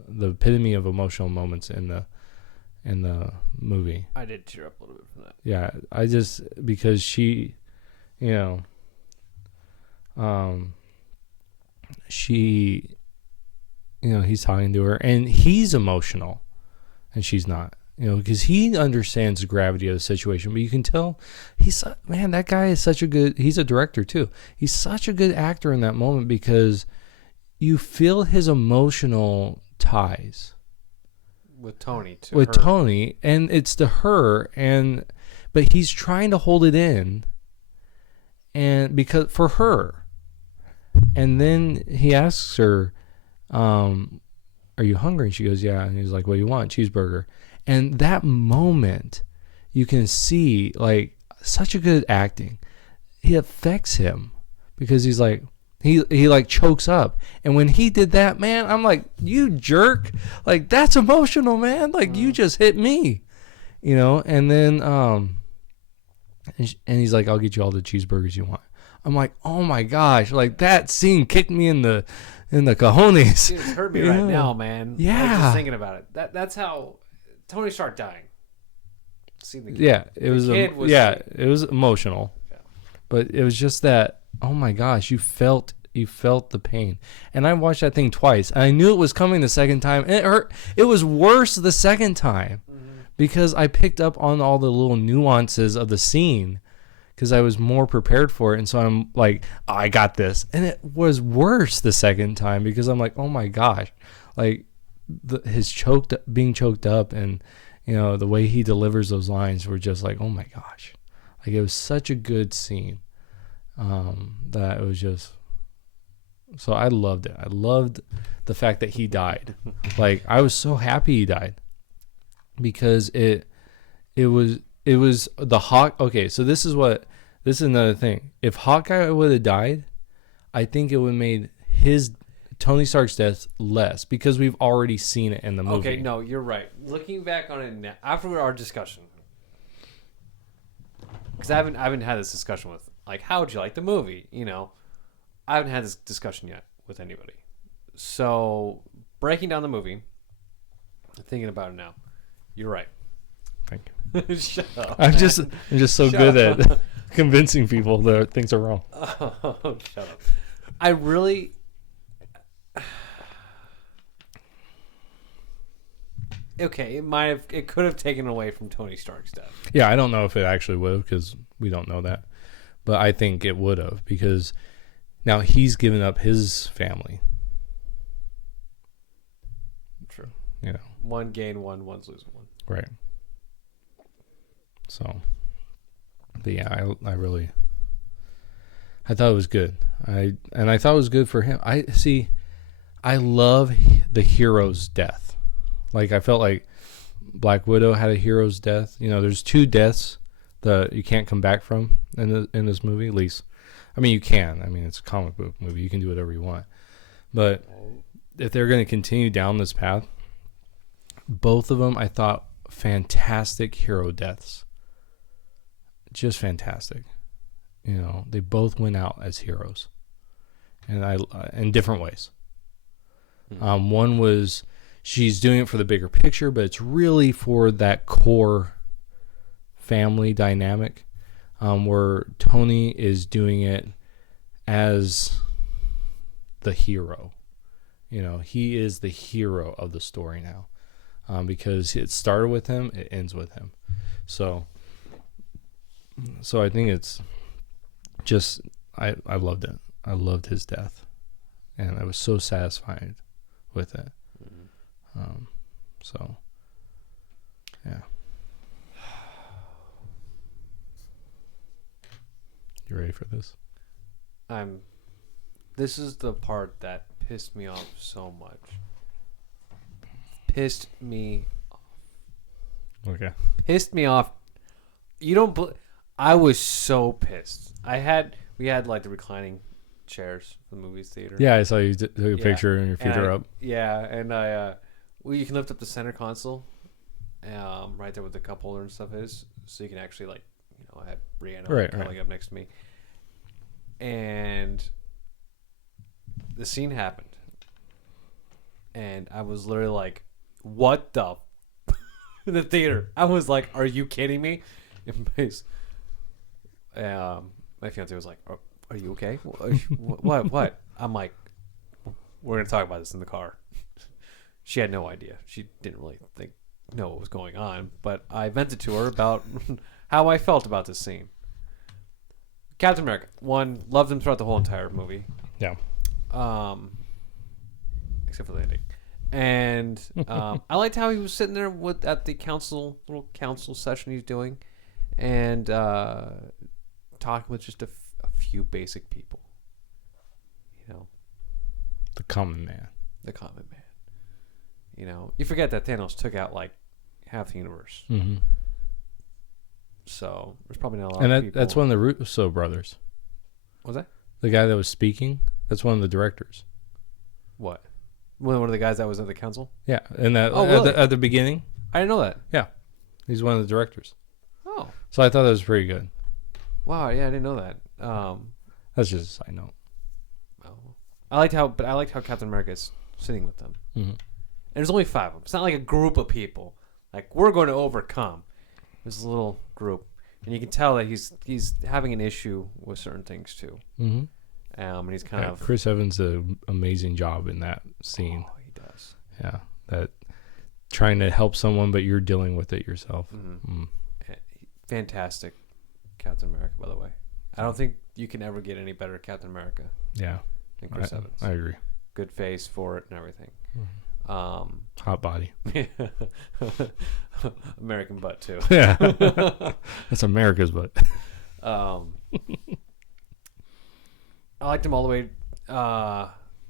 the epitome of emotional moments in the movie. I did tear up a little bit from that. Yeah, I just, because she, you know, she, you know, he's talking to her and he's emotional and she's not, you know, because he understands the gravity of the situation, but you can tell that guy is he's a director too. He's such a good actor in that moment because you feel his emotional ties with Tony Tony, and it's to her, but he's trying to hold it in, and because for her, and then he asks her, "Are you hungry?" And she goes, "Yeah." And he's like, "What do you want?" "Cheeseburger." And that moment, you can see like such a good acting. It affects him because he's like. He like chokes up, and when he did that, man, I'm like, you jerk, like that's emotional, man, like you just hit me, you know. And then and he's like, I'll get you all the cheeseburgers you want. I'm like, oh my gosh, like that scene kicked me in the cojones. Dude, it's hurt me right now, man. Yeah, like, just thinking about it. That's how Tony Stark dying. See the kid. Yeah, it was emotional, yeah. But it was just that. Oh my gosh, you felt the pain. And I watched that thing twice. And I knew it was coming the second time. And it hurt. It was worse the second time because I picked up on all the little nuances of the scene because I was more prepared for it. And so I'm like, oh, I got this. And it was worse the second time because I'm like, oh my gosh, like being choked up, and you know the way he delivers those lines were just like, oh my gosh, like it was such a good scene. That it was just, so I loved it. I loved the fact that he died. Like I was so happy he died because it was the Hawk. Okay, so this is another thing. If Hawkeye would have died, I think it would have made his Tony Stark's death less because we've already seen it in the movie. Okay, no, you're right. Looking back on it now, after our discussion, because I haven't had this discussion with. Like, how would you like the movie? You know, I haven't had this discussion yet with anybody. So, breaking down the movie, thinking about it now, you're right. Thank you. Shut up. I'm just so good at convincing people that things are wrong. Oh, shut up. I really. Okay, it could have taken away from Tony Stark's death. Yeah, I don't know if it actually would have because we don't know that. But I think it would have because now he's given up his family. True. You know. One gain one, one's losing one. Right. So, but yeah, I thought it was good. I thought it was good for him. I love the hero's death. Like I felt like Black Widow had a hero's death. You know, there's 2 deaths that you can't come back from in this movie, at least. I mean, you can. I mean, it's a comic book movie. You can do whatever you want. But if they're going to continue down this path, both of them I thought fantastic hero deaths. Just fantastic. You know, they both went out as heroes, and in different ways. One was she's doing it for the bigger picture, but it's really for that core family dynamic, where Tony is doing it as the hero. You know, he is the hero of the story now, because it started with him, it ends with him. So I think it's just, I loved it. I loved his death, and I was so satisfied with it. So, yeah. You ready for this? This is the part that pissed me off so much. Pissed me off. Okay. Pissed me off. You don't. I was so pissed. We had like the reclining chairs for the movie theater. Yeah, I saw you took a picture and your feet are up. Yeah, and you can lift up the center console, right there with the cup holder and stuff is, so you can actually I had Brianna right up next to me, and the scene happened, and I was literally like, "What the?" In the theater, I was like, "Are you kidding me?" My fiance was like, "Are you okay? What?" I'm like, "We're gonna talk about this in the car." She had no idea. She didn't really know what was going on, but I vented to her about how I felt about this scene. Captain America, one, loved him throughout the whole entire movie. Yeah. Except for the ending. And I liked how he was sitting there at the little council session he's doing, and talking with just a few basic people. You know, the common man. You know, you forget that Thanos took out like half the universe. Mm-hmm. So there's probably not a lot of people. That's one of the Russo brothers. What was that? The guy that was speaking. That's one of the directors. What? One of the guys that was at the council? Yeah, and that really? at the beginning. I didn't know that. Yeah, he's one of the directors. Oh, so I thought that was pretty good. Wow, yeah, I didn't know that. That's just a side note. Oh, I liked how Captain America is sitting with them. Mm-hmm. And there's only 5 of them. It's not like a group of people. Like, we're going to overcome. There's a little group, and you can tell that he's having an issue with certain things too. Mm-hmm. And he's kind of. Chris Evans did an amazing job in that scene. Oh, he does. Yeah, that trying to help someone, but you're dealing with it yourself. Mm-hmm. Fantastic, Captain America. By the way, I don't think you can ever get any better Captain America. Yeah, than Chris Evans. I agree. Good face for it and everything. Mm-hmm. Hot body. American butt too. Yeah, that's America's butt. I liked him all the way. I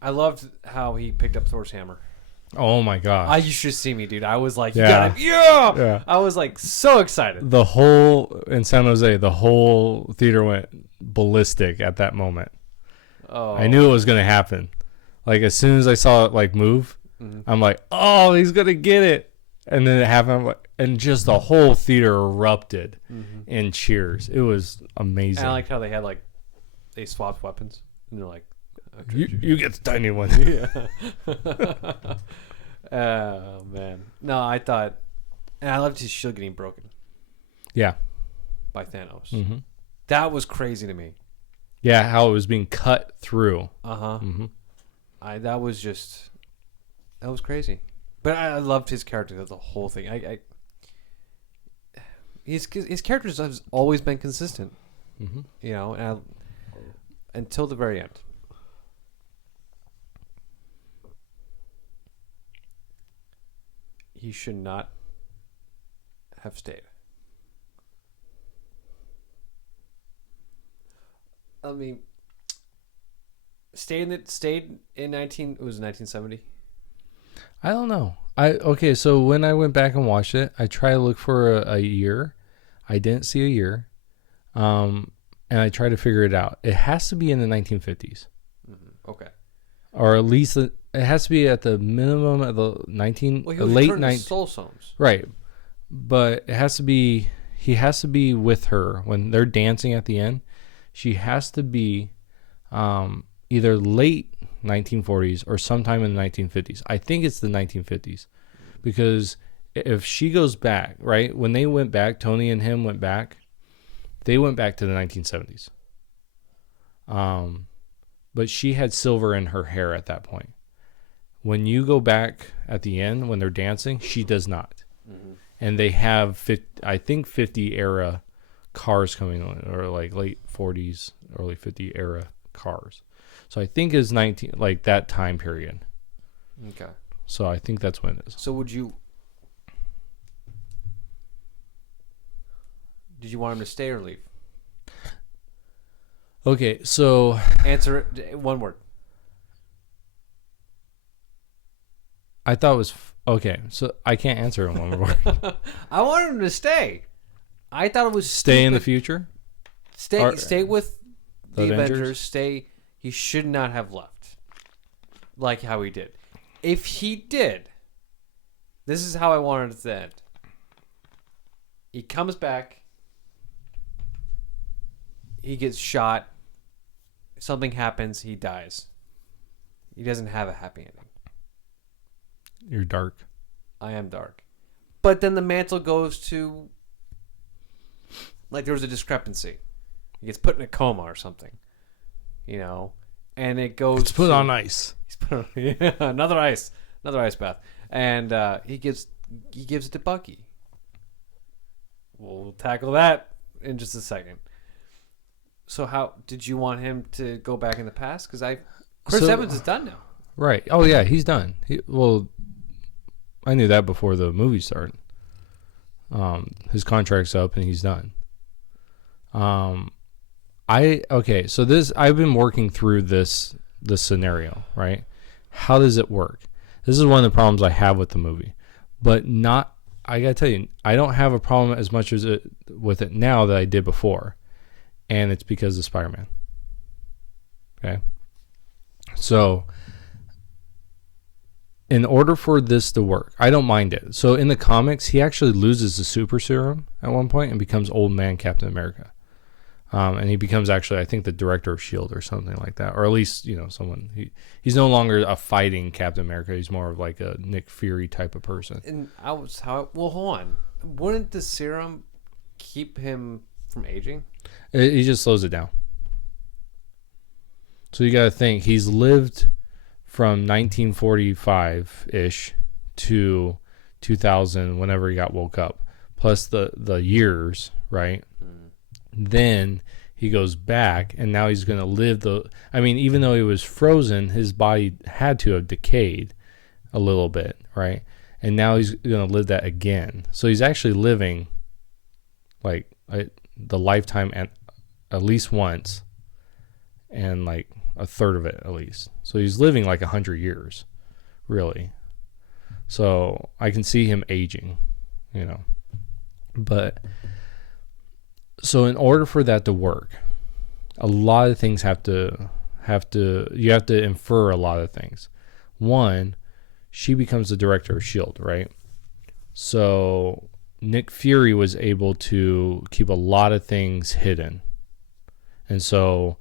loved how he picked up Thor's hammer. Oh my god! You should see me, dude. I was like, yeah. Yeah. I was like so excited. In San Jose, the whole theater went ballistic at that moment. Oh, I knew it was gonna happen. Like as soon as I saw it like move. Mm-hmm. I'm like, oh, he's gonna get it, and then it happened, and just the whole theater erupted in cheers. It was amazing. And I liked how they swapped weapons, and they're like, you get the tiny one. Yeah. Oh man, no, I thought, and I loved his shield getting broken. Yeah, by Thanos. Mm-hmm. That was crazy to me. Yeah, how it was being cut through. Mm-hmm. That was crazy, but I loved his character. The whole thing. His character has always been consistent. Mm-hmm. You know, until the very end. He should not have stayed. I mean, stayed in 1970. I don't know. Okay, so when I went back and watched it, I tried to look for a year. I didn't see a year. And I tried to figure it out. It has to be in the 1950s. Mm-hmm. Okay. or at least it has to be at the minimum of the 19 Well, he was late returned night. to Soul Stones. Right, but it has to be. He has to be with her when they're dancing at the end. She has to be either late 1940s or sometime in the 1950s. I think it's the 1950s because if she goes back, right, when they went back, Tony and him went back, they went back to the 1970s. But she had silver in her hair at that point. When you go back at the end, when they're dancing, she does not. Mm-hmm. And they have, 50 era cars coming on, or like late 40s, early 50 era cars. So I think it's 19, like that time period. Okay. So I think that's when it is. So did you want him to stay or leave? Okay, so Answer it, one word. I thought it was okay. So I can't answer in one word. I wanted him to stay. I thought it was Stay in the stupid. future. Stay with the Avengers? Avengers. Stay. He should not have left, like how he did. If he did, this is how I wanted it to end. He comes back. He gets shot. Something happens. He dies. He doesn't have a happy ending. You're dark. I am dark. But then the mantle goes to, like, there was a discrepancy. He gets put in a coma or something, and it goes. It's put on ice. He's put on, yeah, another ice bath, and he gives it to Bucky. We'll tackle that in just a second. So, how did you want him to go back in the past? Because Chris Evans is done now. Right. Oh yeah, he's done. I knew that before the movie started. His contract's up and he's done. So I've been working through this scenario, right? How does it work? This is one of the problems I have with the movie, but I gotta tell you, I don't have a problem as much with it now that I did before, and it's because of Spider-Man. Okay, so in order for this to work, I don't mind it. So in the comics, he actually loses the super serum at one point and becomes old man Captain America. And he becomes actually, I think, the director of S.H.I.E.L.D. or something like that. Or at least, someone. He's no longer a fighting Captain America. He's more of like a Nick Fury type of person. And hold on. Wouldn't the serum keep him from aging? He just slows it down. So you got to think, he's lived from 1945-ish to 2000, whenever he got woke up, plus the years, right? Then he goes back, and now he's going to live even though he was frozen, his body had to have decayed a little bit, right? And now he's going to live that again. So he's actually living like the lifetime at least once, and like a third of it at least. So he's living like 100 years, really. So I can see him aging, But so in order for that to work, a lot of things you have to infer a lot of things. One, she becomes the director of S.H.I.E.L.D., right? So Nick Fury was able to keep a lot of things hidden. And so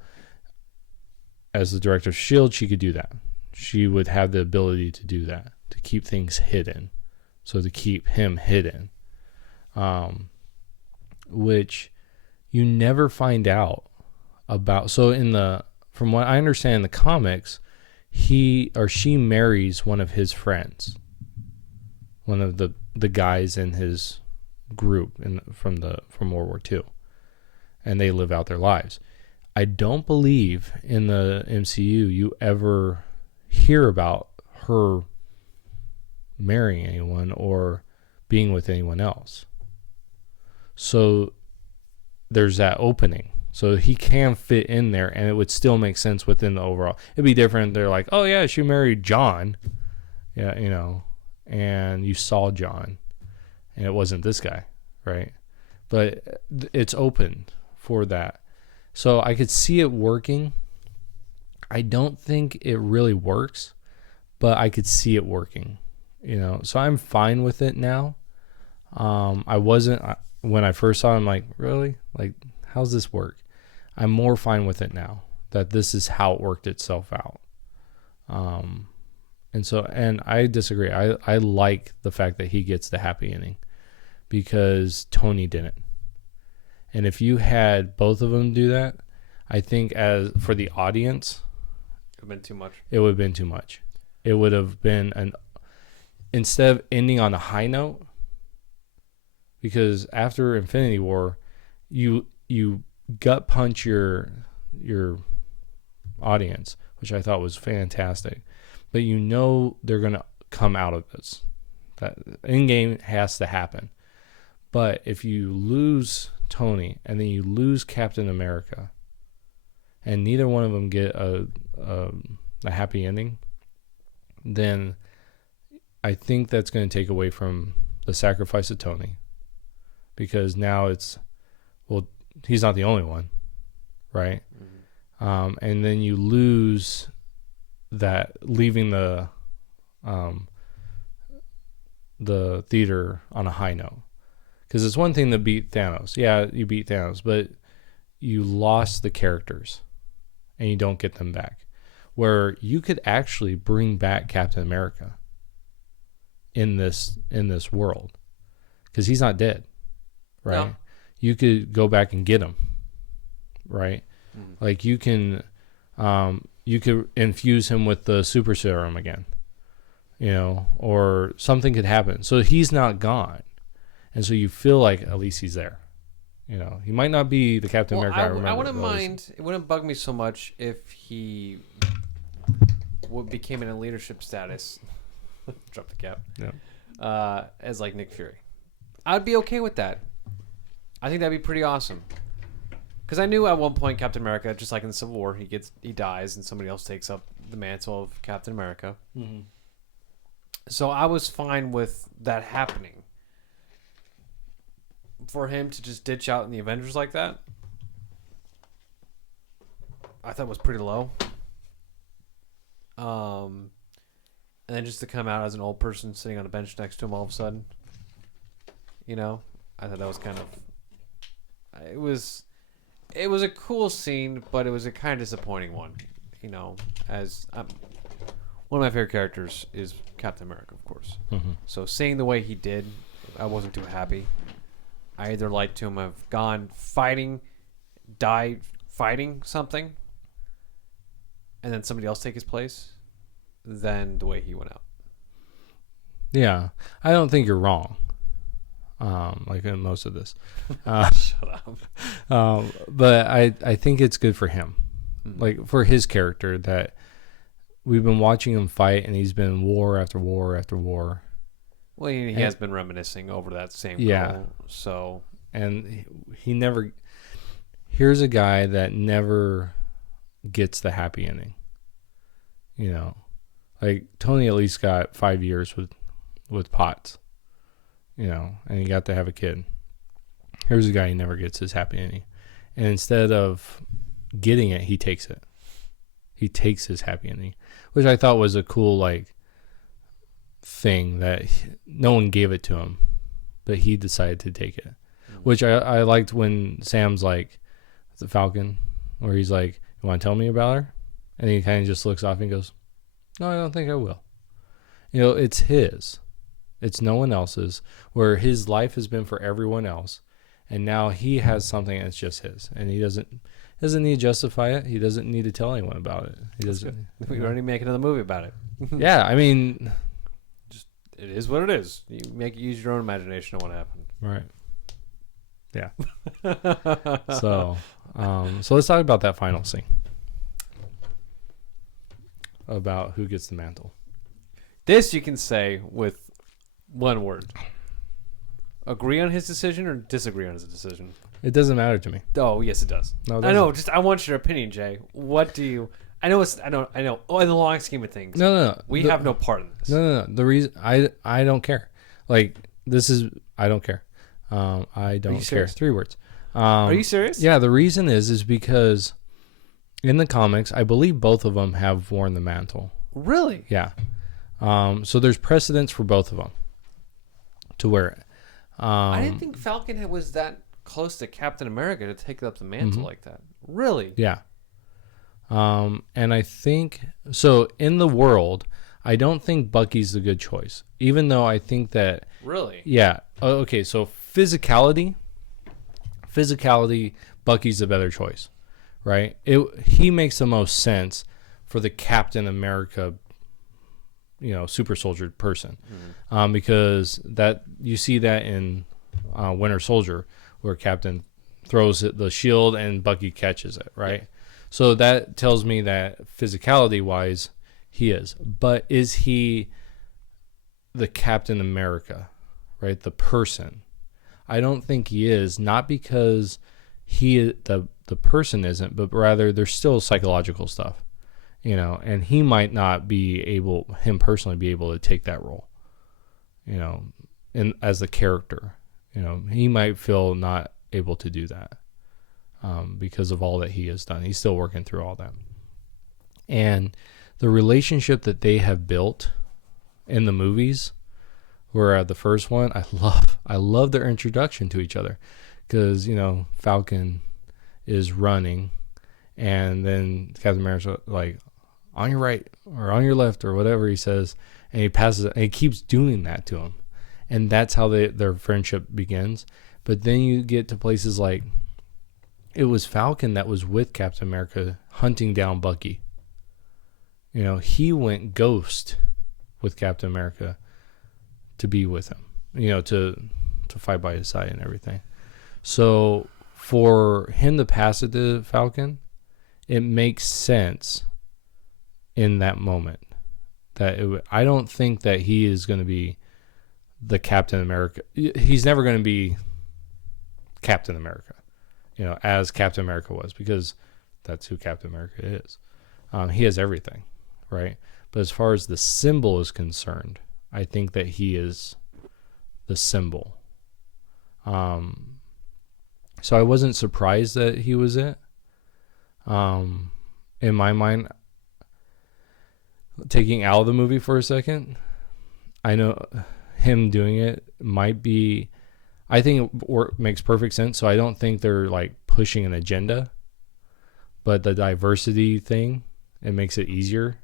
as the director of S.H.I.E.L.D., she could do that. She would have the ability to do that, to keep things hidden. So to keep him hidden. Which you never find out about. So from what I understand in the comics, he or she marries one of his friends, one of the guys in his group from World War II, and they live out their lives. I don't believe in the MCU you ever hear about her marrying anyone or being with anyone else. So there's that opening. So he can fit in there, and it would still make sense within the overall. It'd be different. They're like, oh yeah, she married John. Yeah, and you saw John, and it wasn't this guy, right? But it's open for that. So I could see it working. I don't think it really works, but I could see it working, So I'm fine with it now. I wasn't when I first saw it, I'm like, really? Like, how's this work? I'm more fine with it now that this is how it worked itself out. And I disagree. I like the fact that he gets the happy ending because Tony didn't. And if you had both of them do that, I think as for the audience, it would have been too much. It would have been too much. It would have been instead of ending on a high note, because after Infinity War, you gut punch your audience, which I thought was fantastic. But they're gonna come out of this. That Endgame has to happen. But if you lose Tony and then you lose Captain America, and neither one of them get a happy ending, then I think that's going to take away from the sacrifice of Tony, because now he's not the only one, right? Mm-hmm. And then you lose that, leaving the theater on a high note, because it's one thing to beat Thanos. Yeah, you beat Thanos, but you lost the characters and you don't get them back. Where you could actually bring back Captain America in this world, because he's not dead, right? No. You could go back and get him, right? Mm-hmm. Like you could infuse him with the super serum again, or something could happen. So he's not gone, and so you feel like at least he's there. He might not be the Captain America I remember. I wouldn't mind. It wouldn't bug me so much if he became in a leadership status. Drop the cap. Yeah. As like Nick Fury, I'd be okay with that. I think that'd be pretty awesome. Because I knew at one point Captain America, just like in the Civil War, he dies and somebody else takes up the mantle of Captain America. Mm-hmm. So I was fine with that happening. For him to just ditch out in the Avengers like that, I thought was pretty low. And then just to come out as an old person sitting on a bench next to him all of a sudden, I thought that was kind of... It was a cool scene, but it was a kind of disappointing one. As one of my favorite characters is Captain America, of course. Mm-hmm. So seeing the way he did, I wasn't too happy. I either like to him have gone died fighting something, and then somebody else take his place, than the way he went out. Yeah, I don't think you're wrong. Like in most of this. Shut up. But I think it's good for him. Mm-hmm. Like for his character, that we've been watching him fight and he's been war after war after war. Well, he has been reminiscing over that same goal. So, and he never... Here's a guy that never gets the happy ending. Like Tony at least got 5 years with Potts. And he got to have a kid. Here's a guy who never gets his happy ending. And instead of getting it, he takes it. He takes his happy ending, which I thought was a cool, thing that no one gave it to him, but he decided to take it. Mm-hmm. Which I liked when Sam's like, the Falcon, where he's like, you want to tell me about her? And he kind of just looks off and goes, no, I don't think I will. It's his. It's no one else's, where his life has been for everyone else, and now he has something that's just his, and he doesn't need to justify it. He doesn't need to tell anyone about it. He doesn't. We already make another movie about it. Yeah, I mean, just it is what it is. You use your own imagination on what happened. Right. Yeah. So let's talk about that final scene. About who gets the mantle. This you can say with one word. Agree on his decision or disagree on his decision? It doesn't matter to me. Oh, yes, it does. No, it I know. I want your opinion, Jay. What do you... I know. Oh, in the long scheme of things. No. We have no part in this. No. The reason... I don't care. This is... I don't care. I don't care. 3 words. Are you serious? Yeah, the reason is because... In the comics, I believe both of them have worn the mantle. Really? Yeah. So there's precedence for both of them to wear it. I didn't think Falcon was that close to Captain America to take up the mantle like that. Really? Yeah. And I think so in the world, I don't think Bucky's the good choice, even though I think that. Really? Yeah. Okay. So physicality, Bucky's the better choice, right? He makes the most sense for the Captain America, super soldier person, because that you see that in Winter Soldier, where Captain throws the shield and Bucky catches it, right? Yeah. So that tells me that physicality wise, he is. But is he the Captain America, right? The person? I don't think he is, not because the person isn't, but rather there's still psychological stuff, and he might not him personally be able to take that role, as the character, he might feel not able to do that, because of all that he has done. He's still working through all that. And the relationship that they have built in the movies, where the first one, I love their introduction to each other, because Falcon is running, and then Captain America's like, on your right or on your left or whatever he says, and he passes it, and he keeps doing that to him, and that's how their friendship begins. But then you get to places like, it was Falcon that was with Captain America hunting down Bucky. He went ghost with Captain America to be with him, to fight by his side and everything. So for him to pass it to Falcon, it makes sense in that moment. I don't think that he is going to be the Captain America. He's never going to be Captain America, as Captain America was, because that's who Captain America is. He has everything, right? But as far as the symbol is concerned, I think that he is the symbol. So I wasn't surprised that he was it. In my mind, taking out of the movie for a second, I know him doing it might be, I think it makes perfect sense. So I don't think they're like pushing an agenda, but the diversity thing, it makes it easier,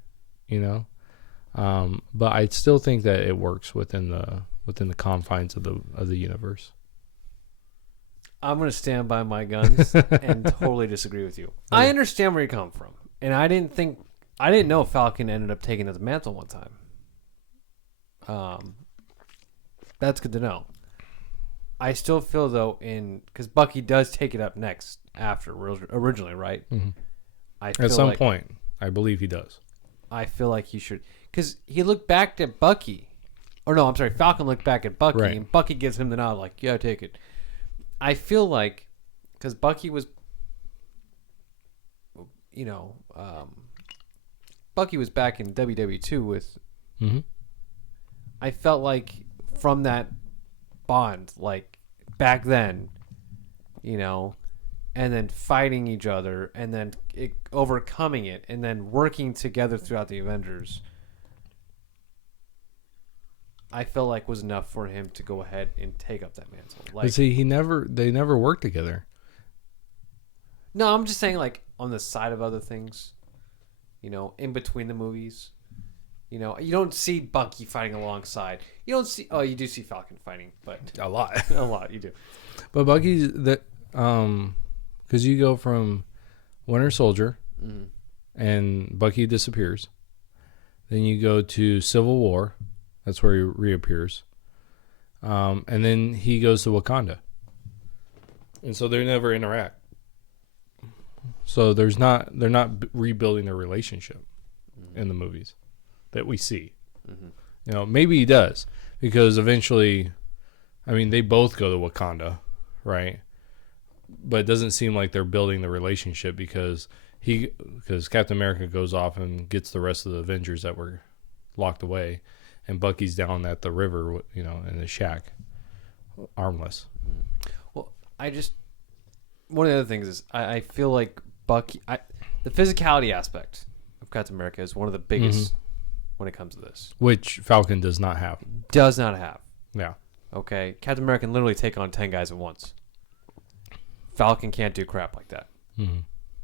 but I still think that it works within the confines of the universe. I'm going to stand by my guns and totally disagree with you. I understand where you come from, and I didn't know Falcon ended up taking the mantle one time. That's good to know. I still feel though, because Bucky does take it up next after originally, right? Mm-hmm. At some point, I believe he does. I feel like he should, because he looked back at Bucky, or no, I'm sorry, Falcon looked back at Bucky, right, and Bucky gives him the nod, like, yeah, take it. I feel like, because Bucky was, Bucky was back in WW2 with, I felt like from that bond, like back then, and then fighting each other, and then overcoming it, and then working together throughout the Avengers, I felt like was enough for him to go ahead and take up that mantle. Like, but see, they never worked together. No, I'm just saying, like, on the side of other things, in between the movies, you don't see Bucky fighting alongside. You don't see. Oh, you do see Falcon fighting, but a lot, you do. But Bucky's that, because you go from Winter Soldier, and Bucky disappears, then you go to Civil War. That's where he reappears. And then he goes to Wakanda. And so they never interact. So they're not rebuilding their relationship in the movies that we see. Maybe he does, because eventually, they both go to Wakanda, right? But it doesn't seem like they're building the relationship, because Captain America goes off and gets the rest of the Avengers that were locked away. And Bucky's down at the river, in his shack, armless. Well, one of the other things is I feel like Bucky, The physicality aspect of Captain America is one of the biggest when it comes to this. Which Falcon does not have. Does not have. Yeah. Okay, Captain America can literally take on 10 guys at once. Falcon can't do crap like that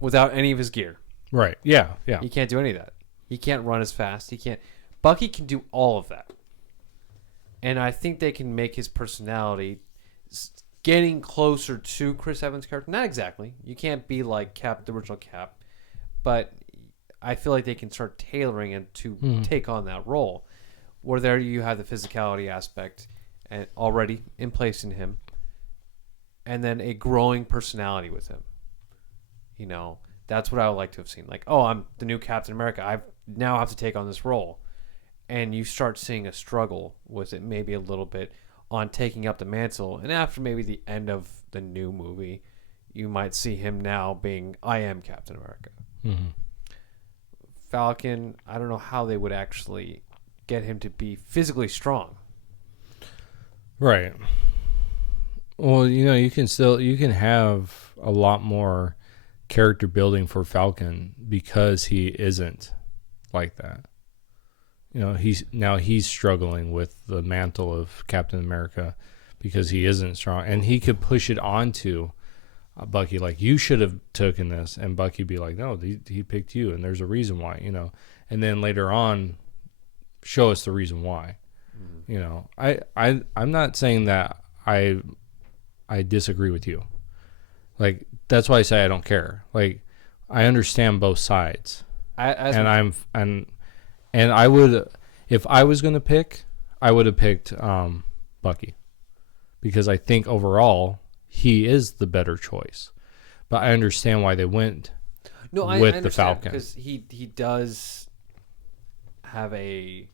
without any of his gear. Right. Yeah. Yeah. He can't do any of that. He can't run as fast. He can't. Bucky can do all of that, and I think they can make his personality getting closer to Chris Evans' character. Not exactly. You can't be like Cap, the original Cap, but I feel like they can start tailoring it to take on that role. Where there you have the physicality aspect and already in place in him, and then a growing personality with him. You know, that's what I would like to have seen. Like, oh, I'm the new Captain America. I now have to take on this role. And you start seeing a struggle with it maybe a little bit on taking up the mantle. And after maybe the end of the new movie, you might see him now being, I am Captain America. Falcon, I don't know how they would actually get him to be physically strong. Right. Well, you know, you can have a lot more character building for Falcon because he isn't like that. You know, he's struggling with the mantle of Captain America because he isn't strong, and he could push it onto Bucky, like, you should have taken this, and Bucky be like, no, he picked you, and there's a reason why, you know, and then later on show us the reason why. You know, I'm not saying that I disagree with you. Like, that's why I say I don't care. Like, I understand both sides. And I would, if I was going to pick, I would have picked Bucky, because I think overall he is the better choice. But I understand why they went with the Falcon, because he does have a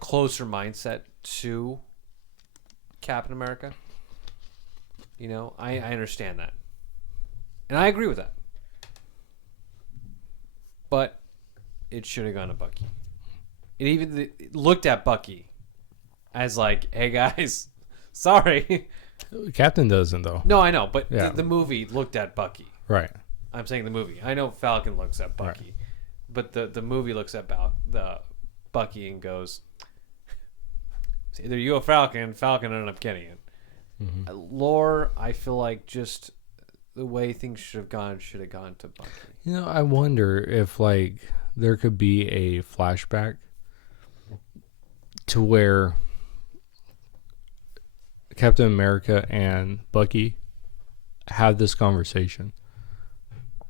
closer mindset to Captain America. You know, I understand that, and I agree with that. But it should have gone to Bucky. It even looked at Bucky as like, hey guys, sorry. Captain doesn't, though. No, I know, but the movie looked at Bucky. Right. I'm saying the movie. I know Falcon looks at Bucky, right. But the movie looks at the Bucky and goes, it's either you or Falcon. Falcon ended up getting it. Lore, I feel like just the way things should have gone to Bucky. You know, I wonder if, like, there could be a flashback to where Captain America and Bucky have this conversation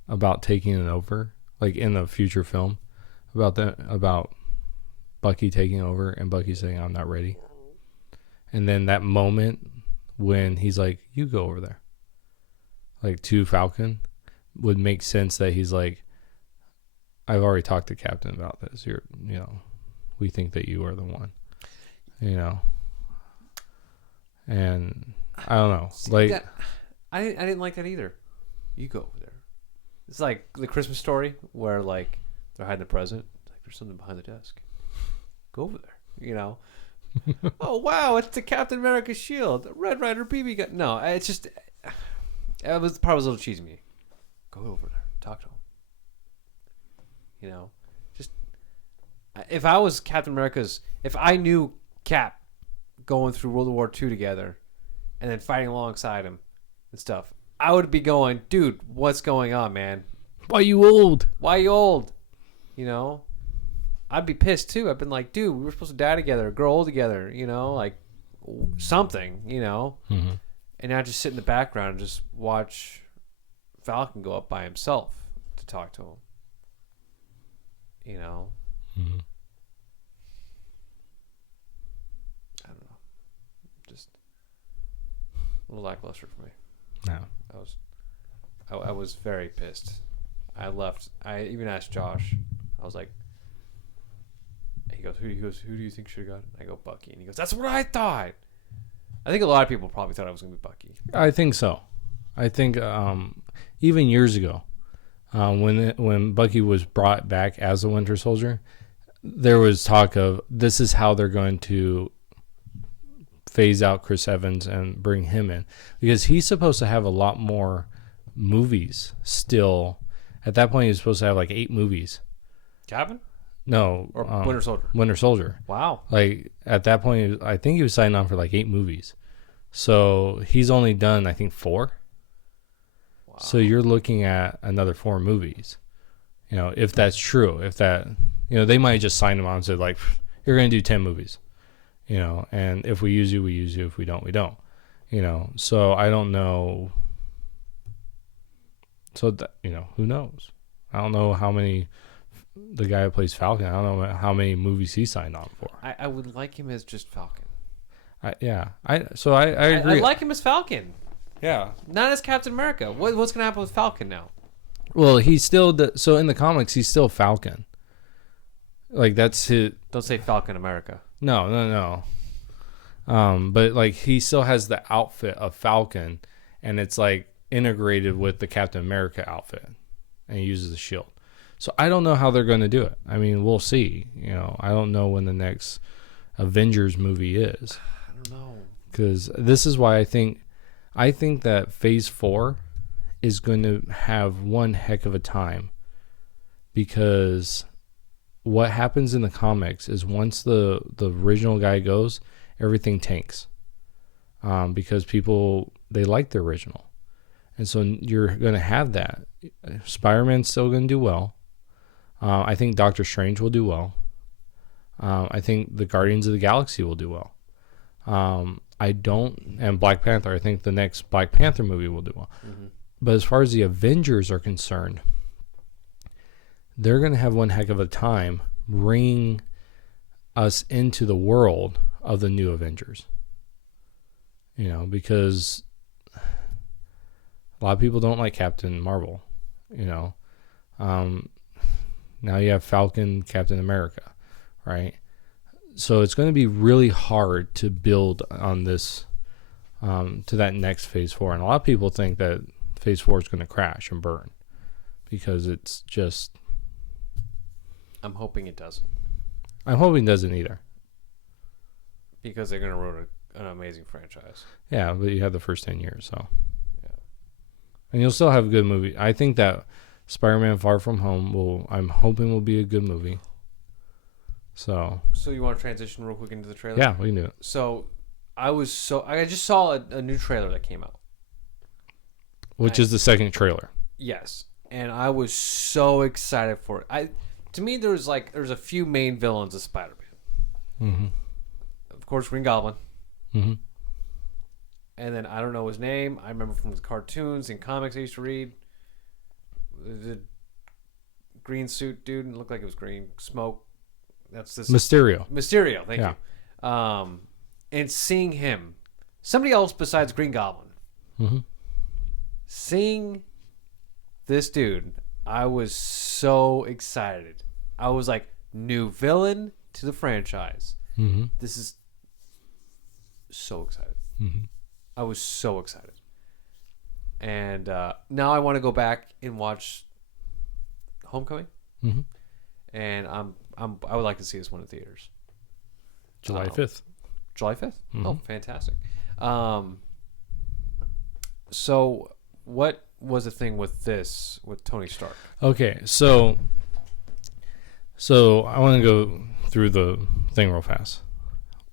about taking it over, like in the future film, about Bucky taking over and Bucky saying, I'm not ready. And then that moment when he's like, you go over there, like, to Falcon, would make sense that he's like, I've already talked to Captain about this. We think that you are the one, you know. And I don't know. See, like, I didn't like that either. You go over there. It's like the Christmas Story where, like, they're hiding the present. It's like, there's something behind the desk. Go over there. You know. Oh wow, it's the Captain America shield, the Red Ryder BB gun. No, it's just, it was probably a little cheesy. Me, go over there, talk to him. You know, just if I was Captain America's, if I knew Cap going through World War II together, and then fighting alongside him and stuff, I would be going, dude, what's going on, man? why you old? Why you old? You know. I'd be pissed too. I've been like, dude, we were supposed to die together, grow old together, you know, like something, you know. And I just sit in the background and just watch Falcon go up by himself to talk to him, you know. I don't know, just a little lackluster for me. No, I was very pissed. I left. I even asked Josh. I was like. He goes, who do you think should have got it? I go, Bucky. And he goes, that's what I thought. I think a lot of people probably thought I was going to be Bucky. I think so. I think even years ago, when Bucky was brought back as a Winter Soldier, there was talk of this is how they're going to phase out Chris Evans and bring him in. Because he's supposed to have a lot more movies still At that point, he was supposed to have like 8 movies. Captain No, or Winter Soldier? Winter Soldier. Wow. Like at that point, I think he was signed on for like 8 movies. So he's only done, I think, 4. Wow. So you're looking at another 4 movies. You know, if that's true, if that, you know, they might just sign him on and say like, you're going to do 10 movies. You know, and if we use you, we use you. If we don't, we don't. You know, so I don't know. So that, you know, who knows? I don't know how many. The guy who plays Falcon, I don't know how many movies he signed on for. I would like him as just Falcon. I agree. I like him as Falcon. Yeah. Not as Captain America. What's going to happen with Falcon now? Well, he's still so in the comics he's still Falcon. Like that's his. Don't say Falcon America. No. But like he still has the outfit of Falcon, and it's like integrated with the Captain America outfit, and he uses the shield. So I don't know how they're going to do it. I mean, we'll see. You know, I don't know when the next Avengers movie is. I don't know. Because this is why I think that Phase 4 is going to have one heck of a time. Because what happens in the comics is once the original guy goes, everything tanks. Because people, they like the original. And so you're going to have that. Spider-Man's still going to do well. I think Doctor Strange will do well. I think the Guardians of the Galaxy will do well. And Black Panther, I think the next Black Panther movie will do well. Mm-hmm. But as far as the Avengers are concerned, they're going to have one heck of a time bringing us into the world of the new Avengers. You know, because a lot of people don't like Captain Marvel, you know. Now you have Falcon, Captain America, right? So it's going to be really hard to build on this to that next Phase 4. And a lot of people think that Phase 4 is going to crash and burn because it's just... I'm hoping it doesn't. I'm hoping it doesn't either. Because they're going to ruin an amazing franchise. Yeah, but you have the first 10 years, so... Yeah. And you'll still have a good movie. I think that Spider-Man Far From Home I'm hoping will be a good movie. So you want to transition real quick into the trailer? Yeah, we can do it. So I just saw a new trailer that came out. Which is the second trailer. Yes. And I was so excited for it. To me there's a few main villains of Spider-Man. Mm-hmm. Of course, Green Goblin. Mm-hmm. And then I don't know his name. I remember from the cartoons and comics I used to read. The green suit dude, and it looked like it was green smoke. That's this Mysterio. Thank you. And seeing him, somebody else besides Green Goblin, mm-hmm. seeing this dude, I was so excited. I was like, new villain to the franchise. Mm-hmm. This is so excited. Mm-hmm. I was so excited. And now I want to go back and watch Homecoming. Mm-hmm. And I would like to see this one in theaters. July 5th. July 5th? Mm-hmm. Oh, fantastic. So what was the thing with Tony Stark? Okay, so I want to go through the thing real fast.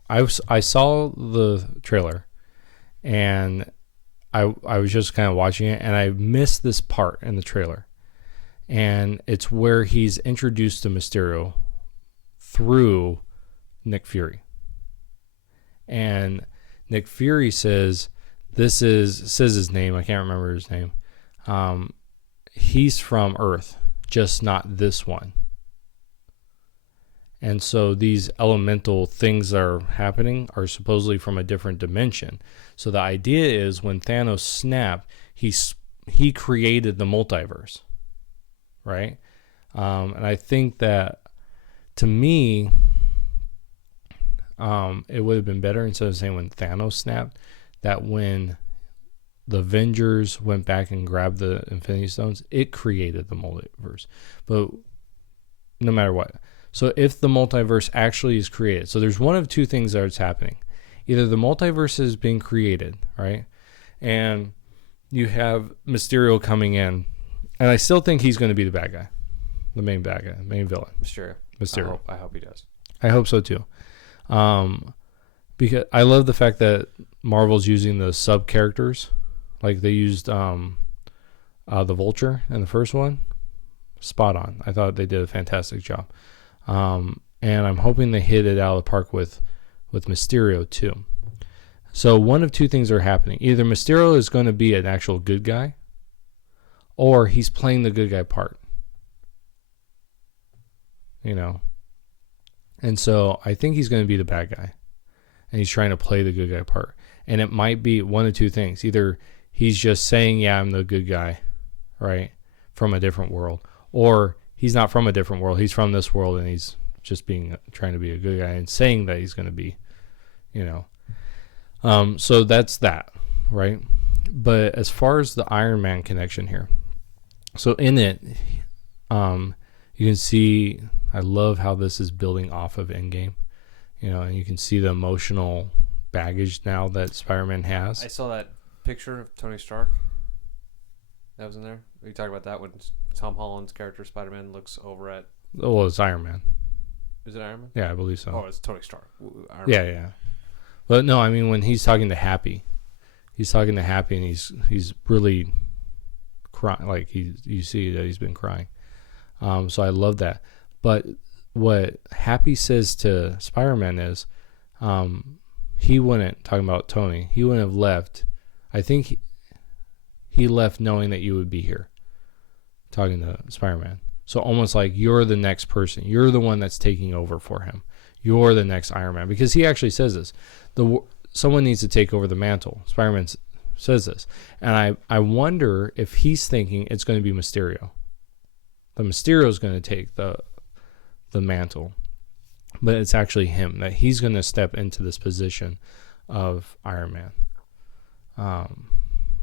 I saw the trailer, and I was just kind of watching it, and I missed this part in the trailer. And it's where he's introduced to Mysterio through Nick Fury. And Nick Fury says his name, I can't remember his name. He's from Earth, just not this one. And so these elemental things that are happening are supposedly from a different dimension. So the idea is when Thanos snapped, he created the multiverse, right? And I think that, to me, it would have been better, instead of saying when Thanos snapped, that when the Avengers went back and grabbed the Infinity Stones, it created the multiverse. But no matter what. So if the multiverse actually is created, so there's one of two things that is happening. Either the multiverse is being created, right? And you have Mysterio coming in And I still think he's going to be the bad guy, the main bad guy, main villain. Mysterio. I hope he does. I hope so too. Because I love the fact that Marvel's using the sub characters, like they used the Vulture in the first one. Spot on. I thought they did a fantastic job. And I'm hoping they hit it out of the park with Mysterio too. So one of two things are happening. Either Mysterio is going to be an actual good guy, or he's playing the good guy part. You know. And so I think he's going to be the bad guy. And he's trying to play the good guy part. And it might be one of two things. Either he's just saying, yeah, I'm the good guy, right, from a different world. Or he's not from a different world. He's from this world, and he's just trying to be a good guy and saying that he's going to be, you know. So that's that, right? But as far as the Iron Man connection here, so in it, you can see, I love how this is building off of Endgame. You know, and you can see the emotional baggage now that Spider-Man has. I saw that picture of Tony Stark that was in there. We talked about that when Tom Holland's character Spider-Man looks over at... Oh, well, it's Iron Man. Is it Iron Man? Yeah, I believe so. Oh, it's Tony Stark. Iron yeah, Man. yeah. But no, I mean, when he's talking to Happy, and he's really crying. Like, you see that he's been crying. So I love that. But what Happy says to Spider-Man is, he wouldn't, talking about Tony, he wouldn't have left. I think he left knowing that you would be here, talking to Spider-Man. So almost like you're the next person. You're the one that's taking over for him. You're the next Iron Man. Because he actually says this. Someone needs to take over the mantle. Spider-Man says this. And I wonder if he's thinking it's going to be Mysterio. The Mysterio is going to take the mantle, but it's actually him, that he's going to step into this position of Iron Man.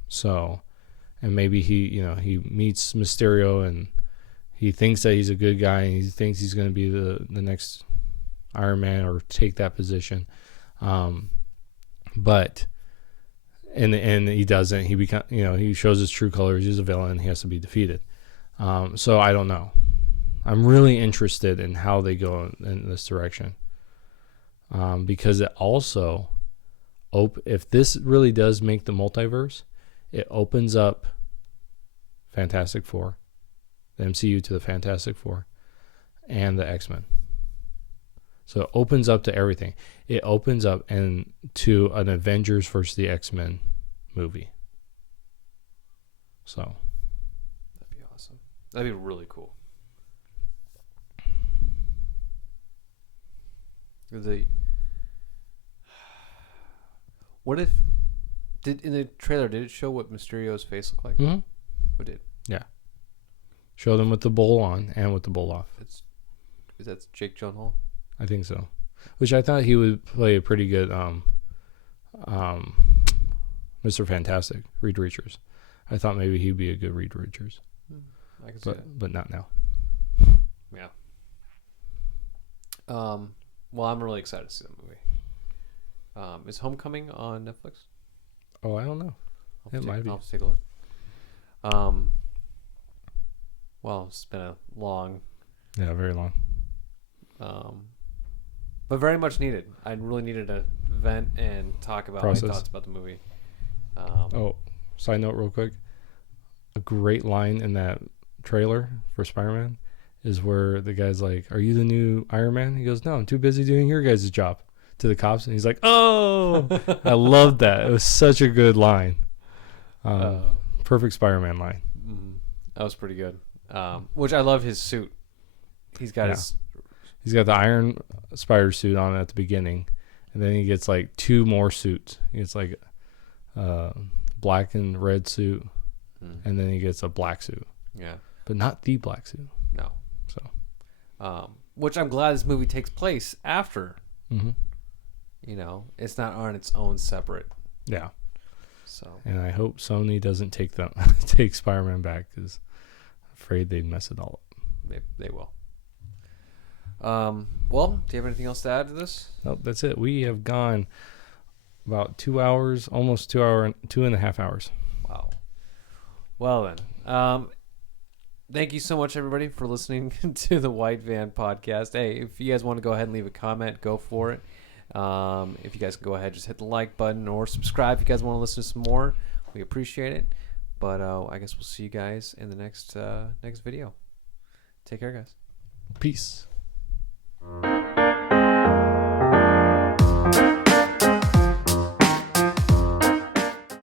So, and maybe he meets Mysterio and he thinks that he's a good guy and he thinks he's going to be the next Iron Man or take that position. But in the end he doesn't. He shows his true colors. He's a villain. He has to be defeated. So I don't know. I'm really interested in how they go in this direction. Because it also, if this really does make the multiverse, it opens up Fantastic Four, the MCU to the Fantastic Four, and the X-Men. So it opens up to everything. It opens up to an Avengers versus the X-Men movie. So. That'd be awesome. That'd be really cool. What if in the trailer did it show what Mysterio's face looked like? Mm-hmm. It did. Yeah. Show them with the bowl on and with the bowl off. Is that Jake Gyllenhaal? I think so. Which I thought he would play a pretty good Mr. Fantastic, Reed Richards. I thought maybe he'd be a good Reed Richards. I can see that. But not now. Yeah. Well, I'm really excited to see the movie. Is Homecoming on Netflix? Oh, I don't know. It might be. I'll have to take a look. Well, it's been a long... Yeah, very long. But very much needed. I really needed to vent and talk about my thoughts about the movie. Side note real quick. A great line in that trailer for Spider-Man is where the guy's like, "Are you the new Iron Man?" He goes, "No, I'm too busy doing your guys' job," to the cops. And he's like, "Oh!" I loved that. It was such a good line. Perfect Spider-Man line. That was pretty good. Which I love his suit. He's got He's got the Iron Spider suit on at the beginning, and then he gets like two more suits. He gets like black and red suit, and then he gets a black suit. Yeah, but not the black suit. No. So, which I'm glad this movie takes place after. Mm-hmm. It's not on its own separate. Yeah. So. And I hope Sony doesn't take Spider-Man back, because I'm afraid they'd mess it all up. They will. Well, do you have anything else to add to this? Nope, that's it. We have gone about 2 hours, almost 2 and a half hours. Wow. Well then, thank you so much, everybody, for listening to the White Van podcast. Hey, if you guys want to go ahead and leave a comment, go for it. If you guys can go ahead, just hit the like button or subscribe if you guys want to listen to some more. We appreciate it. But I guess we'll see you guys in the next video. Take care, guys. Peace.